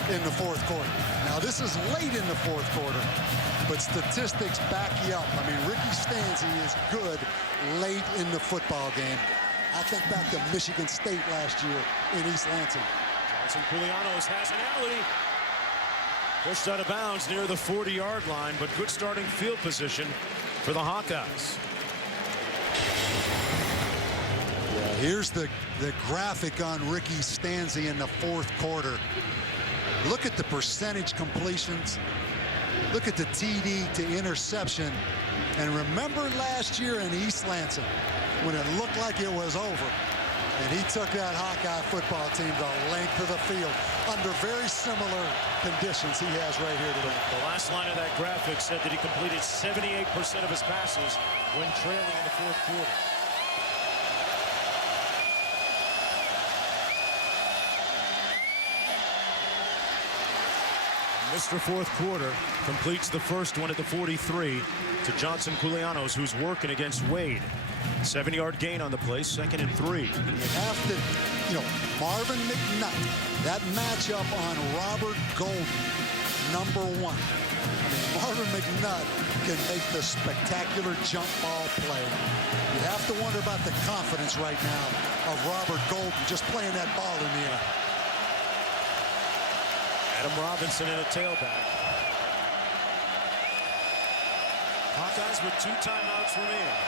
in the fourth quarter. Now, this is late in the fourth quarter, but statistics back you up. I mean, Ricky Stanzi is good late in the football game. I think back to Michigan State last year in East Lansing. Johnson-Koulianos has an alley. Pushed out of bounds near the 40-yard line, but good starting field position for the Hawkeyes. Yeah, here's the graphic on Ricky Stanzi in the fourth quarter. Look at the percentage completions. Look at the TD to interception. And remember last year in East Lansing when it looked like it was over. And he took that Hawkeye football team the length of the field under very similar conditions he has right here today. The last line of that graphic said that he completed 78% of his passes when trailing in the fourth quarter. Mr. Fourth Quarter completes the first one at the 43 to Johnson-Koulianos, who's working against Wade. 7-yard gain on the play, 2nd and 3. You have to, you know, Marvin McNutt, that matchup on Robert Golden, number 1. I mean, Marvin McNutt can make the spectacular jump ball play. You have to wonder about the confidence right now of Robert Golden just playing that ball in the air. Adam Robinson in a tailback. Hawkeyes with 2 timeouts remaining.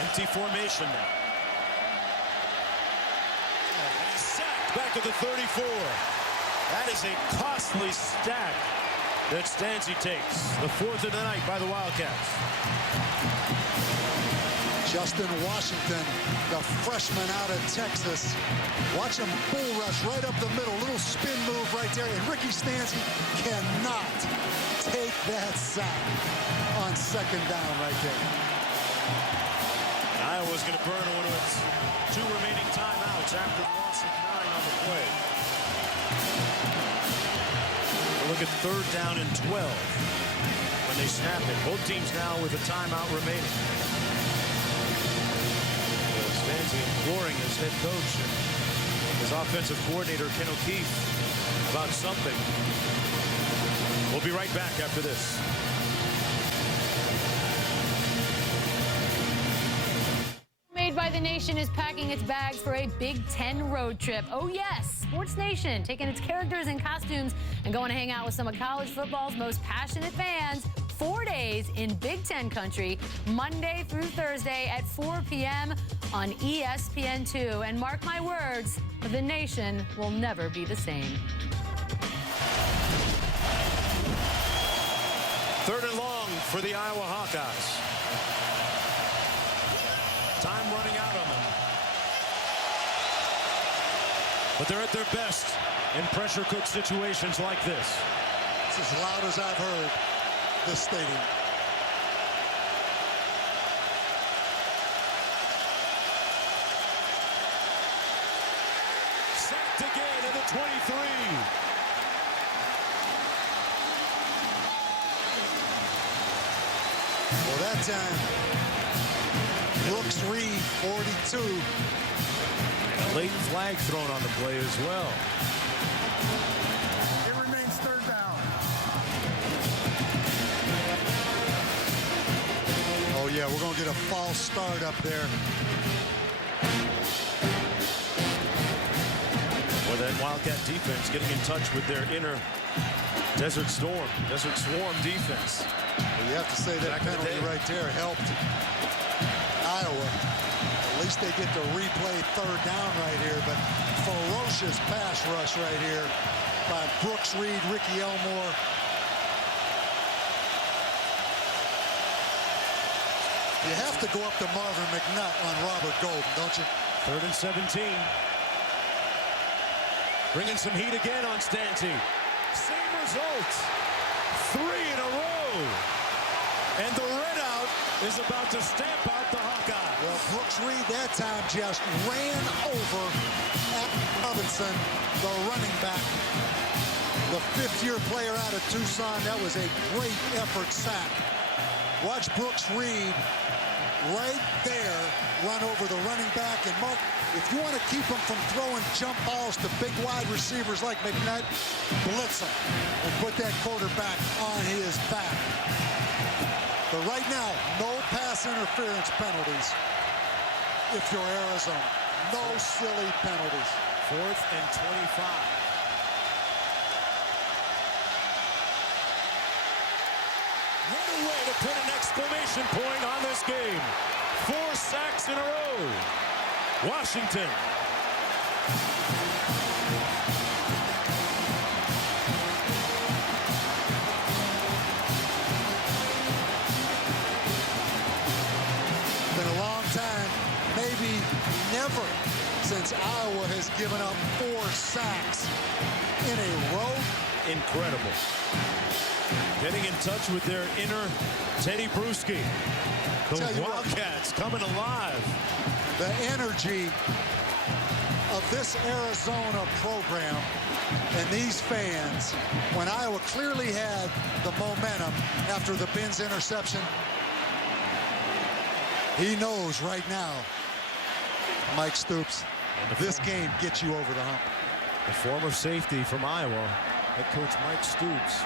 Empty formation now. And he's sacked back at the 34. That is a costly sack that Stanzi takes. The 4th of the night by the Wildcats. Justin Washington, the freshman out of Texas. Watch him bull rush right up the middle. Little spin move right there. And Ricky Stanzi cannot take that sack on 2nd down right there. Iowa's going to burn one of its 2 remaining timeouts after the loss of 9 on the play. We'll look at 3rd down and 12 when they snap it. Both teams now with a timeout remaining. Stanzi imploring his head coach and his offensive coordinator, Ken O'Keefe, about something. We'll be right back after this. Made by the Nation is packing its bags for a Big Ten road trip. Oh yes, Sports Nation taking its characters and costumes and going to hang out with some of college football's most passionate fans. 4 days in Big Ten country, Monday through Thursday at 4 p.m. on ESPN2. And mark my words, the Nation will never be the same. 3rd and long for the Iowa Hawkeyes. Time running out on them. But they're at their best in pressure cook situations like this. It's as loud as I've heard this stadium. Sacked again at the 23. Well, that time, Brooks Reed, 42. And a late flag thrown on the play as well. It remains third down. Oh, yeah, we're going to get a false start up there. Well, that Wildcat defense getting in touch with their inner Desert Swarm defense. Well, you have to say that penalty right there helped Iowa. At least they get to replay third down right here, but ferocious pass rush right here by Brooks Reed, Ricky Elmore. You have to go up to Marvin McNutt on Robert Golden, don't you? 3rd and 17. Bringing some heat again on Stanzi. Same result. 3 in a row. And the red out is about to stamp out the Hawkeyes. Well, Brooks Reed that time just ran over at Robinson, the running back. The 5th-year player out of Tucson. That was a great effort sack. Watch Brooks Reed right there run over the running back. And Mark, if you want to keep him from throwing jump balls to big wide receivers like McNutt, blitz him and put that quarterback on his back. But right now, no pass interference penalties if you're Arizona. No silly penalties. 4th and 25. What a way to put an exclamation point on this game. 4 sacks in a row. Washington. Been a long time, maybe never, since Iowa has given up 4 sacks in a row. Incredible. Getting in touch with their inner Teddy Bruschi. The Wildcats coming alive. The energy of this Arizona program and these fans, when Iowa clearly had the momentum after the Binns interception, he knows right now, Mike Stoops, this game gets you over the hump. The former safety from Iowa, head coach Mike Stoops,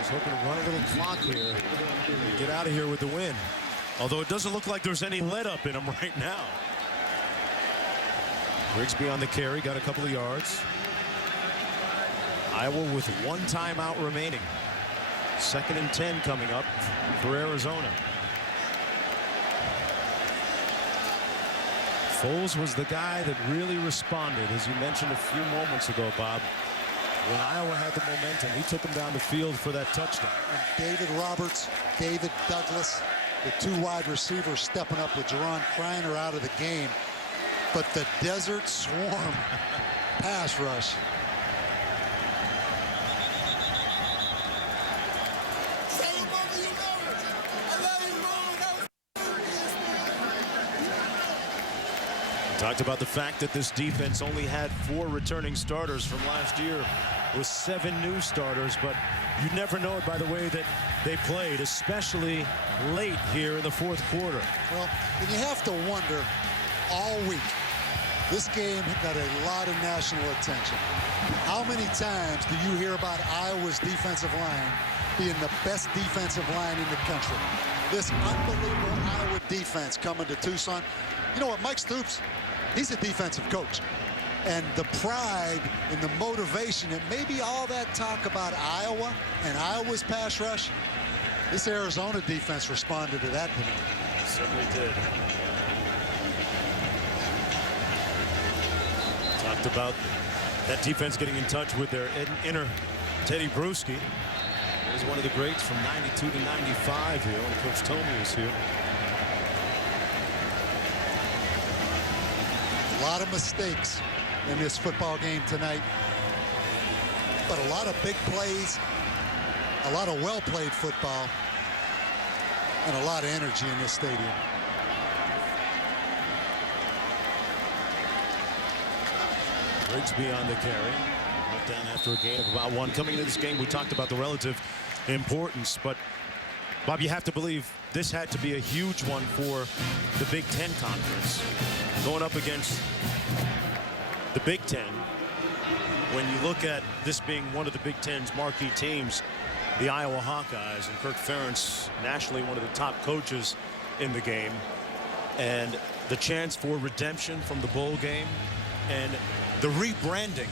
is hoping to run a little clock here and get out of here with the win. Although it doesn't look like there's any let up in him right now. Grigsby on the carry, got a couple of yards. Iowa with 1 timeout remaining. 2nd and 10 coming up for Arizona. Foles was the guy that really responded, as you mentioned a few moments ago, Bob. When Iowa had the momentum, he took him down the field for that touchdown. And David Roberts, David Douglas, the 2 wide receivers stepping up with Jerron Kreiner out of the game. But the Desert Swarm pass rush. Talked about the fact that this defense only had 4 returning starters from last year with 7 new starters, but you never know it by the way that they played, especially late here in the 4th quarter. Well, and you have to wonder all week. This game got a lot of national attention. How many times do you hear about Iowa's defensive line being the best defensive line in the country? This unbelievable Iowa defense coming to Tucson. You know what, Mike Stoops, he's a defensive coach. And the pride and the motivation, and maybe all that talk about Iowa and Iowa's pass rush, this Arizona defense responded to that tonight. Certainly did. Talked about that defense getting in touch with their inner Teddy Bruschi. He was one of the greats from 92 to 95 here when Coach Tomey was here. A lot of mistakes in this football game tonight, but a lot of big plays, a lot of well-played football, and a lot of energy in this stadium. Grigsby on the carry. Went down after a gain of about 1. Coming into this game, we talked about the relative importance, but Bob, you have to believe this had to be a huge one for the Big Ten Conference. Going up against the Big Ten, when you look at this being one of the Big Ten's marquee teams, the Iowa Hawkeyes, and Kirk Ferentz, nationally one of the top coaches in the game, and the chance for redemption from the bowl game and the rebranding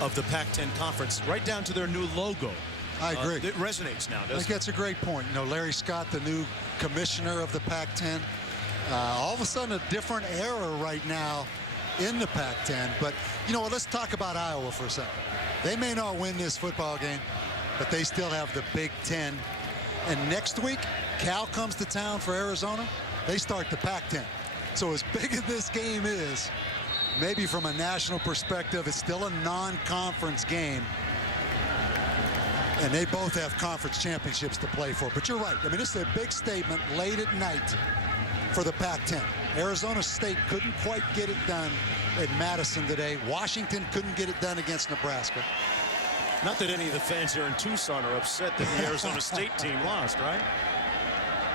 of the Pac-10 Conference right down to their new logo. I agree. It resonates now, doesn't it? I think that's a great point. You know, Larry Scott, the new commissioner of the Pac-10, all of a sudden a different era right now in the Pac-10. But, you know what, let's talk about Iowa for a second. They may not win this football game, but they still have the Big Ten. And next week, Cal comes to town for Arizona. They start the Pac-10. So as big as this game is, maybe from a national perspective, it's still a non-conference game. And they both have conference championships to play for. But you're right. I mean, this is a big statement late at night for the Pac-10. Arizona State couldn't quite get it done at Madison today. Washington couldn't get it done against Nebraska. Not that any of the fans here in Tucson are upset that the Arizona State team lost, right?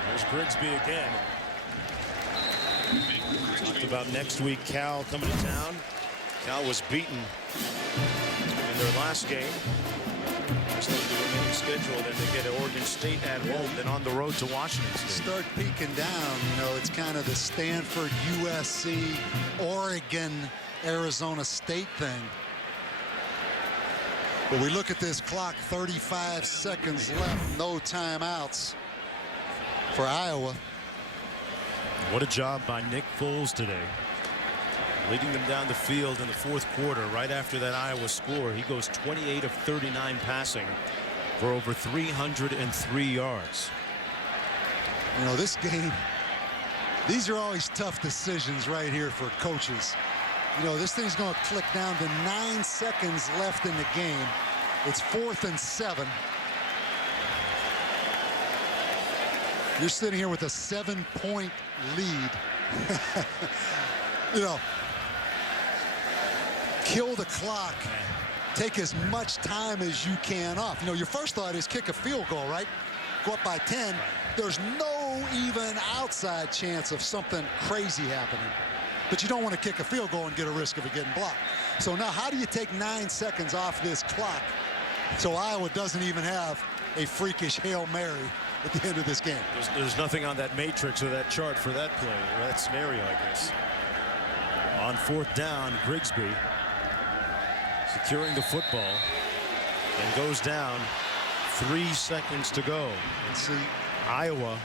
There's Grigsby again. Talked about next week, Cal coming to town. Cal was beaten in their last game. Just like the remaining schedule, then they get Oregon State at home, then on the road to Washington State. Start peeking down, you know, it's kind of the Stanford, USC, Oregon, Arizona State thing. But we look at this clock, 35 seconds left, no timeouts for Iowa. What a job by Nick Foles today. Leading them down the field in the fourth quarter right after that Iowa score. He goes 28 of 39 passing for over 303 yards. You know, this game, these are always tough decisions right here for coaches. You know, this thing's going to click down to 9 seconds left in the game. It's 4th and 7. You're sitting here with a 7-point lead. You know, kill the clock. Take as much time as you can off. You know, your first thought is kick a field goal, right? Go up by 10. There's no even outside chance of something crazy happening. But you don't want to kick a field goal and get a risk of it getting blocked. So now how do you take 9 seconds off this clock so Iowa doesn't even have a freakish Hail Mary at the end of this game? There's nothing on that matrix or that chart for that play, or that scenario, I guess. On 4th down, Grigsby securing the football and goes down. 3 seconds to go. Let's see. Iowa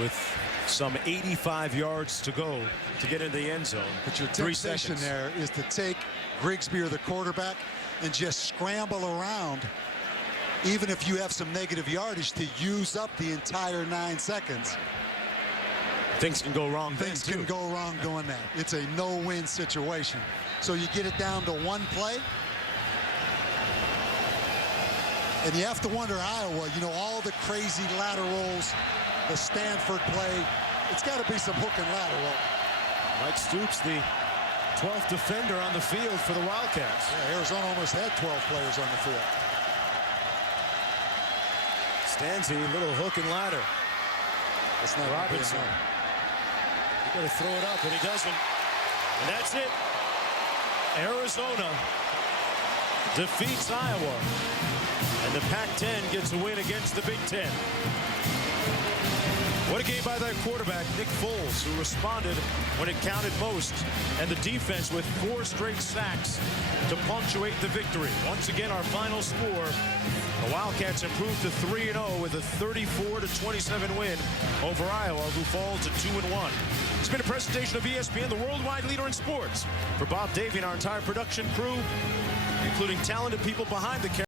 with some 85 yards to go to get in the end zone. But your 3 temptation seconds there is to take Grigsby or the quarterback and just scramble around, even if you have some negative yardage, to use up the entire 9 seconds. Things can go wrong. Things can go wrong doing that. It's a no-win situation. So you get it down to 1 play. And you have to wonder, Iowa, you know, all the crazy laterals, the Stanford play, it's got to be some hook and lateral. Mike Stoops, the 12th defender on the field for the Wildcats. Yeah, Arizona almost had 12 players on the field. Stanzi, little hook and ladder. It's not Robinson. You got to throw it up, but he doesn't. And that's it. Arizona defeats Iowa. And the Pac-10 gets a win against the Big Ten. What a game by that quarterback, Nick Foles, who responded when it counted most. And the defense with 4 straight sacks to punctuate the victory. Once again, our final score, the Wildcats improved to 3-0 with a 34-27 win over Iowa, who fall to 2-1. It's been a presentation of ESPN, the worldwide leader in sports. For Bob Davey and our entire production crew, including talented people behind the camera.